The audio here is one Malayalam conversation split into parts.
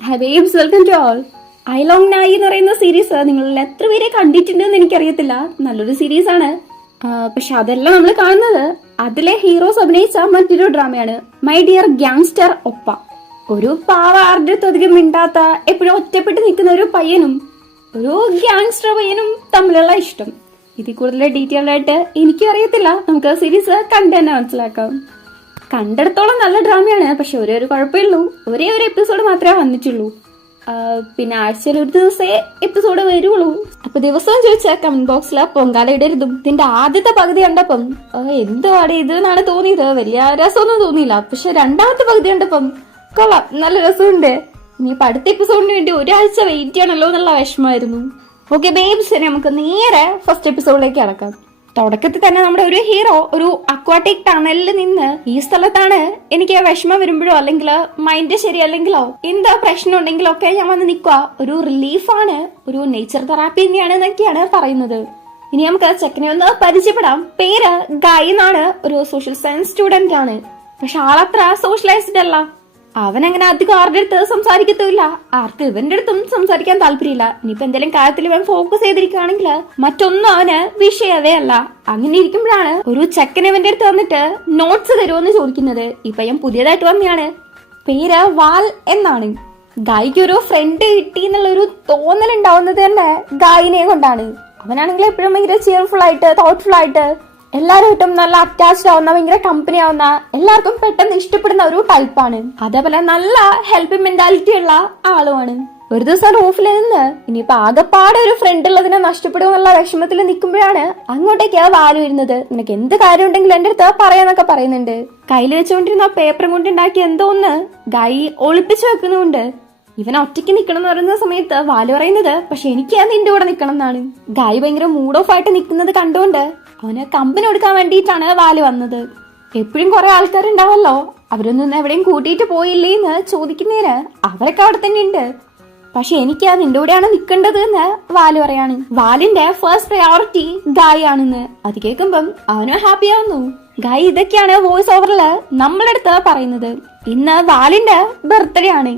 ഹബീബ്സ് വെൽക്കം ടു ഓൾ. ഐ ലോങ് നായി എന്ന് പറയുന്ന സീരീസ് നിങ്ങളിൽ എത്ര പേരെ കണ്ടിട്ടുണ്ടെന്ന് എനിക്കറിയത്തില്ല. നല്ലൊരു സീരീസ് ആണ്. പക്ഷെ അതെല്ലാം നമ്മൾ കാണുന്നത് അതിലെ ഹീറോസ് അഭിനയിച്ച മറ്റൊരു ഡ്രാമയാണ് മൈ ഡിയർ ഗ്യാങ്സ്റ്റർ ഒപ്പ. ഒരു പാവ ആരുടെയധികം മിണ്ടാത്ത എപ്പോഴും ഒറ്റപ്പെട്ട് നിൽക്കുന്ന ഒരു പയ്യനും ഒരു ഗ്യാങ്സ്റ്റർ പയ്യനും തമ്മിലുള്ള ഇഷ്ടം. ഇതിൽ കൂടുതൽ ഡീറ്റെയിൽ ആയിട്ട് എനിക്കും അറിയത്തില്ല. നമുക്ക് സീരീസ് കണ്ടു തന്നെ മനസ്സിലാക്കാം. കണ്ടിടത്തോളം നല്ല ഡ്രാമയാണ്. പക്ഷെ ഒരേ ഒരു കുഴപ്പമുള്ളൂ, ഒരേ ഒരു എപ്പിസോഡ് മാത്രമേ വന്നിട്ടുള്ളൂ. പിന്നെ ആഴ്ചയിൽ ഒരു ദിവസമേ എപ്പിസോഡ് വരുള്ളൂ. അപ്പൊ ദിവസവും ചോദിച്ചാൽ കമന്റ് ബോക്സിൽ പൊങ്കാല ഇടരുതും. ഇതിന്റെ ആദ്യത്തെ പകുതി കണ്ടപ്പം എന്തുവാടെ ഇത് എന്നാണ് തോന്നിയത്. വലിയ രസമൊന്നും തോന്നിയില്ല. പക്ഷെ രണ്ടാമത്തെ പകുതി കണ്ടപ്പം കൊള്ളാം, നല്ല രസമുണ്ട്. ഇനിയിപ്പോ അടുത്ത എപ്പിസോഡിന് വേണ്ടി ഒരാഴ്ച വെയിറ്റ് ചെയ്യണല്ലോ എന്നുള്ള വിഷമമായിരുന്നു. ഓക്കെ ബേബ്സ്, നമുക്ക് നേരെ ഫസ്റ്റ് എപ്പിസോഡിലേക്ക് കടക്കാം. തുടക്കത്തിൽ തന്നെ നമ്മുടെ ഒരു ഹീറോ ഒരു അക്വാട്ടിക് ടണലിൽ നിന്ന് ഈ സ്ഥലത്താണ് എനിക്ക് വിഷമം വരുമ്പോഴോ അല്ലെങ്കിൽ മൈൻഡ് ശരിയല്ലെങ്കിലോ എന്താ പ്രശ്നം ഉണ്ടെങ്കിലോ ഒക്കെ ഞാൻ വന്ന് നിൽക്കുക, ഒരു റിലീഫാണ്, ഒരു നേച്ചർ തെറാപ്പി തന്നെയാണ് എന്നൊക്കെയാണ് പറയുന്നത്. ഇനി നമുക്ക് ചെക്കനെ ഒന്ന് പരിചയപ്പെടാം. പേര് ഗായ് എന്നാണ്. ഒരു സോഷ്യൽ സയൻസ് സ്റ്റുഡന്റ് ആണ്. പക്ഷെ ആളത്ര സോഷ്യലൈസ്ഡ് അല്ല. അവനങ്ങനെ അധികം ആരുടെ അടുത്ത് സംസാരിക്കത്തില്ല. ആർക്ക് ഇവന്റെ അടുത്തും സംസാരിക്കാൻ താല്പര്യമില്ല. ഇനിയിപ്പോ എന്തെങ്കിലും കാര്യത്തിൽ ഇവൻ ഫോക്കസ് ചെയ്തിരിക്കുകയാണെങ്കിൽ മറ്റൊന്നും അവന് വിഷയമേ അല്ല. അങ്ങനെ ഇരിക്കുമ്പോഴാണ് ഒരു ചെക്കൻ ഇവന്റെ അടുത്ത് വന്നിട്ട് നോട്ട്സ് തരുമെന്ന് ചോദിക്കുന്നത്. ഇപ്പൊ ഞാൻ പുതിയതായിട്ട് വന്നെയാണ്. പേര് വാൽ എന്നാണ്. ഗായിക്ക് ഒരു ഫ്രണ്ട് കിട്ടി എന്നുള്ളൊരു തോന്നൽ ഉണ്ടാവുന്നത് തന്നെ ഗായിനെ കൊണ്ടാണ്. അവനാണെങ്കിൽ എപ്പോഴും ഭയങ്കര ചിയർഫുൾ ആയിട്ട് തോട്ട്ഫുൾ ആയിട്ട് എല്ലാവരുമായിട്ടും നല്ല അറ്റാച്ച്ഡ് ആവുന്ന, ഭയങ്കര കമ്പനി ആവുന്ന, എല്ലാവർക്കും പെട്ടെന്ന് ഇഷ്ടപ്പെടുന്ന ഒരു ടൈപ്പാണ്. അതേപോലെ നല്ല ഹെൽപ്പിംഗ് മെന്റാലിറ്റി ഉള്ള ആളുമാണ്. ഒരു ദിവസം റൂഫിൽ നിന്ന് ഇനിയിപ്പോ ആകെപ്പാടെ ഒരു ഫ്രണ്ട് ഉള്ളതിനെ നഷ്ടപ്പെടും എന്നുള്ള വിഷമത്തിൽ നിൽക്കുമ്പോഴാണ് അങ്ങോട്ടേക്ക് വാല് വരുന്നത്. നിനക്ക് എന്ത് കാര്യം ഉണ്ടെങ്കിലും എന്റെ അടുത്ത് പറയാന്നൊക്കെ പറയുന്നുണ്ട്. കയ്യിൽ വെച്ചുകൊണ്ടിരുന്ന പേപ്പറും കൊണ്ടുണ്ടാക്കി എന്തോന്ന് ഗായി ഒളിപ്പിച്ചു വെക്കുന്നുണ്ട്. ഇവൻ ഒറ്റയ്ക്ക് നിക്കണം എന്ന് പറയുന്ന സമയത്ത് വാല് പറയുന്നത് പക്ഷെ എനിക്ക് നിന്റെ കൂടെ നിക്കണം എന്നാണ്. ഗായി ഭയങ്കര മൂഡ് ഓഫ് ആയിട്ട് നിൽക്കുന്നത് കണ്ടുകൊണ്ട് അവന് കമ്പനി കൊടുക്കാൻ വേണ്ടിയിട്ടാണ് വാല് വന്നത്. എപ്പോഴും കുറെ ആൾക്കാരുണ്ടാവല്ലോ, അവരൊന്നും എവിടെയും കൂട്ടിയിട്ട് പോയില്ലേ എന്ന് ചോദിക്കുന്നതിന് അവരൊക്കെ അവിടെ തന്നെ ഉണ്ട്. പക്ഷെ എനിക്ക് നിന്റെ കൂടെയാണ് നിൽക്കേണ്ടത് എന്ന് വാല് പറയാണ്. വാലിന്റെ ഫസ്റ്റ് പ്രയോറിറ്റി ഗായ് ആണെന്ന് അത് കേൾക്കുമ്പം അവനും ഹാപ്പി ആവുന്നു. ഗായ് ഇതൊക്കെയാണ് വോയിസ് ഓവറില് നമ്മളടുത്ത് പറയുന്നത്. ഇന്ന് വാലിന്റെ ബർത്ത്ഡേ ആണ്.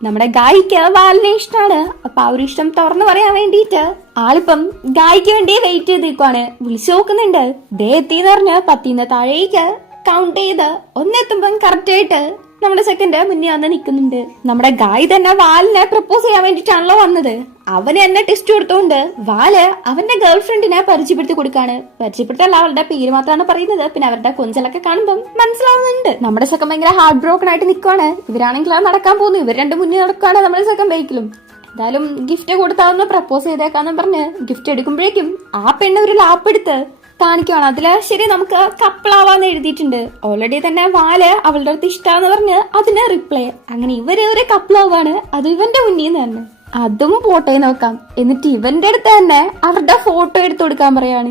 നമ്മുടെ ഗായിക്ക് വാലിനെ ഇഷ്ടമാണ്. അപ്പൊ ആ ഒരു ഇഷ്ടം തുറന്നു പറയാൻ വേണ്ടിയിട്ട് ആളിപ്പം ഗായിക്ക് വേണ്ടി വെയിറ്റ് ചെയ്തിരിക്കുവാണ്. വിളിച്ചു നോക്കുന്നുണ്ട്. ദേ എത്തിന്ന് പറഞ്ഞ് 10 താഴേക്ക് കൗണ്ട് ചെയ്ത് ഒന്നെത്തുമ്പം കറക്റ്റ് ആയിട്ട് നമ്മുടെ സെക്കൻഡ് മുന്നേ വന്ന് നിൽക്കുന്നുണ്ട്. നമ്മുടെ ഗായി തന്നെ വാലിനെ പ്രപ്പോസ് ചെയ്യാൻ വേണ്ടിട്ടാണല്ലോ വന്നത്. അവന് എന്നെ ടെസ്റ്റ് കൊടുത്തോണ്ട് വാല് അവന്റെ ഗേൾ ഫ്രണ്ടിനെ പരിചയപ്പെടുത്തി കൊടുക്കാണ്. പരിചയപ്പെടുത്തല്ല, അവളുടെ പേര് മാത്രമാണ് പറയുന്നത്. പിന്നെ അവരുടെ കൊഞ്ചലൊക്കെ കാണുമ്പോൾ മനസ്സിലാവുന്നുണ്ട്. നമ്മുടെ സെക്കൻ ഭയങ്കര ഹാർട്ട് ബ്രോക്കൺ ആയിട്ട് നിൽക്കുവാണ്. ഇവരാണെങ്കിൽ അത് നടക്കാൻ പോകുന്നു. ഇവർ രണ്ടും മുന്നേ നടക്കുകയാണ് നമ്മുടെ സെക്കൻ ബൈക്കിലും. എന്തായാലും ഗിഫ്റ്റ് കൊടുത്താവുന്ന പ്രപ്പോസ് ചെയ്തേക്കാന്ന് പറഞ്ഞ് ഗിഫ്റ്റ് എടുക്കുമ്പോഴേക്കും ആ പെണ്ണ് ഒരു ലാപ്പ് എടുത്ത് കാണിക്കുവാണ്. അതില് ശരി നമുക്ക് കപ്പിളാവാന്ന് എഴുതിയിട്ടുണ്ട്. ഓൾറെഡി തന്നെ വാല് അവളുടെ അടുത്ത് ഇഷ്ടാന്ന് പറഞ്ഞ് അതിന് റിപ്ലൈ. അങ്ങനെ ഇവര് ഒരു കപ്പിളാവാണ്. അത് ഇവന്റെ മുന്നിൽ നിന്ന് തന്നെ. അതും ഫോട്ടോ നോക്കാം. എന്നിട്ട് ഇവന്റെ അടുത്ത് തന്നെ അവരുടെ ഫോട്ടോ എടുത്തു കൊടുക്കാൻ പറയാണ്.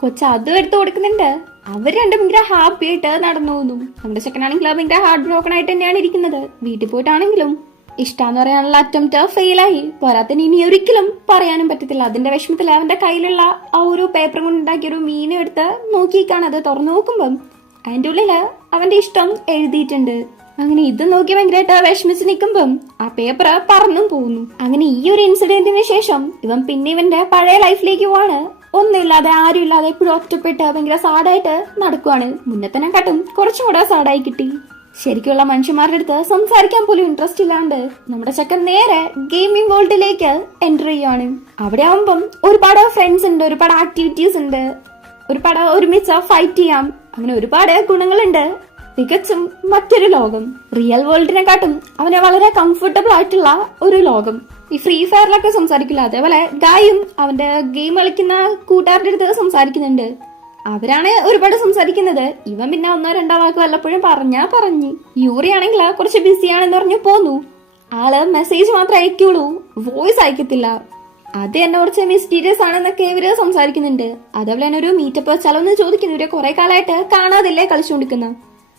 കൊച്ചു അതും എടുത്തു കൊടുക്കുന്നുണ്ട്. അവർ രണ്ടും ഭയങ്കര ഹാപ്പി ആയിട്ട് നടന്നു പോകുന്നു. നമ്മുടെ സെക്കൻഡാണെങ്കിൽ ഭയങ്കര ഹാർട്ട് ബ്രോക്കൺ ആയിട്ട് തന്നെയാണ് ഇരിക്കുന്നത്. വീട്ടിൽ പോയിട്ടാണെങ്കിലും ഇഷ്ടാന്ന് പറയാനുള്ള അറ്റംപ്റ്റ് ഫെയിലായി. പോരാത്തിന് ഇനി ഒരിക്കലും പറയാനും പറ്റത്തില്ല. അതിന്റെ വിഷമത്തിൽ അവന്റെ കയ്യിലുള്ള ആ ഒരു പേപ്പർ കൊണ്ടുണ്ടാക്കിയ ഒരു മീനും എടുത്ത് നോക്കിക്കാണ്. അത് തുറന്നു നോക്കുമ്പം അതിന്റെ ഉള്ളില് അവന്റെ ഇഷ്ടം എഴുതിയിട്ടുണ്ട്. അങ്ങനെ ഇത് നോക്കി ഭയങ്കരമായിട്ട് വിഷമിച്ച് നിൽക്കുമ്പം ആ പേപ്പർ പറന്നും പോകുന്നു. അങ്ങനെ ഈ ഒരു ഇൻസിഡന്റിന് ശേഷം ഇവൻ പിന്നെ ഇവന്റെ പഴയ ലൈഫിലേക്ക് പോവാണ്. ഒന്നുമില്ലാതെ ആരും ഇല്ലാതെ എപ്പോഴും ഒറ്റപ്പെട്ട് ഭയങ്കര സാഡായിട്ട് നടക്കുവാണ്. മുന്നത്തെ കാട്ടും കുറച്ചും കൂടെ സാഡായി കിട്ടി. ശരിക്കുള്ള മനുഷ്യന്മാരുടെ അടുത്ത് സംസാരിക്കാൻ പോലും ഇൻട്രസ്റ്റ് ഇല്ലാണ്ട് നമ്മുടെ ചെക്കൻ നേരെ ഗെയിമിംഗ് വേൾഡിലേക്ക് എൻ്റർ ചെയ്യുവാണ്. അവിടെ ആവുമ്പം ഒരുപാട് ഫ്രണ്ട്സ് ഉണ്ട്, ഒരുപാട് ആക്ടിവിറ്റീസ് ഉണ്ട്, ഒരുപാട് ഒരുമിച്ച് ഫൈറ്റ് ചെയ്യാം. അങ്ങനെ ഒരുപാട് ഗുണങ്ങളുണ്ട്. തികച്ചും മറ്റൊരു ലോകം. റിയൽ വേൾഡിനെക്കാട്ടും അവനെ വളരെ കംഫർട്ടബിൾ ആയിട്ടുള്ള ഒരു ലോകം. ഈ ഫ്രീ ഫയറിലൊക്കെ സംസാരിക്കില്ല, അതേപോലെ ഗായും അവന്റെ ഗെയിം കളിക്കുന്ന കൂട്ടുകാരുടെ അടുത്ത് സംസാരിക്കുന്നുണ്ട്. അവരാണ് ഒരുപാട് സംസാരിക്കുന്നത്. ഇവൻ പിന്നെ 1-2 വാക്ക് വല്ലപ്പോഴും പറഞ്ഞു. യൂറി ആണെങ്കിൽ കുറച്ച് ബിസിയാണെന്ന് പറഞ്ഞു പോന്നു. ആള് മെസ്സേജ് മാത്രമേ അയക്കുള്ളൂ, വോയിസ് അയക്കത്തില്ല. അത് എന്നെ കുറച്ച് മിസ്റ്റീരിയസ് ആണെന്നൊക്കെ ഇവര് സംസാരിക്കുന്നുണ്ട്. അതേപോലെ തന്നെ ഒരു മീറ്റപ്പ് വെച്ചാലോ എന്ന് ചോദിക്കുന്നു. ഇവരെ കുറെ കാലമായിട്ട് കാണാതില്ലേ കളിച്ചുകൊണ്ടിരിക്കുന്ന.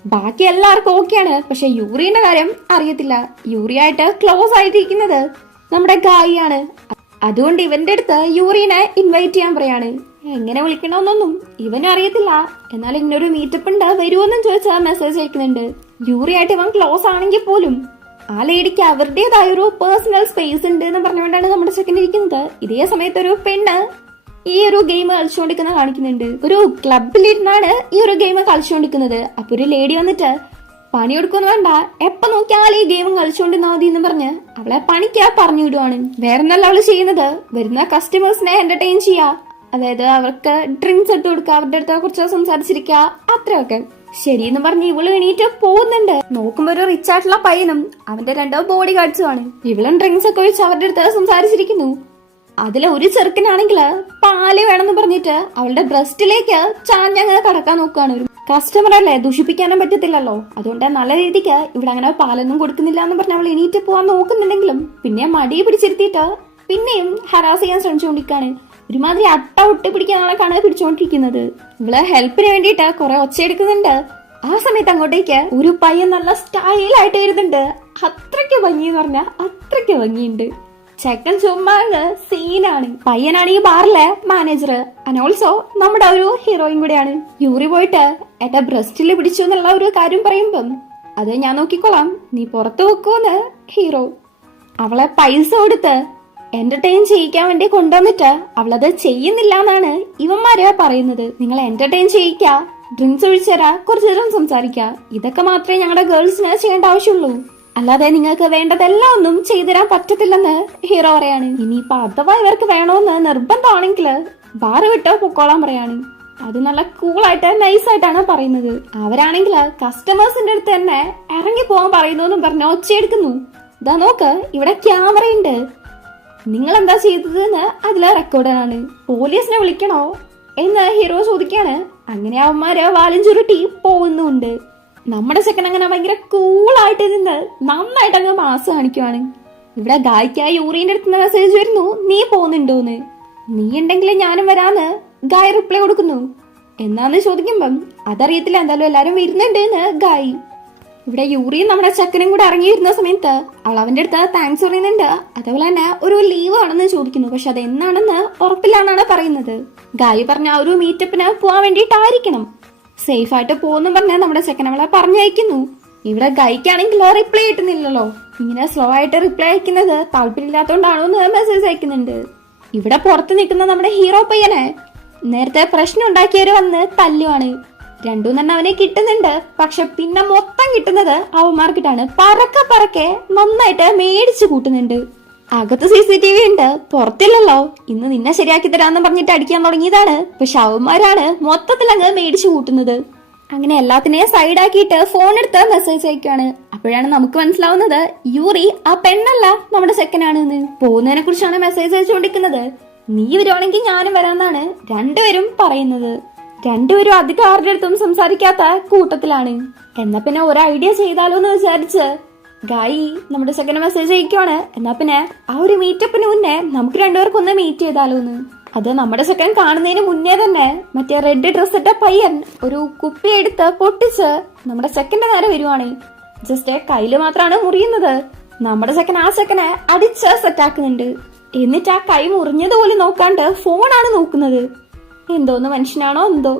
ബാക്കി എല്ലാവർക്കും ഓക്കെയാണ്. പക്ഷെ യൂറിന്റെ കാര്യം അറിയത്തില്ല. യൂറിയായിട്ട് ക്ലോസ് ആയിട്ടിരിക്കുന്നത് നമ്മുടെ ഗായിയാണ്. അതുകൊണ്ട് ഇവന്റെ അടുത്ത് യൂറിനെ ഇൻവൈറ്റ് ചെയ്യാൻ പറയാണ്. എങ്ങനെ വിളിക്കണമെന്നൊന്നും ഇവനും അറിയത്തില്ല. എന്നാൽ ഇങ്ങനൊരു മീറ്റപ്പ് ഉണ്ട് വരുമെന്നും ചോദിച്ചാൽ മെസ്സേജ് അയക്കുന്നുണ്ട്. യൂറി ആയിട്ട് ഇവൻ ക്ലോസ് ആണെങ്കിൽ പോലും ആ ലേഡിക്ക് അവരുടേതായ ഒരു പേഴ്സണൽ സ്പേസ് ഉണ്ട് എന്ന് പറഞ്ഞുകൊണ്ടാണ് നമ്മുടെ ചെക്കൻ ഇരിക്കുന്നത്. ഇതേ സമയത്ത് ഒരു പെണ്ണ് ഈ ഒരു ഗെയിം കളിച്ചുകൊണ്ടിരിക്കുന്ന കാണിക്കുന്നുണ്ട്. ഒരു ക്ലബിലിരുന്നാണ് ഈ ഒരു ഗെയിം കളിച്ചുകൊണ്ടിരിക്കുന്നത്. അപ്പൊ ഒരു ലേഡി വന്നിട്ട് പണിയെടുക്കൊന്നും വേണ്ട, എപ്പൊ നോക്കിയാലും ഈ ഗെയിം കളിച്ചുകൊണ്ടിരുന്നാ മതി എന്ന് പറഞ്ഞ് അവളെ പണിക്കാ പറഞ്ഞു വിടുവാണ്. വേറെ നല്ല അവള് ചെയ്യുന്നത് വരുന്ന കസ്റ്റമേഴ്സിനെ എന്റർടൈൻ ചെയ്യാ, അതായത് അവർക്ക് ഡ്രിങ്ക്സ് ഇട്ട് കൊടുക്കുക, അവരുടെ അടുത്ത് കുറച്ച് സംസാരിച്ചിരിക്കുക, അത്രയൊക്കെ. ശരിയെന്ന് പറഞ്ഞ് ഇവള് എണീറ്റ് പോകുന്നുണ്ട്. നോക്കുമ്പോ ഒരു റിച്ച് ആയിട്ടുള്ള പയ്യനും അവന്റെ 2 ബോഡി ഗാർഡ്സുമാണ്. ഇവളും ഡ്രിങ്ക്സ് ഒക്കെ ഒഴിച്ച് അവരുടെ അടുത്ത് സംസാരിച്ചിരിക്കുന്നു. അതിലെ ഒരു ചെറുക്കനാണെങ്കില് പാല് വേണമെന്ന് പറഞ്ഞിട്ട് അവളുടെ ബ്രസ്റ്റിലേക്ക് ചാഞ്ഞങ്ങ് കടക്കാൻ നോക്കുകയാണ്. ഒരു കസ്റ്റമർ അല്ലേ, ദുഷിപ്പിക്കാനും പറ്റത്തില്ലല്ലോ. അതുകൊണ്ട് നല്ല രീതിക്ക് ഇവിടെ അങ്ങനെ പാലൊന്നും കൊടുക്കുന്നില്ല എന്ന് പറഞ്ഞ് അവൾ എണീറ്റ് പോവാൻ നോക്കുന്നുണ്ടെങ്കിലും പിന്നെ മടി പിടിച്ചിരുത്തിയിട്ട് പിന്നെയും ഹറാസ് ചെയ്യാൻ ശ്രമിച്ചുകൊണ്ടിരിക്കുകയാണ്. ഒരുമാതിരി അട്ട ഒട്ടി പിടിക്കാനാണ് പിടിച്ചോണ്ടിരിക്കുന്നത്. ഇവള് ഹെൽപ്പിന് വേണ്ടിയിട്ട് കുറെ ഒച്ചയെടുക്കുന്നുണ്ട്. ആ സമയത്ത് അങ്ങോട്ടേക്ക് ഒരു പയ്യൻ നല്ല സ്റ്റൈലായിട്ട് വരുന്നുണ്ട്. അത്രയ്ക്ക് ഭംഗി എന്ന് പറഞ്ഞാൽ അത്രയ്ക്ക് ഭംഗിയുണ്ട്. ചെക്കൻ ചുമ്മാ സീനാണ്. പയ്യനാണ് ഈ ബാറിലെ മാനേജർ ആൻഡ് ഓൾസോ നമ്മുടെ ഒരു ഹീറോയും കൂടെയാണ്. യൂറി പോയിട്ട് എന്റെ ബ്രസ്റ്റിൽ പിടിച്ചു എന്നുള്ള ഒരു കാര്യം പറയുമ്പം അത് ഞാൻ നോക്കിക്കോളാം, നീ പുറത്തു വെക്കൂന്ന് ഹീറോ. അവളെ പൈസ കൊടുത്ത് എന്റർടൈൻ ചെയ്യിക്കാൻ വേണ്ടി കൊണ്ടുവന്നിട്ട് അവളത് ചെയ്യുന്നില്ല എന്നാണ് ഇവന്മാര് പറയുന്നത്. നിങ്ങൾ എന്റർടൈൻ ചെയ്യിക്ക, ഡ്രിങ്ക്സ് ഒഴിച്ചരാ, കുറച്ചു നേരം സംസാരിക്ക, ഇതൊക്കെ മാത്രമേ ഞങ്ങളുടെ ഗേൾസിന് ചെയ്യേണ്ട ആവശ്യമുള്ളൂ, അല്ലാതെ നിങ്ങൾക്ക് വേണ്ടതെല്ലാം ഒന്നും ചെയ്തുതരാൻ പറ്റത്തില്ലെന്ന് ഹീറോ പറയാണ്. ഇനിയിപ്പൊ അഥവാ ഇവർക്ക് വേണോന്ന് നിർബന്ധമാണെങ്കിൽ ബാറ് വിട്ടോ പൊക്കോളാൻ പറയാണ്. അത് നല്ല കൂളായിട്ട് നൈസായിട്ടാണ് പറയുന്നത്. അവരാണെങ്കിൽ കസ്റ്റമേഴ്സിന്റെ അടുത്ത് തന്നെ ഇറങ്ങി പോകാൻ പറയുന്നു എന്നും പറഞ്ഞ് ഒച്ചയെടുക്കുന്നു. ഇതാ നോക്ക്, ഇവിടെ ക്യാമറയുണ്ട്, നിങ്ങൾ എന്താ ചെയ്തതെന്ന് അതിലെ റെക്കോർഡാണ്, പോലീസിനെ വിളിക്കണോ എന്ന് ഹീറോ ചോദിക്കാണ്. അങ്ങനെ അവന്മാര് വാലും ചുരുട്ടി പോകുന്നുണ്ട്. നമ്മുടെ ചെക്കൻ അങ്ങനെ ഭയങ്കര കൂളായിട്ട് നിന്ന് നന്നായിട്ട് അങ്ങ് മാസ് കാണിക്കുവാണ്. ഇവിടെ ഗായ്ക്കായി യൂറിന്റെ അടുത്ത് മെസ്സേജ് വരുന്നു, നീ പോകുന്നുണ്ടോന്ന്. നീ ഉണ്ടെങ്കിൽ ഞാനും വരാന്ന് ഗായ് റിപ്ലൈ കൊടുക്കുന്നു. എന്നാന്ന് ചോദിക്കുമ്പം അതറിയത്തില്ല, എന്തായാലും എല്ലാരും വരുന്നുണ്ട് എന്ന് ഗായ്. ഇവിടെ യൂറിയും നമ്മുടെ ചെക്കനും കൂടെ ഇറങ്ങി വരുന്ന സമയത്ത് അവൾ അവന്റെ അടുത്ത് താങ്ക്സ് പറയുന്നുണ്ട്. അതേപോലെ തന്നെ ഒരു ലീവ് ആണെന്ന് ചോദിക്കുന്നു. പക്ഷെ അത് എന്നാണെന്ന് ഉറപ്പില്ലാന്നാണ് പറയുന്നത്. ഗായ് പറഞ്ഞ ആ ഒരു മീറ്റപ്പിന് പോവാൻ വേണ്ടിയിട്ടായിരിക്കണം. സേഫ് ആയിട്ട് പോകുന്നു പറഞ്ഞാൽ നമ്മുടെ ചെക്കൻ അവളെ പറഞ്ഞയക്കുന്നു. ഇവിടെ ഗൈക്കാണെങ്കിൽ റിപ്ലൈ കിട്ടുന്നില്ലല്ലോ. ഇങ്ങനെ സ്ലോ ആയിട്ട് റിപ്ലൈ അയക്കുന്നത് താല്പര്യമില്ലാത്തോണ്ടാണോ എന്ന് മെസ്സേജ് അയക്കുന്നുണ്ട്. ഇവിടെ പുറത്ത് നിൽക്കുന്ന നമ്മുടെ ഹീറോ പയ്യനെ നേരത്തെ പ്രശ്നം ഉണ്ടാക്കിയവര് വന്ന് തല്ലുവാണ്. രണ്ടും തന്നെ അവനെ കിട്ടുന്നുണ്ട്. പക്ഷെ പിന്നെ മൊത്തം കിട്ടുന്നത് അവന്മാർക്കിട്ടാണ്. പറക്കെ നന്നായിട്ട് മേടിച്ചു കൂട്ടുന്നുണ്ട്. അകത്ത് CCTV ഉണ്ട്, പുറത്തില്ലല്ലോ. ഇന്ന് നിന്നെ ശരിയാക്കി തരാന്ന് പറഞ്ഞിട്ട് അടിക്കാൻ തുടങ്ങിയതാണ്. പക്ഷെ അവന്മാരാണ് മൊത്തത്തിൽ അങ്ങ് മേടിച്ചു കൂട്ടുന്നത്. അങ്ങനെ എല്ലാത്തിനെയും സൈഡാക്കിയിട്ട് ഫോൺ എടുത്ത് മെസ്സേജ് അയക്കുകയാണ്. അപ്പോഴാണ് നമുക്ക് മനസ്സിലാവുന്നത് യൂറി ആ പെണ്ണല്ല, നമ്മുടെ ചെക്കനാണെന്ന്. പോകുന്നതിനെ കുറിച്ചാണ് മെസ്സേജ് അയച്ചുകൊണ്ടിരിക്കുന്നത്. നീ വരുവാണെങ്കിൽ ഞാനും വരാന്നാണ് രണ്ടുപേരും പറയുന്നത്. രണ്ടുപേരും അധികം ആരുടെ അടുത്തും സംസാരിക്കാത്ത കൂട്ടത്തിലാണ്. എന്നാ പിന്നെ ഒരു ഐഡിയ ചെയ്താലോ എന്ന് വിചാരിച്ച് ഗായി നമ്മുടെ ചെക്കനെ മെസ്സേജ് അയക്കുവാണ്. എന്നാ പിന്നെ ആ ഒരു മീറ്റപ്പിന് മുന്നേ നമുക്ക് രണ്ടുപേർക്കും ഒന്ന് മീറ്റ് ചെയ്താലോന്ന്. അത് നമ്മുടെ ചെക്കൻ കാണുന്നതിന് മുന്നേ തന്നെ മറ്റേ റെഡ് ഡ്രസ് ഇട്ട പയ്യൻ ഒരു കുപ്പി എടുത്ത് പൊട്ടിച്ച് നമ്മുടെ ചെക്കന്റെ നേരെ വരുവാണ്. ജസ്റ്റ് കയ്യില് മാത്രമാണ് മുറിയുന്നത്. നമ്മുടെ ചെക്കൻ ആ ചെക്കനെ അടിച്ച് സെറ്റാക്കുന്നുണ്ട്. എന്നിട്ട് ആ കൈ മുറിഞ്ഞതുപോലെ നോക്കാണ്ട് ഫോണാണ് നോക്കുന്നത്. എന്തോന്ന് മനുഷ്യനാണോ എന്തോ.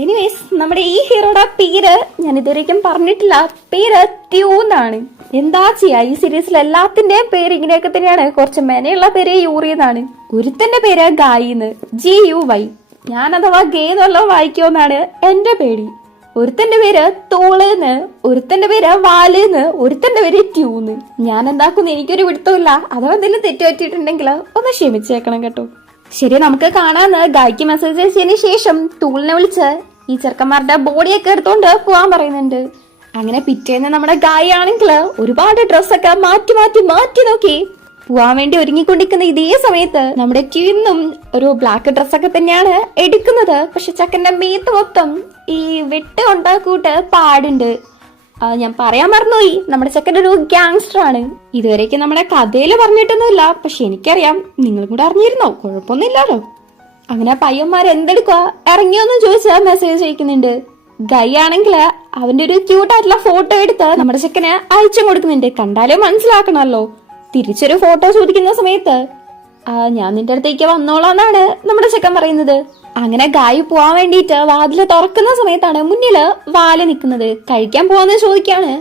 എനിവേസ് നമ്മുടെ ഈ ഹീറോയുടെ പേര് ഞാൻ ഇതുവരെയ്ക്കും പറഞ്ഞിട്ടില്ല. പേര് ട്യൂന്നാണ്. എന്താ ചെയ്യാ, ഈ സീരീസിൽ എല്ലാത്തിന്റെയും പേര് ഇങ്ങനെയൊക്കെ തന്നെയാണ്. കുറച്ച് മെനയുള്ള പേര് യൂറിയെന്നാണ്. ഒരുത്തന്റെ പേര് ഗായിന്ന്, GUY. ഞാൻ അഥവാ ഗേ എന്നുള്ള വായിക്കുമെന്നാണ് എന്റെ പേടി. ഒരുത്തന്റെ പേര് തോളെന്ന്, ഒരുത്തന്റെ പേര് വാലെന്ന്, ഒരുത്തന്റെ പേര് ട്യൂന്ന്. ഞാൻ എന്താക്കുന്നു എനിക്കൊരു പിടുത്തമില്ല. അഥവാ എന്തെങ്കിലും തെറ്റുപറ്റിയിട്ടുണ്ടെങ്കിൽ ഒന്ന് ക്ഷമിച്ചേക്കണം കേട്ടോ. ശരി, നമുക്ക് കാണാന്ന് ഗായ്ക്ക് മെസ്സേജ് അയച്ചതിന് ശേഷം ടൂളിനെ വിളിച്ച് ഈ ചെറുക്കന്മാരുടെ ബോഡിയൊക്കെ എടുത്തോണ്ട് പോവാൻ പറയുന്നുണ്ട്. അങ്ങനെ പിറ്റേന്ന് നമ്മുടെ ഗായ് ആണെങ്കിൽ ഒരുപാട് ഡ്രസ്സൊക്കെ മാറ്റി നോക്കി പോവാൻ വേണ്ടി ഒരുങ്ങിക്കൊണ്ടിരിക്കുന്ന ഇതേ സമയത്ത് നമ്മുടെ ക്യൂന്നും ഒരു ബ്ലാക്ക് ഡ്രസ്സൊക്കെ തന്നെയാണ് എടുക്കുന്നത്. പക്ഷെ ചക്കന്റെ മേത്ത് മൊത്തം ഈ വെട്ട് ഉണ്ടാക്കൂട്ട് പാടുണ്ട്. ഞാൻ പറയാൻ മറന്നുപോയി, നമ്മുടെ ചെക്കൻ ഒരു ഗ്യാങ്സ്റ്റർ ആണ്. ഇതുവരെയ്ക്ക് നമ്മുടെ കഥയില് പറഞ്ഞിട്ടൊന്നുമില്ല. പക്ഷെ എനിക്കറിയാം, നിങ്ങളും കൂടെ അറിഞ്ഞിരുന്നോ? കുഴപ്പമൊന്നുമില്ലല്ലോ. അങ്ങനെ പയ്യന്മാർ എന്തെടുക്കുക ഇറങ്ങിയോന്ന് ചോദിച്ചാൽ മെസ്സേജ് അയക്കുന്നുണ്ട്. ഗൈ ആണെങ്കിൽ അവന്റെ ഒരു ക്യൂട്ടായിട്ടുള്ള ഫോട്ടോ എടുത്ത് നമ്മുടെ ചെക്കന് അയച്ചു കൊടുക്കുന്നുണ്ട്. കണ്ടാലേ മനസ്സിലാക്കണമല്ലോ. തിരിച്ചൊരു ഫോട്ടോ ചോദിക്കുന്ന സമയത്ത് ഞാൻ നിന്റെ അടുത്തേക്ക് വന്നോളാന്നാണ് നമ്മുടെ ചെക്കൻ പറയുന്നത്. അങ്ങനെ ഗായ് പോവാൻ വേണ്ടിയിട്ട് വാതില് തുറക്കുന്ന സമയത്താണ് മുന്നില് വാല് നിൽക്കുന്നത്. കഴിക്കാൻ പോവാന്ന് ചോദിക്കാണ്.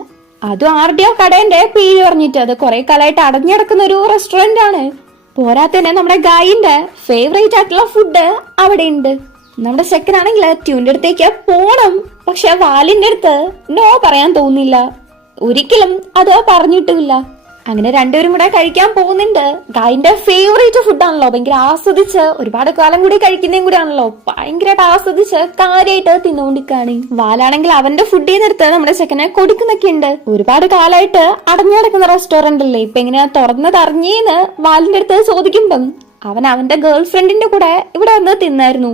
അതും ആരുടെയോ കടേന്റെ പേര് പറഞ്ഞിട്ട്. അത് കുറെ കാലമായിട്ട് അടഞ്ഞിടക്കുന്ന ഒരു റെസ്റ്റോറന്റ് ആണ്. പോരാത്തന്നെ നമ്മുടെ ഗായിന്റെ ഫേവറേറ്റ് ആയിട്ടുള്ള ഫുഡ് അവിടെ ഉണ്ട്. നമ്മുടെ സെക്കൻഡാണെങ്കിൽ ട്യൂന്റെ അടുത്തേക്ക് പോണം, പക്ഷെ വാലിന്റെ അടുത്ത് നോ പറയാൻ തോന്നില്ല. ഒരിക്കലും അത് പറഞ്ഞിട്ടില്ല. അങ്ങനെ രണ്ടുപേരും കൂടെ കഴിക്കാൻ പോകുന്നുണ്ട്. ഗായിന്റെ ഫേവറേറ്റ് ഫുഡാണല്ലോ, ഭയങ്കര ആസ്വദിച്ച് ഒരുപാട് കാലം കൂടി കഴിക്കുന്നതും കൂടി ആണല്ലോ, ഭയങ്കരമായിട്ട് ആസ്വദിച്ച് കാര്യമായിട്ട് തിന്നുകൊണ്ടിരിക്കാണ്. വാലാണെങ്കിൽ അവന്റെ ഫുഡിൽ നിന്നെടുത്ത് നമ്മുടെ ചെക്കനെ കൊടുക്കുന്നൊക്കെ ഉണ്ട്. ഒരുപാട് കാലമായിട്ട് അടഞ്ഞടക്കുന്ന റെസ്റ്റോറന്റ് അല്ലേ, ഇപ്പൊ എങ്ങനെയാ തുറന്നതറിഞ്ഞേന്ന് വാലിന്റെ അടുത്ത് ചോദിക്കുമ്പം അവൻ അവന്റെ ഗേൾ ഫ്രണ്ടിന്റെ കൂടെ ഇവിടെ വന്ന് തിന്നായിരുന്നു.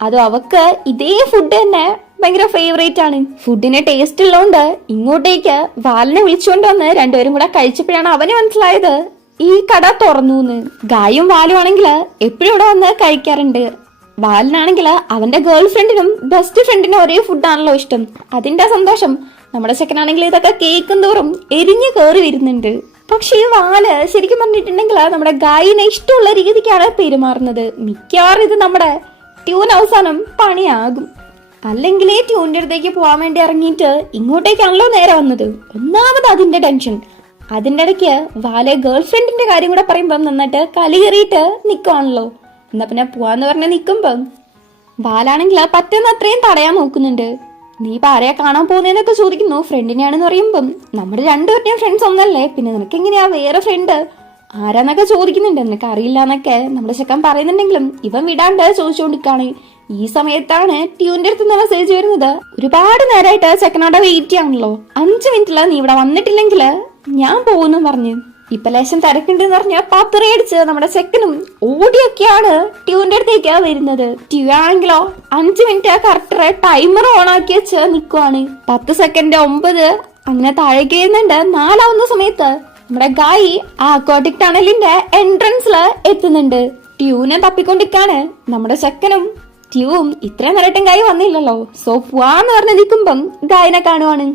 അതും അവക്ക് ഇതേ ഫുഡ് തന്നെ ഭയങ്കര ഫേവറേറ്റ് ആണ്. ഫുഡിന് ടേസ്റ്റ് ഉള്ളതുകൊണ്ട് ഇങ്ങോട്ടേക്ക് വാലിനെ വിളിച്ചുകൊണ്ട് വന്ന് രണ്ടുപേരും കൂടെ കഴിച്ചപ്പോഴാണ് അവന് മനസ്സിലായത് ഈ കട തുറന്നു. ഗായും വാലും ആണെങ്കിൽ എപ്പോഴും ഇവിടെ വന്ന് കഴിക്കാറുണ്ട്. വാലിനാണെങ്കിൽ അവന്റെ ഗേൾ ഫ്രണ്ടിനും ബെസ്റ്റ് ഫ്രണ്ടിനും ഒരേ ഫുഡാണല്ലോ ഇഷ്ടം. അതിന്റെ സന്തോഷം നമ്മുടെ സെക്കൻഡാണെങ്കിൽ ഇതൊക്കെ കേൾക്കും തോറും എരിഞ്ഞു കയറി വരുന്നുണ്ട്. പക്ഷെ ഈ വാല് ശരിക്കും പറഞ്ഞിട്ടുണ്ടെങ്കിൽ നമ്മുടെ ഗായിനെ ഇഷ്ടമുള്ള രീതിക്കാണ് പെരുമാറുന്നത്. മിക്കവാറും ഇത് നമ്മുടെ ട്യൂൻ അവസാനം പണിയാകും. അല്ലെങ്കിലേ ട്യൂന്റെ അടുത്തേക്ക് പോവാൻ വേണ്ടി ഇറങ്ങിയിട്ട് ഇങ്ങോട്ടേക്കാണല്ലോ നേരെ വന്നത്. ഒന്നാമത് അതിന്റെ ടെൻഷൻ. അതിന്റെ ഇടയ്ക്ക് വാലെ ഗേൾ ഫ്രണ്ടിന്റെ കാര്യം കൂടെ പറയുമ്പം നന്നായിട്ട് കലി കയറിയിട്ട് നിക്കുവാണല്ലോ. എന്നാ പിന്നെ പോവാന്ന് പറഞ്ഞ് നിക്കുമ്പം വാലാണെങ്കിൽ പറ്റുന്ന അത്രയും തടയാൻ നോക്കുന്നുണ്ട്. നീ ഇപ്പൊ ആരെയാ കാണാൻ പോകുന്നതെന്നൊക്കെ ചോദിക്കുന്നു. ഫ്രണ്ടിനെയാണെന്ന് പറയുമ്പം നമ്മുടെ രണ്ടുപേരുടെയും ഫ്രണ്ട്സ് ഒന്നല്ലേ, പിന്നെ നിനക്ക് എങ്ങനെയാ വേറെ ഫ്രണ്ട് ആരാന്നൊക്കെ ചോദിക്കുന്നുണ്ട്. നിനക്ക് അറിയില്ല എന്നൊക്കെ നമ്മുടെ ചെക്കൻ പറയുന്നുണ്ടെങ്കിലും ഇവൻ വിടാണ്ട് ചോദിച്ചുകൊണ്ടിരിക്കാണ്. ഈ സമയത്താണ് ട്യൂന്റെ അടുത്ത് നിന്ന് മെസ്സേജ് വരുന്നത്. ഒരുപാട് നേരമായിട്ട് ചെക്കനോടെ വെയിറ്റ് ചെയ്യാണല്ലോ, 5 മിനിറ്റില് നീ ഇവിടെ വന്നിട്ടില്ലെങ്കിൽ ഞാൻ പോകുന്നു പറഞ്ഞു. ഇപ്പൊ ലേശം തിരക്കുണ്ടെന്ന് പറഞ്ഞ പത്രയടിച്ച് നമ്മുടെ ചെക്കനും ഓടിയൊക്കെയാണ് ട്യൂന്റെ അടുത്തേക്ക് വരുന്നത്. ട്യൂ ആണെങ്കിലോ 5 മിനിറ്റ് കറക്റ്റ് ടൈമർ ഓൺ ആക്കി വെച്ച് നിക്കുവാണ്. 10 സെക്കൻഡ് 9 അങ്ങനെ താഴേക്ക് വരുന്നുണ്ട്. 4ആവുന്ന സമയത്ത് നമ്മുടെ ഗായി ആ അക്വാട്ടിക് ടണലിന്റെ എൻട്രൻസില് എത്തുന്നുണ്ട്. ട്യൂനെ തപ്പിക്കൊണ്ടിരിക്കാണ് നമ്മുടെ ചെക്കനും. ട്യൂവും ഇത്ര നേരട്ടും ഗായി വന്നില്ലല്ലോ, സോ പോവാന്ന് പറഞ്ഞ് നിൽക്കുമ്പം ഗായിനെ കാണുവാണ്.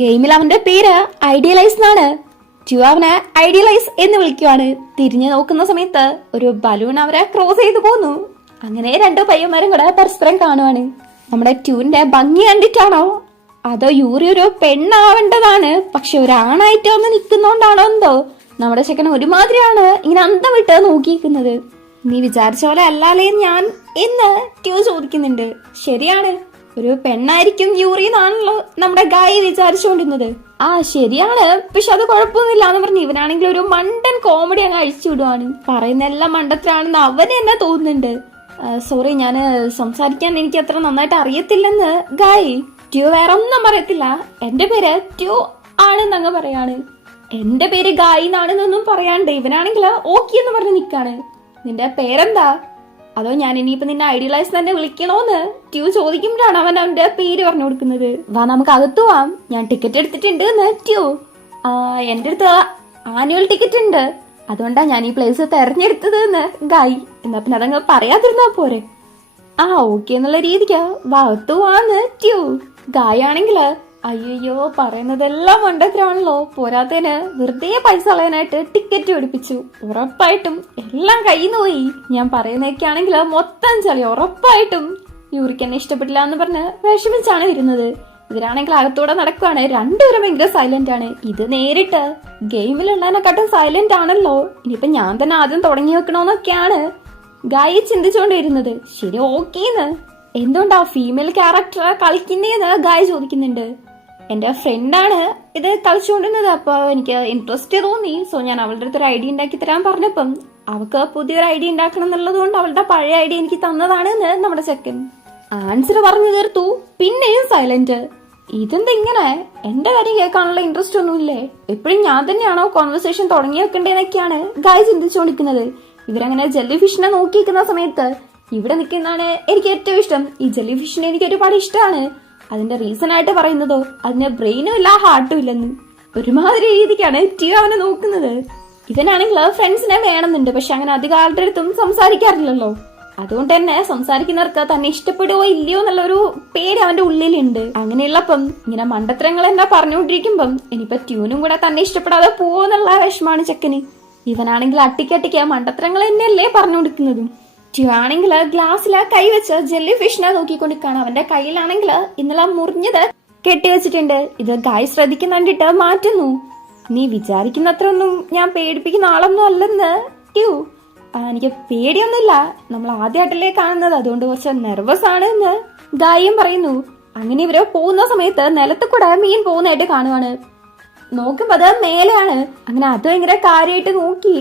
ഗെയിമിൽ അവന്റെ പേര് ഐഡിയലൈസ് എന്നാണ്. ട്യൂ അവനെ ഐഡിയലൈസ് എന്ന് വിളിക്കുവാണ്. തിരിഞ്ഞു നോക്കുന്ന സമയത്ത് ഒരു ബലൂൺ അവരെ ക്രോസ് ചെയ്തു പോന്നു. അങ്ങനെ 2 പയ്യന്മാരും കൂടെ പരസ്പരം കാണുവാണ്. നമ്മുടെ ട്യൂന്റെ ഭംഗി കണ്ടിട്ടാണോ അതോ യൂറി ഒരു പെണ്ണാവേണ്ടതാണ്, പക്ഷെ ഒരാണായിട്ട് ഒന്ന് നിൽക്കുന്നോണ്ടാണോ എന്തോ നമ്മുടെ ചെക്കൻ ഒരുമാതിരിയാണ് ഇങ്ങനെ അന്തം വിട്ട് നോക്കിയിരിക്കുന്നത്. നീ വിചാരിച്ച പോലെ അല്ലാലേ ഞാൻ എന്ന് ട്യൂ ചോദിക്കുന്നുണ്ട്. ശരിയാണ്, ഒരു പെണ്ണായിരിക്കും യൂറി എന്നാണല്ലോ നമ്മുടെ ഗായി വിചാരിച്ചുകൊണ്ടിരുന്നത്. ആ ശരിയാണ്, പക്ഷെ അത് കുഴപ്പമൊന്നുമില്ല എന്ന് പറഞ്ഞു ഇവനാണെങ്കിൽ ഒരു മണ്ടൻ കോമഡി അങ്ങ് അഴിച്ചു വിടുവാണ്. പറയുന്ന എല്ലാം മണ്ടത്തിലാണെന്ന് അവന് തന്നെ തോന്നുന്നുണ്ട്. സോറി, ഞാൻ സംസാരിക്കാൻ എനിക്ക് അത്ര നന്നായിട്ട് അറിയത്തില്ലെന്ന് ഗായി. ട്യൂ വേറെ ഒന്നും പറയത്തില്ല, എന്റെ പേര് ട്യൂ ആണെന്നങ്ങ് പറയാണ്. എന്റെ പേര് ഗായി എന്നാണെന്നൊന്നും പറയാണ്ട് ഇവനാണെങ്കിൽ ഓക്കെ എന്ന് പറഞ്ഞ് നിക്കാണ്. നിന്റെ പേരെന്താ, അതോ ഞാൻ ഇനിയിപ്പോ നിന്നെ ഐഡിയലൈസ് തന്നെ വിളിക്കണോന്ന് ട്യൂ ചോദിക്കുമ്പോഴാണ് അവൻ അവന്റെ പേര് പറഞ്ഞു കൊടുക്കുന്നത്. വാ നമുക്ക് അകത്തു പോവാം, ഞാൻ ടിക്കറ്റ് എടുത്തിട്ടുണ്ട് എന്ന് ട്യൂ. എന്റെ അടുത്ത് ആനുവൽ ടിക്കറ്റ് ഉണ്ട്, അതുകൊണ്ടാ ഞാൻ ഈ പ്ലേസ് തെരഞ്ഞെടുത്തത് എന്ന് ഗായി. എന്നാ പിന്നെ അതങ്ങ് പറയാതിരുന്നാ പോരെ. ഓക്കെ എന്നുള്ള രീതിക്ക് വാ അകത്തു പോവാന്ന് ട്യൂ. ഗായി ആണെങ്കില് അയ്യോ പറയുന്നതെല്ലാം മണ്ടത്തരമാണല്ലോ, പോരാത്തതിന് വെറുതെ പൈസ കളയാനായിട്ട് ടിക്കറ്റ് പിടിപ്പിച്ചു. ഉറപ്പായിട്ടും എല്ലാം കയ്യിൽ നിന്ന് പോയി. ഞാൻ പറയുന്നതൊക്കെ ആണെങ്കിൽ മൊത്തം ചളി. ഉറപ്പായിട്ടും യൂറിക്ക് എന്നെ ഇഷ്ടപ്പെട്ടില്ല എന്ന് പറഞ്ഞ് വിഷമിച്ചാണ് വരുന്നത്. ഇവരാണെങ്കിൽ അകത്തൂടെ നടക്കുവാണ്. രണ്ടുപേരും ഭയങ്കര സൈലന്റ് ആണ്. ഇത് നേരിട്ട് ഗെയിമിലുള്ളതിനെക്കാട്ടും സൈലന്റ് ആണല്ലോ, ഇനിയിപ്പൊ ഞാൻ തന്നെ ആദ്യം തുടങ്ങി വെക്കണോന്നൊക്കെയാണ് ഗായി ചിന്തിച്ചുകൊണ്ട് വരുന്നത്. ശരി ഓക്കേന്ന്. എന്തുകൊണ്ടാ ഫീമെയിൽ ക്യാരക്ടർ കളിക്കുന്നേന്ന് ഗായി ചോദിക്കുന്നുണ്ട്. എന്റെ ഫ്രണ്ടാണ് ഇത് കളിച്ചുകൊണ്ടിരുന്നത്, അപ്പൊ എനിക്ക് ഇൻട്രസ്റ്റ് തോന്നി. സോ ഞാൻ അവളുടെ അടുത്തൊരു ഐഡിയ ഉണ്ടാക്കി തരാൻ പറഞ്ഞപ്പം അവൾക്ക് പുതിയൊരു ഐഡിയ ഉണ്ടാക്കണം എന്നുള്ളത് കൊണ്ട് അവളുടെ പഴയ ഐഡിയ എനിക്ക് തന്നതാണ് എന്ന് നമ്മുടെ ചെക്കൻ ആൻസർ പറഞ്ഞു തീർത്തു. പിന്നെയും സൈലന്റ്. ഇതെന്താ ഇങ്ങനെ, എന്റെ കാര്യം കേൾക്കാനുള്ള ഇൻട്രസ്റ്റ് ഒന്നുമില്ലേ, എപ്പോഴും ഞാൻ തന്നെയാണോ കോൺവെർസേഷൻ തുടങ്ങി വെക്കേണ്ടതെന്നൊക്കെയാണ് ഗായി ചിന്തിച്ചുകൊണ്ടിരിക്കുന്നത്. ഇവരങ്ങനെ ജെല്ലി ഫിഷിനെ നോക്കി നിൽക്കുന്ന സമയത്ത് ഇവിടെ നിൽക്കുന്നതാണ് എനിക്ക് ഏറ്റവും ഇഷ്ടം. ഈ ജെല്ലി ഫിഷിനെ എനിക്ക് ഒരുപാട് ഇഷ്ടമാണ്. അതിന്റെ റീസൺ ആയിട്ട് പറയുന്നതോ അതിന് ബ്രെയിനും ഇല്ല ഹാർട്ടും ഇല്ലെന്ന്. ഒരുമാതിരി രീതിക്കാണ് ട്യൂ അവനെ നോക്കുന്നത്. ഇവനാണെങ്കിൽ ഫ്രണ്ട്സിനെ വേണമെന്നുണ്ട്, പക്ഷെ അങ്ങനെ അധികം ആളുടെ അടുത്തും സംസാരിക്കാറില്ലല്ലോ. അതുകൊണ്ട് തന്നെ സംസാരിക്കുന്നവർക്ക് തന്നെ ഇഷ്ടപ്പെടുവോ ഇല്ലയോ എന്നുള്ളൊരു പേര് അവന്റെ ഉള്ളിലുണ്ട്. അങ്ങനെയുള്ളപ്പം ഇങ്ങനെ മണ്ടത്തരങ്ങൾ എന്നാ പറഞ്ഞുകൊണ്ടിരിക്കുമ്പം ഇനിയിപ്പൊ ട്യൂനും കൂടെ തന്നെ ഇഷ്ടപ്പെടാതെ പോവെന്നുള്ള വിഷമാണ് ചെക്കന്. ഇവനാണെങ്കിൽ അട്ടിക്കട്ടിക്ക് മണ്ടത്തരങ്ങൾ തന്നെയല്ലേ പറഞ്ഞുകൊടുക്കുന്നതും. ട്യൂ ആണെങ്കിൽ ഗ്ലാസ്സില് കൈവച്ച് ജെല്ലി ഫിഷിനെ നോക്കിക്കൊണ്ടിരിക്കാണ്. അവന്റെ കയ്യിലാണെങ്കിൽ ഇന്നലെ മുറിഞ്ഞത് കെട്ടിവെച്ചിട്ടുണ്ട്. ഇത് ഗായ് ശ്രദ്ധിക്കുന്നുണ്ടിട്ട് മാറ്റുന്നു. നീ വിചാരിക്കുന്നത്ര ഒന്നും ഞാൻ പേടിപ്പിക്കുന്ന ആളൊന്നും അല്ലെന്ന് ട്യൂ. എനിക്ക് പേടിയൊന്നുമില്ല, നമ്മൾ ആദ്യമായിട്ടല്ലേ കാണുന്നത്, അതുകൊണ്ട് കുറച്ച് നെർവസ് ആണ് എന്ന് ഗായും പറയുന്നു. അങ്ങനെ ഇവര് പോകുന്ന സമയത്ത് നിലത്ത് കൂടെ മീൻ പോകുന്നതായിട്ട് കാണുവാണ്. നോക്കുമ്പോ അത് മേലെയാണ്. അങ്ങനെ അത് ഭയങ്കര കാര്യമായിട്ട് നോക്കി.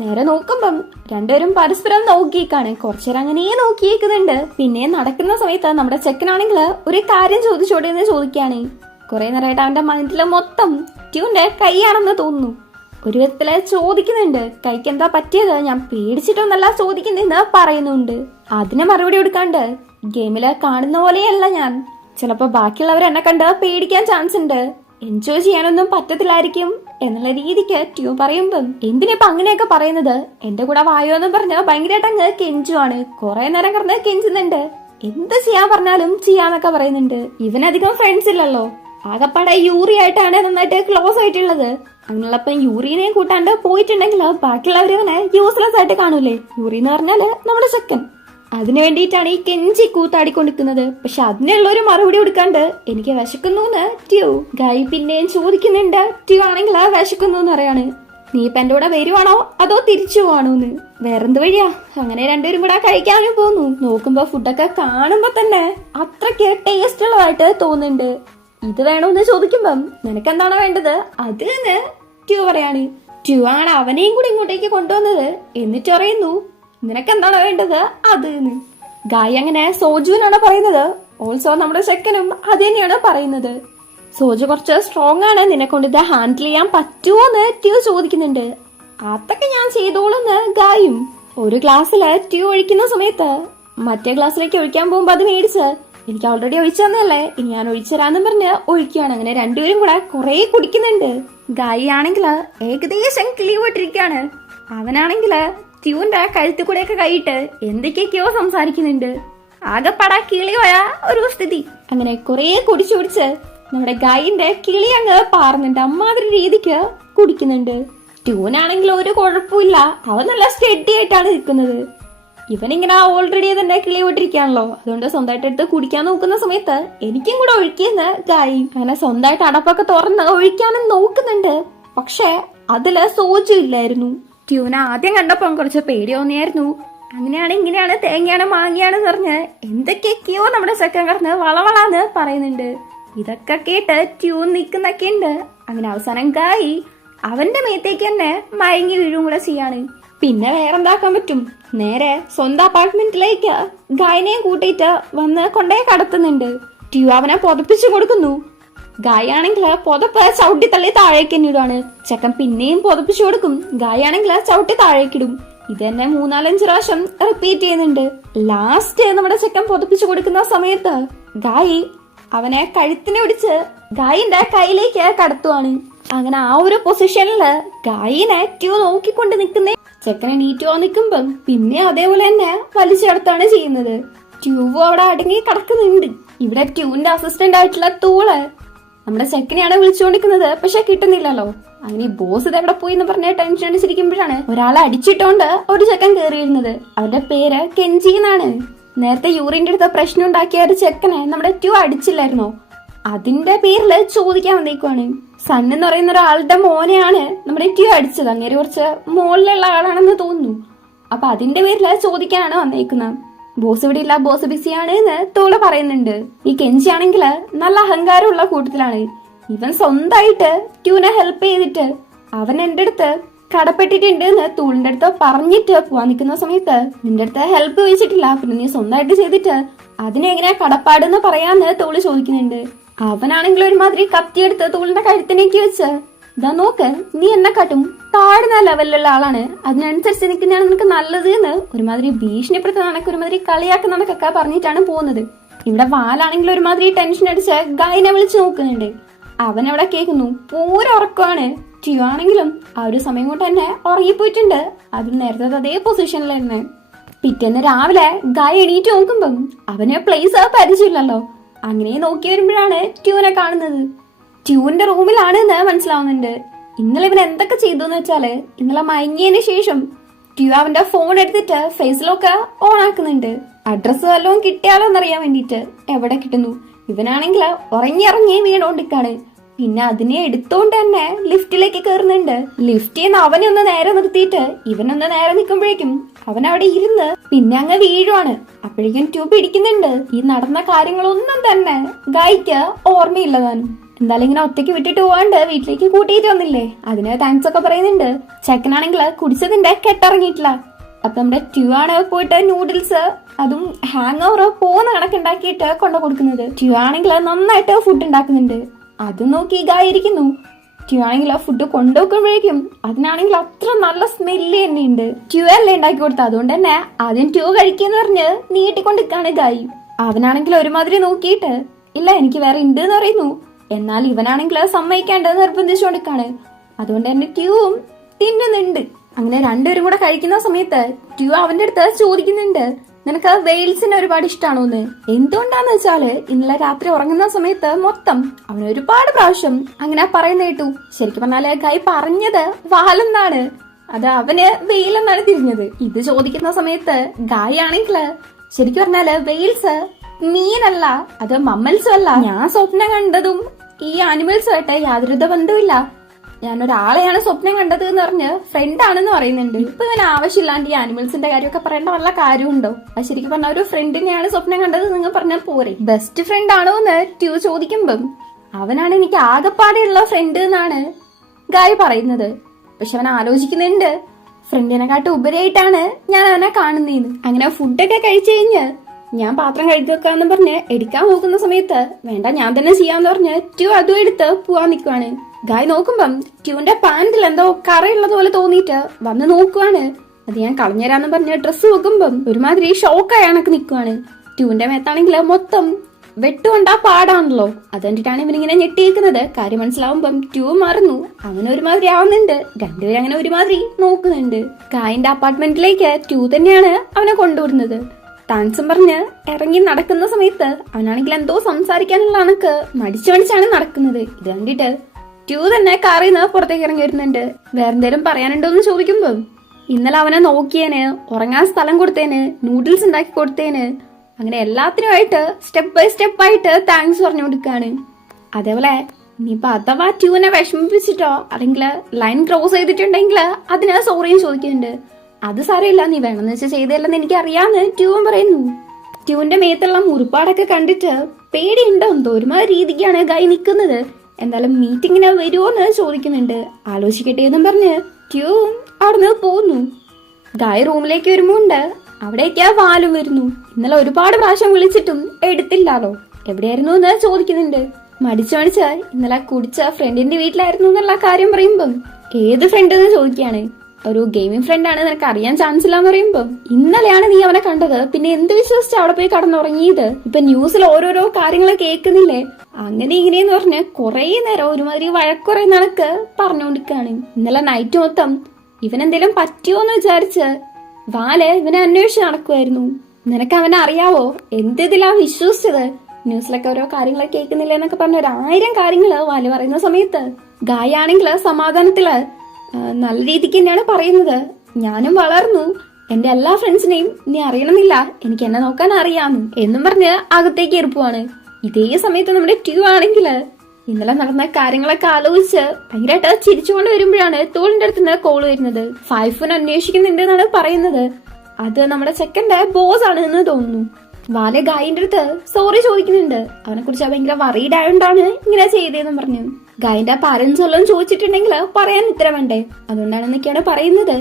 നേരെ നോക്കുമ്പം രണ്ടുപേരും പരസ്പരം നോക്കിയേക്കാണ്. കുറച്ചേരം അങ്ങനെ നോക്കിയേക്കുന്നുണ്ട്. പിന്നെ നടക്കുന്ന സമയത്ത് നമ്മുടെ ചെക്കനാണെങ്കിൽ ഒരു കാര്യം ചോദിച്ചോടെന്ന് ചോദിക്കാണ്. കുറെ നേരമായിട്ട് അവന്റെ മൈൻഡില് മൊത്തം ട്യൂന്റെ കൈയാണെന്ന് തോന്നുന്നു. ഒരു വിധത്തില് ചോദിക്കുന്നുണ്ട്, കൈക്ക് എന്താ പറ്റിയത്, ഞാൻ പേടിച്ചിട്ടൊന്നല്ല ചോദിക്കുന്നെന്ന് പറയുന്നുണ്ട്. അതിന് മറുപടി കൊടുക്കാണ്ട്, ഗെയിമില് കാണുന്ന പോലെയല്ല ഞാൻ, ചിലപ്പോ ബാക്കിയുള്ളവർ എന്നെ കണ്ട് പേടിക്കാൻ ചാൻസ് ഉണ്ട്, എൻജോയ് ചെയ്യാനൊന്നും പറ്റത്തില്ലായിരിക്കും എന്നുള്ള രീതിക്ക് ട്യൂ പറയുമ്പം എന്തിനിപ്പൊ അങ്ങനെയൊക്കെ പറയുന്നത്, എന്റെ കൂടെ വായോ എന്ന് പറഞ്ഞ് ഭയങ്കരമായിട്ട് അങ്ങ് കെഞ്ചുവാണ്. കുറെ നേരം കിടന്ന് കെഞ്ചുന്നുണ്ട്. എന്ത് ചെയ്യാൻ പറഞ്ഞാലും ചെയ്യാന്നൊക്കെ പറയുന്നുണ്ട്. ഇവനധികം ഫ്രണ്ട്സ് ഇല്ലല്ലോ, ആകപ്പാടെ യൂറി ആയിട്ടാണ് നന്നായിട്ട് ക്ലോസ് ആയിട്ടുള്ളത്. അങ്ങനെയുള്ളപ്പം യൂറിനെ കൂട്ടാണ്ട് പോയിട്ടുണ്ടെങ്കിൽ ബാക്കിയുള്ളവർ ഇവനെ യൂസ്ലെസ് ആയിട്ട് കാണൂലേ. യൂറി എന്ന് പറഞ്ഞാല് നമ്മുടെ ചെക്കൻ. അതിനു വേണ്ടിയിട്ടാണ് ഈ കെഞ്ചി കൂത്താടിക്കൊണ്ടിരിക്കുന്നത്. പക്ഷെ അതിനുള്ള ഒരു മറുപടി കൊടുക്കാണ്ട് എനിക്ക് വിശക്കുന്നു ട്യൂ. ഗായ് പിന്നെയും ചോദിക്കുന്നുണ്ട്. ട്യൂ ആണെങ്കിൽ വിശക്കുന്നു എന്ന് പറയാണ്. നീ ഇപ്പൊ എന്റെ കൂടെ വരുവാണോ അതോ തിരിച്ചു പോവാണോന്ന്. വേറെന്ത് വഴിയാ. അങ്ങനെ രണ്ടുപേരും കൂടെ കഴിക്കാനും പോന്നു. നോക്കുമ്പോ ഫുഡൊക്കെ കാണുമ്പോ തന്നെ അത്രയ്ക്ക് ടേസ്റ്റ് ഉള്ളതായിട്ട് തോന്നുന്നുണ്ട്. ഇത് വേണോന്ന് ചോദിക്കുമ്പം നിനക്കെന്താണോ വേണ്ടത് അത് എന്ന് ട്യൂ പറയാണ്. ട്യൂ ആണ് അവനെയും കൂടി ഇങ്ങോട്ടേക്ക് കൊണ്ടുവന്നത്. എന്നിട്ട് പറയുന്നു നിനക്കെന്താണോ വേണ്ടത് അത് എന്ന്. ഗായ് അങ്ങനെ സോജുവിനാണ് പറയുന്നത്. ഓൾസോ നമ്മുടെ ചെക്കനും അത് തന്നെയാണ് പറയുന്നത്. സോജു കുറച്ച് സ്ട്രോങ് ആണ്, നിന്നെ കൊണ്ട് ഇത് ഹാൻഡിൽ ചെയ്യാൻ പറ്റുമോ എന്ന് ട്യൂ ചോദിക്കുന്നുണ്ട്. അതൊക്കെ ഞാൻ ചെയ്തോളൂന്ന് ഗായും. ഒരു ഗ്ലാസ്സില് ട്യൂ ഒഴിക്കുന്ന സമയത്ത് മറ്റേ ഗ്ലാസ്സിലേക്ക് ഒഴിക്കാൻ പോകുമ്പോ അത് മേടിച്ച് എനിക്ക് ഓൾറെഡി ഒഴിച്ചെന്നല്ലേ, ഇനി ഞാൻ ഒഴിച്ചുതരാന്നും പറഞ്ഞ് ഒഴിക്കുകയാണ്. അങ്ങനെ രണ്ടുപേരും കൂടെ കുറെ കുടിക്കുന്നുണ്ട്. ഗായി ആണെങ്കില് ഏകദേശം കിളിവിട്ടിരിക്കുകയാണ്. അവനാണെങ്കില് ട്യൂന്റെ കഴുത്തിൽ കൂടെയൊക്കെ കൈയിട്ട് എന്തൊക്കെയൊക്കെയോ സംസാരിക്കുന്നുണ്ട്. ആകെപ്പാടാ കിളിയോയ ഒരു സ്ഥിതി. അങ്ങനെ കുറെ കുടിച്ചു കുടിച്ച് നമ്മുടെ ഗായിന്റെ കിളി അങ്ങ് പാറുന്നുണ്ട്. അമ്മാതിരി രീതിക്ക് കുടിക്കുന്നുണ്ട്. ട്യൂനാണെങ്കിൽ ഒരു കുഴപ്പമില്ല, അവൻ നല്ല സ്റ്റഡി ആയിട്ടാണ് നിൽക്കുന്നത്. ഇവനിങ്ങനെ ഓൾറെഡി തന്നെ കിളി വിട്ടിരിക്കുകയാണല്ലോ, അതുകൊണ്ട് സ്വന്തമായിട്ട് എടുത്ത് കുടിക്കാൻ നോക്കുന്ന സമയത്ത് എനിക്കും കൂടെ ഒഴിക്കുന്ന ഗായി. അങ്ങനെ സ്വന്തമായിട്ട് അടപ്പൊക്കെ തുറന്ന് ഒഴിക്കാനും നോക്കുന്നുണ്ട്. പക്ഷെ അതില് സോജു ഇല്ലായിരുന്നു. ട്യൂന ആദ്യം കണ്ടപ്പോ കുറച്ച് പേടി തോന്നിയായിരുന്നു. അങ്ങനെയാണ് ഇങ്ങനെയാണ് തേങ്ങയാണ് മാങ്ങയാണെന്ന് പറഞ്ഞ് എന്തൊക്കെയൊക്കെയോ നമ്മുടെ ചെക്കൻ കിടന്ന് വളവളാന്ന് പറയുന്നുണ്ട്. ഇതൊക്കെ കേട്ട് ട്യൂൺ നിൽക്കുന്നൊക്കെ ഉണ്ട്. അങ്ങനെ അവസാനം ഗായി അവന്റെ മേത്തേക്ക് തന്നെ മയങ്ങി വീഴും കൂടെ ചെയ്യാണ്. പിന്നെ വേറെന്താക്കാൻ പറ്റും, നേരെ സ്വന്തം അപ്പാർട്ട്മെന്റിലേക്ക് ഗായനെയും കൂട്ടിയിട്ട് വന്ന് കൊണ്ടേ കടത്തുന്നുണ്ട്. ട്യൂ അവനെ പൊതപ്പിച്ചു കൊടുക്കുന്നു. ഗായാണെങ്കിൽ പൊതപ്പ് ചവിട്ടി തള്ളി താഴേക്ക് ഇടുവാണ്. ചെക്കൻ പിന്നെയും പൊതപ്പിച്ചു കൊടുക്കും. ഗായാണെങ്കിൽ ചവിട്ടി താഴേക്കിടും. ഇത് തന്നെ 3-4 പ്രാവശ്യം റിപ്പീറ്റ് ചെയ്യുന്നുണ്ട്. ലാസ്റ്റ് നമ്മുടെ ചെക്കൻ പൊതപ്പിച്ചു കൊടുക്കുന്ന സമയത്ത് ഗായി അവനെ കഴുത്തിനെ പിടിച്ച് ഗായിന്റെ കയ്യിലേക്ക് കടത്തുവാണ്. അങ്ങനെ ആ ഒരു പൊസിഷനില് ഗായിനെ ട്യൂ നോക്കിക്കൊണ്ട് നിൽക്കുന്ന ചെക്കനെ നീറ്റ് പോകാൻ നിൽക്കുമ്പം പിന്നെ അതേപോലെ തന്നെ വലിച്ചെടുത്താണ് ചെയ്യുന്നത്. ട്യൂബ് അവിടെ അടങ്ങി കിടക്കുന്നുണ്ട്. ഇവിടെ ട്യൂവിന്റെ അസിസ്റ്റന്റ് ആയിട്ടുള്ള തൂള് നമ്മുടെ ചെക്കനെയാണ് വിളിച്ചുകൊണ്ടിരിക്കുന്നത്. പക്ഷെ കിട്ടുന്നില്ലല്ലോ. അങ്ങനെ ബോസ് ഇത് എവിടെ പോയി എന്ന് പറഞ്ഞ ടെൻഷൻ അടിച്ചിരിക്കുമ്പോഴാണ് ഒരാളെ അടിച്ചിട്ടോണ്ട് ഒരു ചെക്കൻ കയറിയിരുന്നത്. അവരുടെ പേര് കെഞ്ചി എന്നാണ്. നേരത്തെ യൂറിന്റെ അടുത്ത് പ്രശ്നം ഉണ്ടാക്കിയ ഒരു ചെക്കനെ നമ്മുടെ ട്യൂ അടിച്ചില്ലായിരുന്നോ, അതിന്റെ പേരില് ചോദിക്കാൻ വന്നേക്കുവാണ്. സൺ എന്ന് പറയുന്ന ഒരാളുടെ മോനെയാണ് നമ്മുടെ ട്യൂ അടിച്ചത്. അങ്ങനെ കുറച്ച് മുകളിലുള്ള ആളാണെന്ന് തോന്നുന്നു. അപ്പൊ അതിന്റെ പേരില് ചോദിക്കാനാണ് വന്നേക്കുന്നത്. ബോസ് ഇവിടെ ഇല്ല, ബോസ് ബിസിയാണ് എന്ന് തോള് പറയുന്നുണ്ട്. ഈ കെഞ്ചി ആണെങ്കിൽ നല്ല അഹങ്കാരമുള്ള കൂട്ടത്തിലാണ്. ഇവൻ സ്വന്തമായിട്ട് ട്യൂനെ ഹെൽപ്പ് ചെയ്തിട്ട് അവൻ എന്റെ അടുത്ത് കടപ്പെട്ടിട്ടുണ്ട് എന്ന് തൂളിന്റെ അടുത്ത് പറഞ്ഞിട്ട് പോവാൻ നിൽക്കുന്ന സമയത്ത് നിന്റെ അടുത്ത് ഹെൽപ്പ് ചോദിച്ചിട്ടില്ല, പിന്നെ നീ സ്വന്തമായിട്ട് ചെയ്തിട്ട് അതിനെങ്ങനെയാ കടപ്പാടെന്ന് പറയാന്ന് തോള് ചോദിക്കുന്നുണ്ട്. അവനാണെങ്കിൽ ഒരുമാതിരി കത്തിയെടുത്ത് തൂളിന്റെ കഴുത്തിനേക്ക് വെച്ച് ഇതാ നോക്ക്, നീ എന്നെ കാട്ടും താഴ്ന്ന ലെവലിലുള്ള ആളാണ്, അതിനനുസരിച്ച് നിൽക്കുന്നതാണ് നിനക്ക് നല്ലത് എന്ന് ഒരുമാതിരി ഭീഷണിപ്പെടുത്തുന്ന കണക്ക് ഒരുമാതിരി കളിയാക്കുന്ന കണക്കൊക്കെ പറഞ്ഞിട്ടാണ് പോകുന്നത്. ഇവിടെ വാലാണെങ്കിൽ ഒരുമാതിരി ടെൻഷൻ അടിച്ച് ഗായിനെ വിളിച്ചു നോക്കുന്നുണ്ട്. അവൻ അവിടെ കേൾക്കുന്നു. പൂര ഉറക്കമാണ്. ട്യൂ ആണെങ്കിലും ആ ഒരു സമയം കൊണ്ട് തന്നെ ഉറങ്ങിപ്പോയിട്ടുണ്ട്. അത് നേരത്തെ അതേ പൊസിഷനിൽ തന്നെ. പിറ്റേന്ന് രാവിലെ ഗായ് എണീറ്റ് നോക്കുമ്പം അവന് പ്ലേസ് പരിചയമില്ലല്ലോ. അങ്ങനെ നോക്കി വരുമ്പോഴാണ് ട്യൂനെ കാണുന്നത്. ട്യൂന്റെ റൂമിലാണ് എന്ന് മനസ്സിലാവുന്നുണ്ട്. ഇന്നലെ ഇവൻ എന്തൊക്കെ ചെയ്തു എന്ന് വെച്ചാല് ഇന്നലെ മയങ്ങിയതിന് ശേഷം ട്യൂ അവന്റെ ഫോൺ എടുത്തിട്ട് ഫേസിലൊക്കെ ഓൺ ആക്കുന്നുണ്ട്. അഡ്രസ് വല്ലതും കിട്ടിയാലോ എന്നറിയാൻ വേണ്ടിട്ട്. എവിടെ കിട്ടുന്നു, ഇവനാണെങ്കിൽ ഉറങ്ങി വീണോണ്ടിരിക്കാണ്. പിന്നെ അതിനെ എടുത്തോണ്ട് തന്നെ ലിഫ്റ്റിലേക്ക് കയറുന്നുണ്ട്. ലിഫ്റ്റിൽ നിന്ന് അവനെ ഒന്ന് നേരെ നിർത്തിയിട്ട് ഇവനൊന്ന് നേരെ നിൽക്കുമ്പോഴേക്കും അവൻ അവിടെ ഇരുന്ന് പിന്നെ അങ്ങ് വീഴുവാണ്. അപ്പോഴേക്കും ട്യൂബ് പിടിക്കുന്നുണ്ട്. ഈ നടന്ന കാര്യങ്ങളൊന്നും തന്നെ ഗായിക്ക് ഓർമ്മയില്ല താനും. എന്തായാലും ഇങ്ങനെ ഒറ്റയ്ക്ക് വിട്ടിട്ട് പോവാണ്ട് വീട്ടിലേക്ക് കൂട്ടിയിട്ട് വന്നില്ലേ, അതിന് താങ്ക്സ് ഒക്കെ പറയുന്നുണ്ട്. ചെക്കനാണെങ്കിൽ കുടിച്ചതിന്റെ കെട്ടിറങ്ങിയിട്ടില്ല. അപ്പൊ നമ്മുടെ ട്യൂ ആണ് പോയിട്ട് നൂഡിൽസ് അതും ഹാങ് ഓവർ പോകുന്ന കണക്കുണ്ടാക്കിയിട്ട് കൊണ്ടു കൊടുക്കുന്നത്. ട്യൂ ആണെങ്കിൽ നന്നായിട്ട് ഫുഡ് ഉണ്ടാക്കുന്നുണ്ട്. അത് നോക്കി ഗായി ഇരിക്കുന്നു. ട്യൂ ആണെങ്കിൽ ആ ഫുഡ് കൊണ്ടുവെക്കുമ്പോഴേക്കും അതിനാണെങ്കിൽ അത്ര നല്ല സ്മെല്ല് തന്നെ ഉണ്ട്. ട്യൂ അല്ലേ ഉണ്ടാക്കി കൊടുത്ത, അതുകൊണ്ട് തന്നെ ആദ്യം ട്യൂ കഴിക്കുന്ന പറഞ്ഞ് നീട്ടിക്കൊണ്ടിരിക്കാണ് ഗായി. അവനാണെങ്കിൽ ഒരുമാതിരി നോക്കിയിട്ട് ഇല്ല എനിക്ക് വേറെ ഉണ്ട് എന്ന് പറയുന്നു. എന്നാൽ ഇവനാണെങ്കിൽ സമ്മതിക്കാണ്ട് നിർബന്ധിച്ചുകൊണ്ടിരിക്കാണ്. അതുകൊണ്ട് തന്നെ ട്യൂവും തിന്നുന്നുണ്ട്. അങ്ങനെ രണ്ടുപേരും കൂടെ കഴിക്കുന്ന സമയത്ത് ട്യൂ അവന്റെ അടുത്ത് ചോദിക്കുന്നുണ്ട്, നിനക്ക് വെയിൽസിനെ ഒരുപാട് ഇഷ്ടമാണോന്ന്. എന്തുകൊണ്ടാന്ന് വെച്ചാല് ഇന്നലെ രാത്രി ഉറങ്ങുന്ന സമയത്ത് മൊത്തം അവന് ഒരുപാട് പ്രാവശ്യം അങ്ങനെ പറയുന്ന കേട്ടു. ശരിക്കും പറഞ്ഞാല് ഗായ് പറഞ്ഞത് വാലെന്നാണ്, അത് അവന് വെയിലെന്നാണ് തിരിഞ്ഞത്. ഇത് ചോദിക്കുന്ന സമയത്ത് ഗായ് ആണെങ്കില് ശരിക്കും പറഞ്ഞാല് വെയിൽസ് മീനല്ല, അത് മമ്മൽസും അല്ല. ഞാൻ സ്വപ്നം കണ്ടതും ഈ ആനിമൽസുമായിട്ട് യാതൊരു ബന്ധവുമില്ല. ഞാൻ ഒരാളെയാണ് സ്വപ്നം കണ്ടത് എന്ന് പറഞ്ഞ് ഫ്രണ്ട് ആണെന്ന് പറയുന്നുണ്ട്. ഇപ്പൊ ഇവൻ ആവശ്യമില്ലാണ്ട് ഈ ആനിമൽസിന്റെ കാര്യമൊക്കെ പറയേണ്ട വല്ല കാര്യമുണ്ടോ? അത് ശരിക്കും പറഞ്ഞ ഒരു ഫ്രണ്ടിനെയാണ് സ്വപ്നം കണ്ടത് നിങ്ങൾ പറഞ്ഞാൽ പോരെ. ബെസ്റ്റ് ഫ്രണ്ട് ആണോ എന്ന് ട്യൂ ചോദിക്കുമ്പം അവനാണ് എനിക്ക് ആകെപ്പാടെയുള്ള ഫ്രണ്ട് എന്നാണ് ഗായ് പറയുന്നത്. പക്ഷെ അവൻ ആലോചിക്കുന്നുണ്ട് ഫ്രണ്ടിനെക്കാട്ട് ഉപരിയായിട്ടാണ് ഞാൻ അവനെ കാണുന്നതെന്ന്. അങ്ങനെ ഫുഡൊക്കെ കഴിച്ചു കഴിഞ്ഞ് ഞാൻ പാത്രം കഴുകിവെക്കാന്ന് പറഞ്ഞ് എടുക്കാൻ നോക്കുന്ന സമയത്ത് വേണ്ട ഞാൻ തന്നെ ചെയ്യാന്ന് പറഞ്ഞ് ട്യൂ അതും എടുത്ത് പോവാൻ നിൽക്കുവാണ്. ഗായ് നോക്കുമ്പം ട്യൂന്റെ പാന്റിൽ എന്തോ കറയുള്ളത് പോലെ തോന്നിയിട്ട് വന്ന് നോക്കുവാണ്. അത് ഞാൻ കളഞ്ഞുതരാന്ന് പറഞ്ഞ് ഡ്രസ്സ് വെക്കുമ്പം ഒരുമാതിരി ഷോക്കായി കണക്ക് നിൽക്കുവാണ്. ട്യൂന്റെ മേത്താണെങ്കിൽ മൊത്തം വെട്ടുകൊണ്ടാ പാടാണല്ലോ. അത് കണ്ടിട്ടാണ് ഇവനിങ്ങനെ ഞെട്ടിയിരിക്കുന്നത്. കാര്യം മനസ്സിലാവുമ്പം ട്യൂ മറന്നു. അങ്ങനെ ഒരുമാതിരി ആവുന്നുണ്ട്. രണ്ടുപേരും അങ്ങനെ ഒരുമാതിരി നോക്കുന്നുണ്ട്. ഗായിന്റെ അപ്പാർട്ട്മെന്റിലേക്ക് ട്യൂ തന്നെയാണ് അവനെ കൊണ്ടുവരുന്നത്. താങ്ക്സും പറഞ്ഞ് ഇറങ്ങി നടക്കുന്ന സമയത്ത് അവനാണെങ്കിൽ എന്തോ സംസാരിക്കാനുള്ള കണക്ക് മടിച്ചാണ് നടക്കുന്നത്. ഇത് കണ്ടിട്ട് ട്യൂ തന്നെ കാറിൽ നിന്ന് പുറത്തേക്ക് ഇറങ്ങി വരുന്നുണ്ട്. വേറെന്തേലും പറയാനുണ്ടോ എന്ന് ചോദിക്കുമ്പം ഇന്നലെ അവനെ നോക്കിയേന്, ഉറങ്ങാൻ സ്ഥലം കൊടുത്തേന്, നൂഡിൽസ് ഉണ്ടാക്കി കൊടുത്തേന്, അങ്ങനെ എല്ലാത്തിനുമായിട്ട് സ്റ്റെപ്പ് ബൈ സ്റ്റെപ്പ് ആയിട്ട് താങ്ക്സ് പറഞ്ഞു കൊടുക്കാണ്. അതേപോലെ ഇനിയിപ്പൊ അഥവാ ട്യൂനെ വിഷമിപ്പിച്ചിട്ടോ അല്ലെങ്കിൽ ലൈൻ ക്രോസ് ചെയ്തിട്ടുണ്ടെങ്കിൽ അതിന് സോറിയും ചോദിക്കുന്നുണ്ട്. അത് സാരമില്ല, നീ വേണമെന്ന് വെച്ചാൽ ചെയ്തല്ലെന്ന് എനിക്ക് അറിയാന്ന് ട്യൂവും പറയുന്നു. ട്യൂവിന്റെ മേത്തുള്ള മുറിപ്പാടൊക്കെ കണ്ടിട്ട് പേടിയുണ്ടോ എന്തോ ഒരുമാതിരി രീതിക്കാണ് ഗായ് നിൽക്കുന്നത്. എന്തായാലും മീറ്റിങ്ങിന് വരുമോന്ന് ചോദിക്കുന്നുണ്ട്. ആലോചിക്കട്ടെ എന്നും പറഞ്ഞ് ട്യൂ അവിടുന്ന് പോകുന്നു. ഗായ് റൂമിലേക്ക് വരുമ്പോണ്ട് അവിടേക്കാ വാലും വരുന്നു. ഇന്നലെ ഒരുപാട് പ്രാവശ്യം വിളിച്ചിട്ടും എടുത്തില്ലാലോ, എവിടെയായിരുന്നു എന്ന് ചോദിക്കുന്നുണ്ട്. മടിച്ച് ഇന്നലെ കുടിച്ച ഫ്രണ്ടിന്റെ വീട്ടിലായിരുന്നു എന്നുള്ള കാര്യം പറയുമ്പം ഏത് ഫ്രണ്ട് എന്ന് ചോദിക്കുകയാണ്. ഒരു ഗെയിമിംഗ് ഫ്രണ്ട് ആണ്, നിനക്ക് അറിയാൻ ചാൻസ് ഇല്ലാന്ന് പറയുമ്പം ഇന്നലെയാണ് നീ അവനെ കണ്ടത്, പിന്നെ എന്ത് വിശ്വസിച്ച് അവിടെ പോയി കടന്നുറങ്ങിയത്? ഇപ്പൊ ന്യൂസിൽ ഓരോരോ കാര്യങ്ങൾ കേൾക്കുന്നില്ലേ, അങ്ങനെ ഇങ്ങനെയെന്ന് പറഞ്ഞ് കുറെ നേരം ഒരുമാതിരി വഴക്കുറേ നടക്ക് പറഞ്ഞുകൊണ്ടിരിക്കാണ്. ഇന്നലെ നൈറ്റ് മൊത്തം ഇവനെന്തേലും പറ്റിയോന്ന് വിചാരിച്ച് വാല് ഇവനെ അന്വേഷിച്ച് നടക്കുമായിരുന്നു. നിനക്ക് അവനെ അറിയാവോ? എന്തിലാ വിശ്വസിച്ചത്? ന്യൂസിലൊക്കെ ഓരോ കാര്യങ്ങൾ കേൾക്കുന്നില്ല എന്നൊക്കെ പറഞ്ഞ 1000 കാര്യങ്ങള് വാല് പറയുന്ന സമയത്ത് ഗായ് ആണെങ്കില് സമാധാനത്തില് നല്ല രീതിക്ക് തന്നെയാണ് പറയുന്നത്. ഞാനും വളർന്നു, എന്റെ എല്ലാ ഫ്രണ്ട്സിനെയും നീ അറിയണമെന്നില്ല, എനിക്ക് എന്നെ നോക്കാൻ അറിയാമെന്ന് എന്നും പറഞ്ഞ് അകത്തേക്ക് ഇറുപ്പുവാണ്. ഇതേ സമയത്ത് നമ്മുടെ ട്യൂ ആണെങ്കില് ഇന്നലെ നടന്ന കാര്യങ്ങളൊക്കെ ആലോചിച്ച് ഭയങ്കരമായിട്ട് ചിരിച്ചുകൊണ്ട് വരുമ്പോഴാണ് തോളിന്റെ അടുത്ത് നിന്ന് കോള് വരുന്നത്. ഫൈഫിനെ അന്വേഷിക്കുന്നുണ്ട് എന്നാണ് പറയുന്നത്. അത് നമ്മുടെ ചെക്കന്റെ ബോസ് ആണ് എന്ന് തോന്നുന്നു. വാലെ ഗായിന്റെ അടുത്ത് സോറി ചോദിക്കുന്നുണ്ട്. അവനെ കുറിച്ച് ഭയങ്കര വറീഡ് ആയതുകൊണ്ടാണ് ഇങ്ങനെ ചെയ്തതെന്ന് പറഞ്ഞു. ഗായിന്റെ പാരന്റ്സ് എല്ലാം ചോദിച്ചിട്ടുണ്ടെങ്കിൽ പറയാൻ ഉത്തരം വേണ്ടേ, അതുകൊണ്ടാണെന്നൊക്കെയാണ് പറയുന്നത്.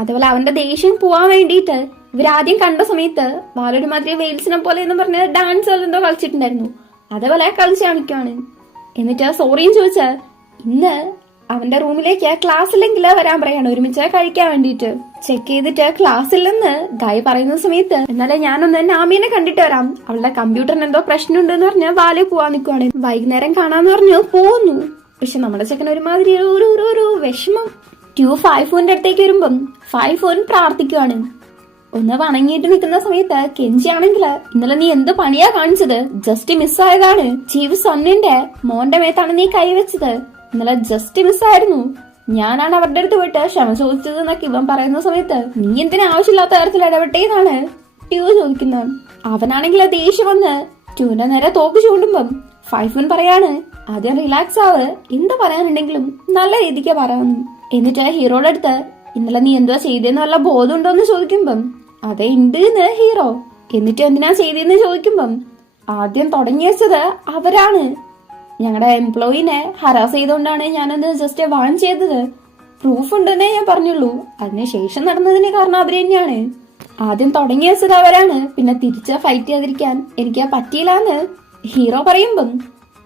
അതുപോലെ അവന്റെ ദേഷ്യം പോവാൻ വേണ്ടിയിട്ട് ഇവരാദ്യം കണ്ട സമയത്ത് വാലൊരുമാതിരി വെയിൽസിനെ പോലെ എന്ന് പറഞ്ഞ് ഡാൻസ് എന്തോ കളിച്ചിട്ടുണ്ടായിരുന്നു. അതേപോലെ കളിച്ച് കാണിക്കുവാണ്. എന്നിട്ട് സോറിയും ചോദിച്ച ഇന്ന് അവന്റെ റൂമിലേക്ക് ക്ലാസ്സിലെങ്കിൽ വരാൻ പറയാണ് ഒരുമിച്ച് കഴിക്കാൻ വേണ്ടിയിട്ട്. ചെക്ക് ചെയ്തിട്ട് ക്ലാസ്സില്ലെന്ന് ഗായ് പറയുന്ന സമയത്ത് എന്നാലേ ഞാനൊന്ന് നാമീനെ കണ്ടിട്ട് വരാം, അവളുടെ കമ്പ്യൂട്ടറിന് എന്തോ പ്രശ്നമുണ്ടെന്ന് പറഞ്ഞ് വാലേ പോവാൻ നിൽക്കുവാണ്. വൈകുന്നേരം കാണാന്ന് പറഞ്ഞു പോകുന്നു. പക്ഷെ നമ്മുടെ ചെക്കൻ ഒരുമാതിരി ഒരു വിഷമം. ട്യൂ ഫൈഫോന്റെ അടുത്തേക്ക് വരുമ്പം ഫൈഫോൻ പ്രാർത്ഥിക്കുവാണ്. ഒന്ന് വണങ്ങിയിട്ട് നിൽക്കുന്ന സമയത്ത് കെഞ്ചി ആണെങ്കിൽ ഇന്നലെ നീ എന്ത് പണിയാ കാണിച്ചത്, ജസ്റ്റ് മിസ്സായതാണ്. ചീഫ് സണ്ണിന്റെ മോന്റെ മേത്താണ് നീ കൈവച്ചത്, ഇന്നലെ ജസ്റ്റ് മിസ്സായിരുന്നു, ഞാനാണ് അവരുടെ അടുത്ത് പോയിട്ട് ക്ഷമ ചോദിച്ചത് എന്നൊക്കെ ഇവൻ പറയുന്ന സമയത്ത് നീ എന്തിനാ ആവശ്യമില്ലാത്ത കാര്യത്തിൽ ഇടപെട്ടേന്നാണ് ട്യൂ ചോദിക്കുന്നത്. അവനാണെങ്കിൽ ദേഷ്യം വന്ന് ട്യൂന്റെ നേരെ തോക്ക് ചൂണ്ടുമ്പം ഫൈഫൻ പറയാണ് ആദ്യം റിലാക്സ് ആവ്, എന്ത് പറയാനുണ്ടെങ്കിലും നല്ല രീതിക്ക് പറയാമെന്ന്. എന്നിട്ട് ഹീറോയുടെ അടുത്ത് ഇന്നലെ നീ എന്തുവാ ചെയ്തേന്ന് വല്ല ബോധം ഉണ്ടോന്ന് ചോദിക്കുമ്പം അതെ ഉണ്ട് എന്ന് ഹീറോ. എന്നിട്ട് എന്തിനാ ചെയ്തതെന്ന് ചോദിക്കുമ്പം ആദ്യം തുടങ്ങി വെച്ചത് അവരാണ്, ഞങ്ങളുടെ എംപ്ലോയിനെ ഹറാസ് ചെയ്തുകൊണ്ടാണ് ഞാനത് ജസ്റ്റ് വാൺ ചെയ്തത്, പ്രൂഫ് ഉണ്ടെന്നേ ഞാൻ പറഞ്ഞുള്ളൂ, അതിനുശേഷം നടന്നതിന് കാരണം അവര് തന്നെയാണ്, ആദ്യം തുടങ്ങി വെച്ചത് അവരാണ്, പിന്നെ തിരിച്ച് ഫൈറ്റ് ചെയ്യാതിരിക്കാൻ എനിക്ക് പറ്റിയില്ലാന്ന് ഹീറോ പറയുമ്പം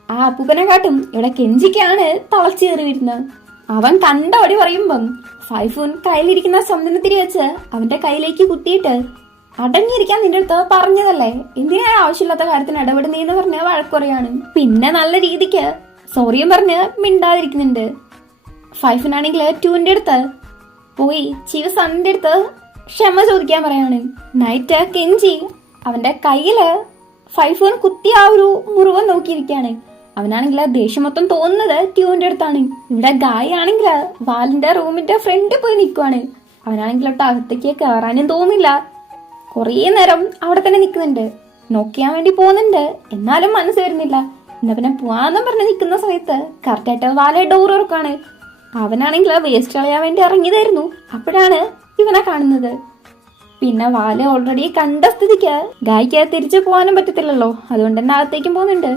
ആ അപ്പൂപ്പനെ കാട്ടും ഇവിടെ കെഞ്ചിക്കാണ് തളച്ചേറി വരുന്നത്. അവൻ കണ്ടോടി പറയുമ്പം ഫൈഫൂൻ കയ്യിലിരിക്കുന്ന ചന്ദനത്തിരി വെച്ച് അവന്റെ കയ്യിലേക്ക് കുത്തിയിട്ട് അടങ്ങിയിരിക്കാൻ നിന്റെ അടുത്ത് പറഞ്ഞതല്ലേ, എന്തിനാ ആവശ്യമില്ലാത്ത കാര്യത്തിന് ഇടപെടുന്നേന്ന് പറഞ്ഞ വഴക്കുറയാണ്. പിന്നെ നല്ല രീതിക്ക് സോറിയും പറഞ്ഞ് മിണ്ടാതിരിക്കുന്നുണ്ട്. ഫൈഫിനാണെങ്കിൽ ട്യൂന്റെ അടുത്ത് പോയി ചീഫ് സണ്ണിന്റെ അടുത്ത് ക്ഷമ ചോദിക്കാൻ പറയാണ്. നൈറ്റ് കെഞ്ചി അവന്റെ കയ്യില് ഫൈഫോൻ കുത്തി ആ ഒരു മുറിവ് നോക്കിയിരിക്കാണ്. അവനാണെങ്കിൽ ദേഷ്യം മൊത്തം തോന്നുന്നത് ട്യൂന്റെ അടുത്താണ്. ഇവിടെ ഗായ് ആണെങ്കിൽ വാലിന്റെ റൂമിന്റെ ഫ്രണ്ടിൽ പോയി നിൽക്കുവാണ്. അവനാണെങ്കിൽ അകത്തേക്ക് കയറാനും തോന്നില്ല, കുറേ നേരം അവിടെ തന്നെ നിൽക്കുന്നുണ്ട്, നോക്കിയാൻ വേണ്ടി പോകുന്നുണ്ട്, എന്നാലും മനസ്സ് വരുന്നില്ല. എന്നാ പിന്നെ പോവാന്നും പറഞ്ഞ് നിൽക്കുന്ന സമയത്ത് കറക്റ്റായിട്ട് വാലെ ഡോർ ഉറക്കാണ്. അവനാണെങ്കിൽ വേസ്റ്റ് കളയാൻ വേണ്ടി ഇറങ്ങിയതായിരുന്നു, അപ്പോഴാണ് ഇവനെ കാണുന്നത്. പിന്നെ വാല ഓൾറെഡി കണ്ട സ്ഥിതിക്ക് ഗായ്ക്ക് തിരിച്ചു പോകാനും പറ്റത്തില്ലല്ലോ, അതുകൊണ്ട് തന്നെ അകത്തേക്കും പോകുന്നുണ്ട്.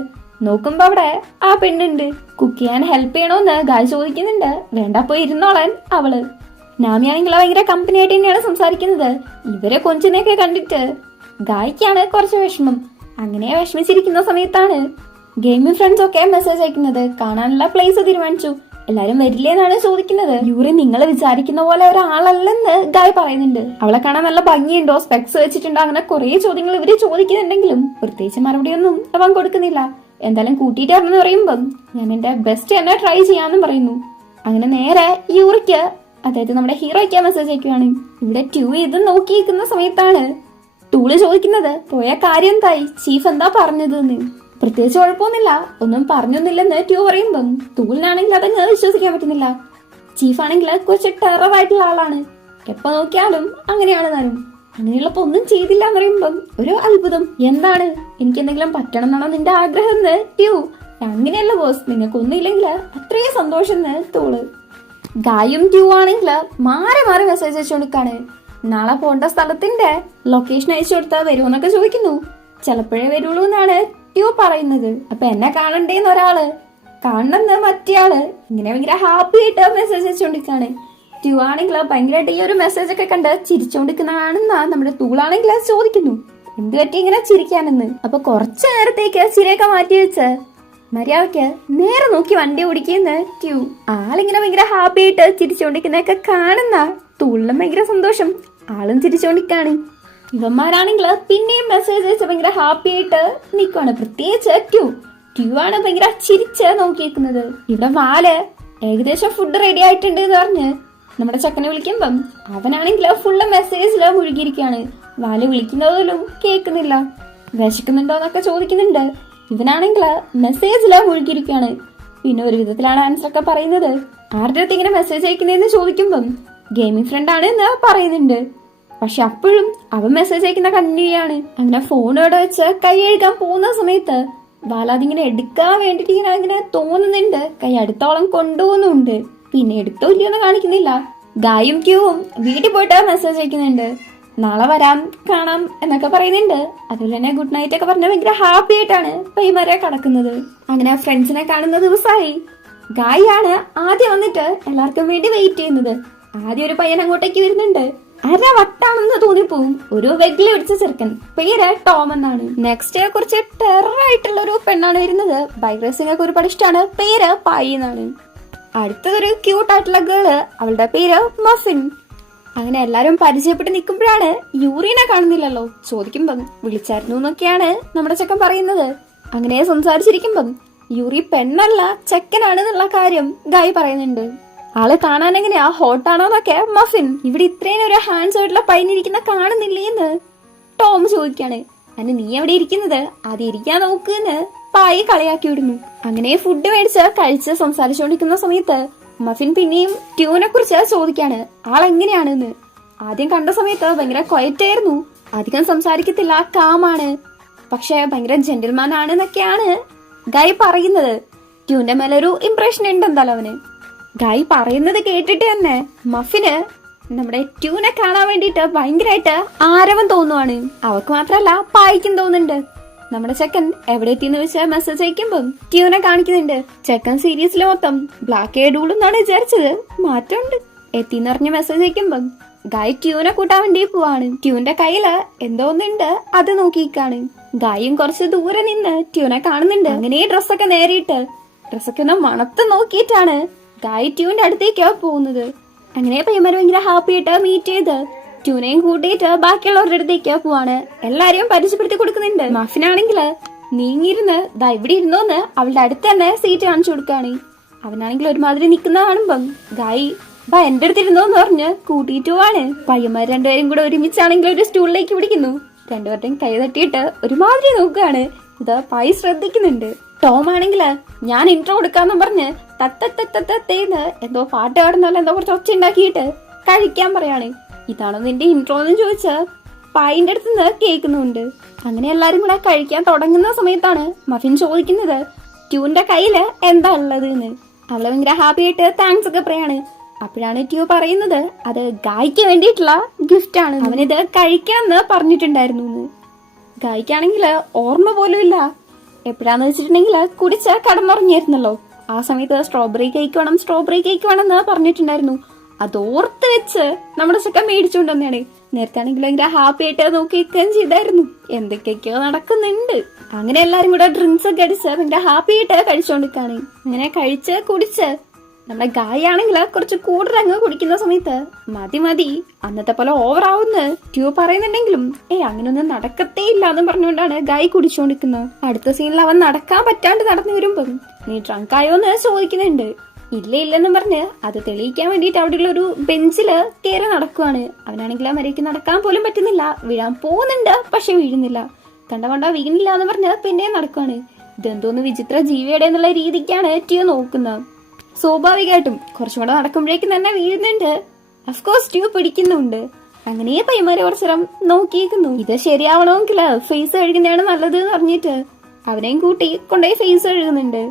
നോക്കുമ്പോ അവിടെ ആ പെണ്ണുണ്ട്. കുക്ക് ചെയ്യാൻ ഹെൽപ്പ് ചെയ്യണോന്ന് ഗായ് ചോദിക്കുന്നുണ്ട്. വേണ്ട പോയി ഇരുന്നോളാൻ അവള്. നാമിയാണെങ്കിൽ ഭയങ്കര കമ്പനി ആയിട്ട് തന്നെയാണ് സംസാരിക്കുന്നത്. ഇവരെ കൊഞ്ചിനെയൊക്കെ കണ്ടിട്ട് ഗായ്ക്കാണ് കുറച്ച് വിഷമം. അങ്ങനെ വിഷമിച്ചിരിക്കുന്ന സമയത്താണ് ഗെയിമിംഗ് ഫ്രണ്ട്സ് ഒക്കെ മെസ്സേജ് അയക്കുന്നത്. കാണാനുള്ള പ്ലേസ് തീരുമാനിച്ചു, എല്ലാരും വരില്ലേന്നാണ് ചോദിക്കുന്നത്. യൂറി നിങ്ങൾ വിചാരിക്കുന്ന പോലെ ഒരാളല്ലെന്ന് ഗായ് പറയുന്നുണ്ട്. അവളെ കാണാൻ നല്ല ഭംഗിയുണ്ടോ, സ്പെക്സ് വെച്ചിട്ടുണ്ടോ, അങ്ങനെ കുറെ ചോദ്യങ്ങൾ ഇവര് ചോദിക്കുന്നുണ്ടെങ്കിലും പ്രത്യേകിച്ച് മറുപടിയൊന്നും അവൻ കൊടുക്കുന്നില്ല. എന്തായാലും കൂട്ടിയിട്ട് വരണമെന്ന് പറയുമ്പം ഞാൻ എന്റെ ബെസ്റ്റ് തന്നെ ട്രൈ ചെയ്യാന്നും പറയുന്നു. അങ്ങനെ നേരെ യൂറിക്ക്, അതായത് നമ്മുടെ ഹീറോയ്ക്ക് മെസ്സേജ് അയക്കുവാണ്. ഇവിടെ ട്യൂ ഇത് നോക്കിയിരിക്കുന്ന സമയത്താണ് ടൂള് ചോദിക്കുന്നത് പോയ കാര്യം എന്തായി, ചീഫ് എന്താ പറഞ്ഞതെന്ന്. പ്രത്യേകിച്ച് കുഴപ്പമൊന്നുമില്ല, ഒന്നും പറഞ്ഞൊന്നുമില്ലെന്ന് ട്യൂ പറയുമ്പം ടൂളിനാണെങ്കിൽ അതങ്ങ് വിശ്വസിക്കാൻ പറ്റുന്നില്ല. ചീഫാണെങ്കിൽ കുറച്ച് ടെററായിട്ടുള്ള ആളാണ്, എപ്പോ നോക്കിയാലും അങ്ങനെയാണ് താനും. അങ്ങനെയുള്ളപ്പോ ഒന്നും ചെയ്തില്ല എന്ന് പറയുമ്പം ഒരു അത്ഭുതം. എന്താണ്, എനിക്ക് എന്തെങ്കിലും പറ്റണം എന്നാണോ നിന്റെ ആഗ്രഹം എന്ന് ട്യൂ. അങ്ങനെയല്ല ബോസ്, നിങ്ങൾക്കൊന്നും ഇല്ലെങ്കിൽ അത്രയും സന്തോഷം എന്ന് ടൂള്. ഗായും ട്യൂ ആണെങ്കിൽ മാറി മാറി മെസ്സേജ് അയച്ചുകൊടുക്കാണ്. നാളെ പോണ്ട സ്ഥലത്തിന്റെ ലൊക്കേഷൻ അയച്ചു കൊടുത്താൽ വരുമെന്നൊക്കെ ചോദിക്കുന്നു. ചിലപ്പോഴേ വരുള്ളൂ എന്നാണ് ട്യൂ പറയുന്നത്. അപ്പൊ എന്നെ കാണണ്ടേന്ന് ഒരാള്, കാണണമെന്ന് മറ്റേയാള്. ഇങ്ങനെ ഭയങ്കര ഹാപ്പി ആയിട്ട് മെസ്സേജ് അയച്ചുകൊണ്ടിരിക്കാണ്. ട്യൂ ആണെങ്കിൽ ഭയങ്കരമായിട്ട് ഈ ഒരു മെസ്സേജ് ഒക്കെ കണ്ട് ചിരിച്ചോണ്ടിരിക്കുന്നതാണെന്നാ നമ്മുടെ ടൂളാണെങ്കിൽ ചോദിക്കുന്നു, എന്ത് പറ്റി ഇങ്ങനെ ചിരിക്കാനെന്ന്. അപ്പൊ കുറച്ചു നേരത്തേക്ക് ചിരിയൊക്കെ മാറ്റി വെച്ച് മര്യാദക്ക് നേരെ നോക്കി വണ്ടി ഓടിക്കുന്ന ട്യൂ. ആളിങ്ങനെ ഭയങ്കര ഹാപ്പി ആയിട്ട് ചിരിച്ചോണ്ടിരിക്കുന്നതൊക്കെ കാണുന്ന ടൂളിനും ഭയങ്കര സന്തോഷം, ആളും ചിരിച്ചോണ്ടിരിക്കാണ്. ഇവന്മാരാണെങ്കിൽ പിന്നെയും മെസ്സേജ് അയച്ച് ഭയങ്കര ഹാപ്പി ആയിട്ട് നിൽക്കുവാണ്. പ്രത്യേകിച്ച് ട്യൂ ആണ് ഭയങ്കര ചിരിച്ച് നോക്കിയിരിക്കുന്നത്. ഇവിടെ വാല് ഏകദേശം ഫുഡ് റെഡി ആയിട്ടുണ്ട് എന്ന് പറഞ്ഞ് നമ്മുടെ ചക്കനെ വിളിക്കുമ്പം അവനാണെങ്കിൽ ഫുള്ള് മെസ്സേജില് മുഴുകിയിരിക്കുകയാണ്. വാല് വിളിക്കുന്നതിലും കേൾക്കുന്നില്ല. വിശക്കുന്നുണ്ടോന്നൊക്കെ ചോദിക്കുന്നുണ്ട്. ഇവനാണെങ്കിൽ മെസ്സേജില് മുഴുകിയിരിക്കുകയാണ്. പിന്നെ ഒരു വിധത്തിലാണ് ആൻസർ ഒക്കെ പറയുന്നത്. ആരുടെ അടുത്ത് ഇങ്ങനെ മെസ്സേജ് അയക്കുന്നതെന്ന് ചോദിക്കുമ്പം ഗെയിമിംഗ് ഫ്രണ്ട് ആണ് എന്ന് പറയുന്നുണ്ട്. പക്ഷെ അപ്പോഴും അവൻ മെസ്സേജ് അയക്കുന്ന കണ്ടിന്യൂ ചെയ്യാണ്. അങ്ങനെ ഫോണോടെ വെച്ച് കൈ എഴുതാൻ പോകുന്ന സമയത്ത് ബാലാദിങ്ങനെ എടുക്കാൻ വേണ്ടിട്ട് ഇങ്ങനെ തോന്നുന്നുണ്ട്. കൈ അടുത്തോളം കൊണ്ടുപോകുന്നുണ്ട്. പിന്നെ എടുത്തോ ഇല്ലയോന്ന് കാണിക്കുന്നില്ല. ഗായും ട്യൂവും വീട്ടിൽ പോയിട്ട് മെസ്സേജ് അയക്കുന്നുണ്ട്. നാളെ വരാം, കാണാം എന്നൊക്കെ പറയുന്നുണ്ട്. അതുപോലെ തന്നെ ഗുഡ് നൈറ്റ് ഒക്കെ പറഞ്ഞ ഭയങ്കര ഹാപ്പി ആയിട്ടാണ് പൈമരെ കടക്കുന്നത്. അങ്ങനെ ഫ്രണ്ട്സിനെ കാണുന്ന ദിവസമായി. ഗായാണ് ആദ്യം വന്നിട്ട് എല്ലാവർക്കും വേണ്ടി വെയിറ്റ് ചെയ്യുന്നത്. ആദ്യം ഒരു പയ്യൻ അങ്ങോട്ടേക്ക് വരുന്നുണ്ട്. വട്ടാണെന്ന് തോന്നിപ്പോവും. ഒരു വെഗ്ലി പിടിച്ച ചെറുക്കൻ, പേര് ടോം എന്നാണ്. നെക്സ്റ്റ് കുറച്ച് ടെററായിട്ടുള്ള ഒരു പെണ്ണാണ് വരുന്നത്. ബൈക്ക് റേസിംഗ് ഒക്കെ ഒരുപാട് ഇഷ്ടമാണ്, പേര് പായി എന്നാണ്. അടുത്തതൊരു ക്യൂട്ട് ആയിട്ടുള്ള ഗേള്, അവളുടെ പേര് മഫിൻ. അങ്ങനെ എല്ലാരും പരിചയപ്പെട്ട് നിൽക്കുമ്പോഴാണ് യൂറിനെ കാണുന്നില്ലല്ലോ. ചോദിക്കുമ്പം വിളിച്ചായിരുന്നു എന്നൊക്കെയാണ് നമ്മുടെ ചെക്കൻ പറയുന്നത്. അങ്ങനെ സംസാരിച്ചിരിക്കുമ്പം യൂറി പെണ്ണല്ല ചെക്കനാണ് എന്നുള്ള കാര്യം ഗായ് പറയുന്നുണ്ട്. ആള് കാണാൻ എങ്ങനെയാ, ഹോട്ടാണോ എന്നൊക്കെ മഫിൻ. ഇവിടെ ഇത്രയും ഒരു ഹാൻഡ്സ് ആയിട്ടുള്ള പയ്യനിരിക്കുന്ന കാണുന്നില്ലേന്ന് ടോം ചോദിക്കാണ്. അതിന് നീ എവിടെ ഇരിക്കുന്നത്, അത് ഇരിക്കാൻ നോക്കുന്ന് പായി കളിയാക്കി വിടുന്നു. അങ്ങനെ ഫുഡ് മേടിച്ച് കഴിച്ച് സംസാരിച്ചുകൊണ്ടിരിക്കുന്ന സമയത്ത് മഫിൻ പിന്നെയും ട്യൂനെ കുറിച്ച് ചോദിക്കാണ്, ആളെങ്ങനെയാണെന്ന്. ആദ്യം കണ്ട സമയത്ത് ഭയങ്കര ക്വയറ്റ് ആയിരുന്നു, അധികം സംസാരിക്കത്തില്ല, കാമാണ്. പക്ഷെ ഭയങ്കര ജെന്റിൽമാൻ ആണെന്നൊക്കെയാണ് ഗായ് പറയുന്നത്. ട്യൂന്റെ മേലെ ഒരു ഇംപ്രഷൻ ഉണ്ട് എന്തായാലും അവന്. ഗായ് പറയുന്നത് കേട്ടിട്ട് തന്നെ മഫിന് നമ്മുടെ ട്യൂനെ കാണാൻ വേണ്ടിട്ട് ഭയങ്കരമായിട്ട് ആരവം തോന്നുവാണ്. അവക്ക് മാത്രല്ല പായിക്കും തോന്നുന്നുണ്ട്. നമ്മുടെ ചെക്കൻ എവിടെ എത്തിയെന്ന് വെച്ചാൽ മെസ്സേജ് അയക്കുമ്പം ട്യൂനെ കാണിക്കുന്നുണ്ട്. ചെക്കൻ സീരീസിൽ മൊത്തം ബ്ലാക്ക് എയ്ഡ് എന്നാണ് വിചാരിച്ചത്. മാറ്റമുണ്ട്. എത്തിന്ന് പറഞ്ഞ മെസ്സേജ് അയക്കുമ്പം ഗായ് ട്യൂനെ കൂട്ടാൻ വേണ്ടി പോവാണ്. ട്യൂന്റെ കയ്യില് എന്തോന്നുണ്ട് അത് നോക്കിക്കാണ്. ഗായും കുറച്ച് ദൂരെ നിന്ന് ട്യൂനെ കാണുന്നുണ്ട്. അങ്ങനെ ഡ്രസ്സൊക്കെ നേരിട്ട് ഡ്രസ്സൊക്കെ ഒന്ന് മണത്ത് നോക്കിയിട്ടാണ് ഗായ് ട്യൂന്റെ അടുത്തേക്ക് പോകുന്നത്. അങ്ങനെ പയ്യന്മാര് ഭയങ്കര ഹാപ്പി ആയിട്ട് മീറ്റ് ചെയ്ത് ട്യൂനെയും കൂട്ടിയിട്ട് ബാക്കിയുള്ളവരുടെ അടുത്തേക്ക് പോവാണ്. എല്ലാരെയും പരിചയപ്പെടുത്തി കൊടുക്കുന്നുണ്ട്. മഫിനാണെങ്കില് നീങ്ങിയിരുന്ന് ദാ ഇവിടെ ഇരുന്നോന്ന് അവളുടെ അടുത്ത് തന്നെ സീറ്റ് കാണിച്ചു കൊടുക്കാണ്. അവനാണെങ്കിൽ ഒരുമാതിരി നിക്കുന്ന കാണുമ്പം ഗായി എന്റെ അടുത്തിരുന്നോന്ന് പറഞ്ഞ് കൂട്ടിയിട്ട് പോവാണ്. പയ്യന്മാർ രണ്ടുപേരും കൂടെ ഒരുമിച്ചാണെങ്കിൽ ഒരു സ്റ്റൂളിലേക്ക് പിടിക്കുന്നു. രണ്ടുപേരുടെയും കൈ തട്ടിയിട്ട് ഒരുമാതിരി നോക്കുകയാണ്. ഇത് പായി ശ്രദ്ധിക്കുന്നുണ്ട്. ടോം ആണെങ്കില് ഞാൻ ഇൻട്രോ കൊടുക്കാന്നും പറഞ്ഞ് തത്തേന്ന് എന്തോ പാട്ട് പാടുന്നല്ല എന്തോ കുറച്ച് ഒച്ച ഉണ്ടാക്കിയിട്ട് കഴിക്കാൻ പറയാണ്. ഇതാണോ നിന്റെ ഇൻട്രോ എന്ന് ചോദിച്ച് പായിന്റെ അടുത്ത് നിന്ന് കേൾക്കുന്നുണ്ട്. അങ്ങനെ എല്ലാരും കൂടെ കഴിക്കാൻ തുടങ്ങുന്ന സമയത്താണ് മഫിൻ ചോദിക്കുന്നത് ട്യൂന്റെ കയ്യില് എന്താ ഉള്ളത് എന്ന്. അവള് ഭയങ്കര ഹാപ്പി ആയിട്ട് താങ്ക്സ് ഒക്കെ പറയാണ്. അപ്പോഴാണ് ട്യൂ പറയുന്നത് അത് ഗായ്ക്ക് വേണ്ടിയിട്ടുള്ള ഗിഫ്റ്റ് ആണ്, അവനിത് കഴിക്കാന്ന് പറഞ്ഞിട്ടുണ്ടായിരുന്നു എന്ന്. ഗായ്ക്കാണെങ്കിൽ ഓർമ്മ പോലും ഇല്ല. എപ്പോഴാന്ന് വെച്ചിട്ടുണ്ടെങ്കിൽ കുടിച്ച കടന്നുറങ്ങിയായിരുന്നല്ലോ. ആ സമയത്ത് സ്ട്രോബെറി കേക്ക് വേണം എന്ന് പറഞ്ഞിട്ടുണ്ടായിരുന്നു. അതോർത്ത് വെച്ച് നമ്മുടെ ചെക്കൻ മേടിച്ചോണ്ട് വന്നെയാണ്. നേരത്തെ ആണെങ്കിൽ ഭയങ്കര ഹാപ്പി ആയിട്ട് നോക്കിയിരിക്കുകയും ചെയ്തായിരുന്നു. എന്തൊക്കെയൊക്കെയോ നടക്കുന്നുണ്ട്. അങ്ങനെ എല്ലാരും കൂടെ ഡ്രിങ്ക്സ് ഒക്കെ അടിച്ച് ഭയങ്കര ഹാപ്പി ആയിട്ട് കഴിച്ചോണ്ടിരിക്കാണ്. അങ്ങനെ കഴിച്ച് കുടിച്ച് നമ്മുടെ ഗായ് ആണെങ്കിൽ കുറച്ച് കൂടുതൽ കുടിക്കുന്ന സമയത്ത് മതി അന്നത്തെ പോലെ ഓവർ ആവുന്ന് ട്യൂ പറയുന്നുണ്ടെങ്കിലും അങ്ങനൊന്നും നടക്കത്തേ ഇല്ല എന്ന് പറഞ്ഞുകൊണ്ടാണ് ഗായ് കുടിച്ചോണ്ടിരിക്കുന്നത്. അടുത്ത സീനിൽ അവൻ നടക്കാൻ പറ്റാണ്ട് നടന്നു വരുമ്പം നീ ഡ്രങ്ക് ആയോന്ന് ചോദിക്കുന്നുണ്ട്. ഇല്ലെന്നും പറഞ്ഞ് അത് തെളിയിക്കാൻ വേണ്ടിട്ട് അവിടെയുള്ള ഒരു ബെഞ്ചില് കയറി നടക്കുവാണ്. അവനാണെങ്കിൽ ആ മരയ്ക്ക് നടക്കാൻ പോലും പറ്റുന്നില്ല. വീഴാൻ പോകുന്നുണ്ട്, പക്ഷെ വീഴുന്നില്ല. കണ്ട വീണില്ല എന്ന് പറഞ്ഞ് പിന്നെ നടക്കുവാണ്. ഇതെന്തോന്ന് വിചിത്ര ജീവിയുടെ എന്നുള്ള രീതിക്കാണ് ട്യൂ നോക്കുന്നത്. സ്വാഭാവികമായിട്ടും കുറച്ചും കൂടെ നടക്കുമ്പോഴേക്കും തന്നെ വീഴുന്നുണ്ട്. അഫ്കോഴ്സ് ട്യൂ പിടിക്കുന്നുണ്ട്. അങ്ങനെ പയ്യന്മാരെ കുറച്ചേരം നോക്കിയിരിക്കുന്നു. ഇത് ശരിയാവണമെങ്കിൽ ഫേസ് കഴുകുന്നതാണ് നല്ലത് എന്ന് പറഞ്ഞിട്ട് അവനെയും കൂട്ടി കൊണ്ടുപോയി ഫേസ് കഴുകുന്നുണ്ട്.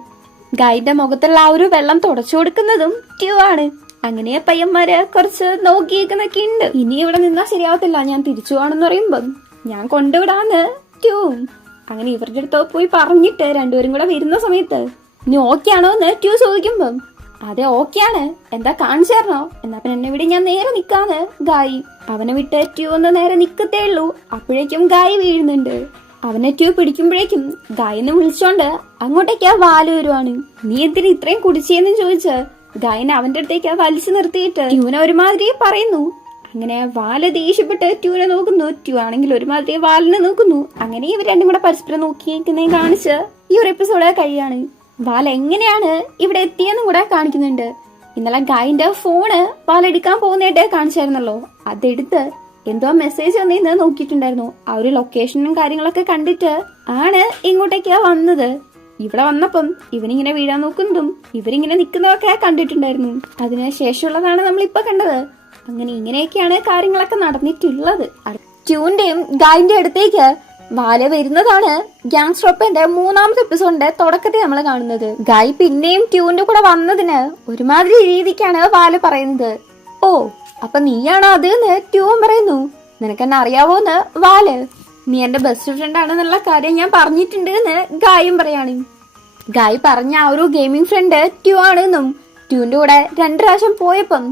ഗായിന്റെ മുഖത്തുള്ള ആ ഒരു വെള്ളം തുടച്ചു കൊടുക്കുന്നതും ട്യൂ ആണ്. അങ്ങനെ പയ്യന്മാര് കുറച്ച് നോക്കിയേക്കുന്നൊക്കെ ഉണ്ട്. ഇനി ഇവിടെ നിന്നാ ശരിയാവത്തില്ല, ഞാൻ തിരിച്ചു പോവാണെന്ന് പറയുമ്പം ഞാൻ കൊണ്ടുവിടാന്ന് ട്യൂ. അങ്ങനെ ഇവരുടെ അടുത്ത് പോയി പറഞ്ഞിട്ട് രണ്ടുപേരും കൂടെ വരുന്ന സമയത്ത് നീ ഓക്കെ ആണോ എന്ന് ട്യൂ ചോദിക്കുമ്പം അതെ ഓക്കെ ആണ്, എന്താ കാണിച്ചു തരണോ? എന്നാ പിന്നെ എന്നെ വിടി, ഞാൻ നേരെ നിക്കാന്ന് ഗായി. അവനെ വിട്ട് ട്യൂ ഒന്ന് നേരെ നിക്കത്തേ ഉള്ളൂ. അപ്പോഴേക്കും ഗായി വീഴുന്നുണ്ട്. അവനെ ട്യൂ പിടിക്കുമ്പോഴേക്കും ഗായിന്ന് വിളിച്ചോണ്ട് അങ്ങോട്ടേക്കാ വാല് വരുവാണ്. നീ എന്തിന് ഇത്രയും കുടിച്ചേന്ന് ചോദിച്ച് ഗായിനെ അവന്റെ അടുത്തേക്ക് വലിച്ചു നിർത്തിയിട്ട് ട്യൂനെ ഒരുമാതിരി പറയുന്നു. അങ്ങനെ വാല് ദേഷ്യപ്പെട്ട് ട്യൂനെ നോക്കുന്നു. ട്യൂ ആണെങ്കിൽ ഒരുമാതിരി വാലിനെ നോക്കുന്നു. അങ്ങനെ ഇവർ രണ്ടും കൂടെ പരസ്പരം നോക്കിയിരിക്കുന്നതിനെ കാണിച്ച് ഈ ഒരു എപ്പിസോഡ് കഴിയാണ്. വാൽ എങ്ങനെയാണ് ഇവിടെ എത്തിയെന്നും കൂടെ കാണിക്കുന്നുണ്ട്. ഇന്നലെ ഗായിന്റെ ഫോണ് വാലെടുക്കാൻ പോകുന്നതായിട്ട് കാണിച്ചായിരുന്നല്ലോ. അതെടുത്ത് എന്തോ മെസ്സേജ് വന്നിന്ന് നോക്കിയിട്ടുണ്ടായിരുന്നു. ആ ഒരു ലൊക്കേഷനും കാര്യങ്ങളൊക്കെ കണ്ടിട്ട് ആണ് ഇങ്ങോട്ടേക്ക് വന്നത്. ഇവിടെ വന്നപ്പം ഇവനിങ്ങനെ വീഴാൻ നോക്കുന്നതും ഇവരിങ്ങനെ നിൽക്കുന്നതൊക്കെ കണ്ടിട്ടുണ്ടായിരുന്നു. അതിന് ശേഷമുള്ളതാണ് നമ്മളിപ്പോ കണ്ടത്. അങ്ങനെ ഇങ്ങനെയൊക്കെയാണ് കാര്യങ്ങളൊക്കെ നടന്നിട്ടുള്ളത്. ട്യൂന്റെയും ഗായിന്റെ അടുത്തേക്ക് വാല വരുന്നതാണ് ഗ്യാങ്സ്റ്റർ ഓപ്പന്റെ 3ാമത്തെ എപ്പിസോഡിന്റെ തുടക്കത്തിൽ നമ്മൾ കാണുന്നത്. ഗായ് പിന്നെയും ട്യൂന്റെ കൂടെ വന്നതിന് ഒരുമാതിരി രീതിക്കാണ് വാല പറയുന്നത്. ഓ അപ്പൊ നീയാണോ അത് എന്ന് ട്യൂൻ പറയുന്നു. നിനക്കെന്നെ അറിയാവോന്ന് വാല്. നീ എന്റെ ബെസ്റ്റ് ഫ്രണ്ട് ആണെന്നുള്ള കാര്യം ഞാൻ പറഞ്ഞിട്ടുണ്ട് എന്ന് ഗായും പറയാണ്. ഗായ് പറഞ്ഞ ആ ഒരു ഗെയിമിംഗ് ഫ്രണ്ട് ട്യൂ ആണെന്നും ട്യൂന്റെ കൂടെ 2 പ്രാവശ്യം പോയപ്പം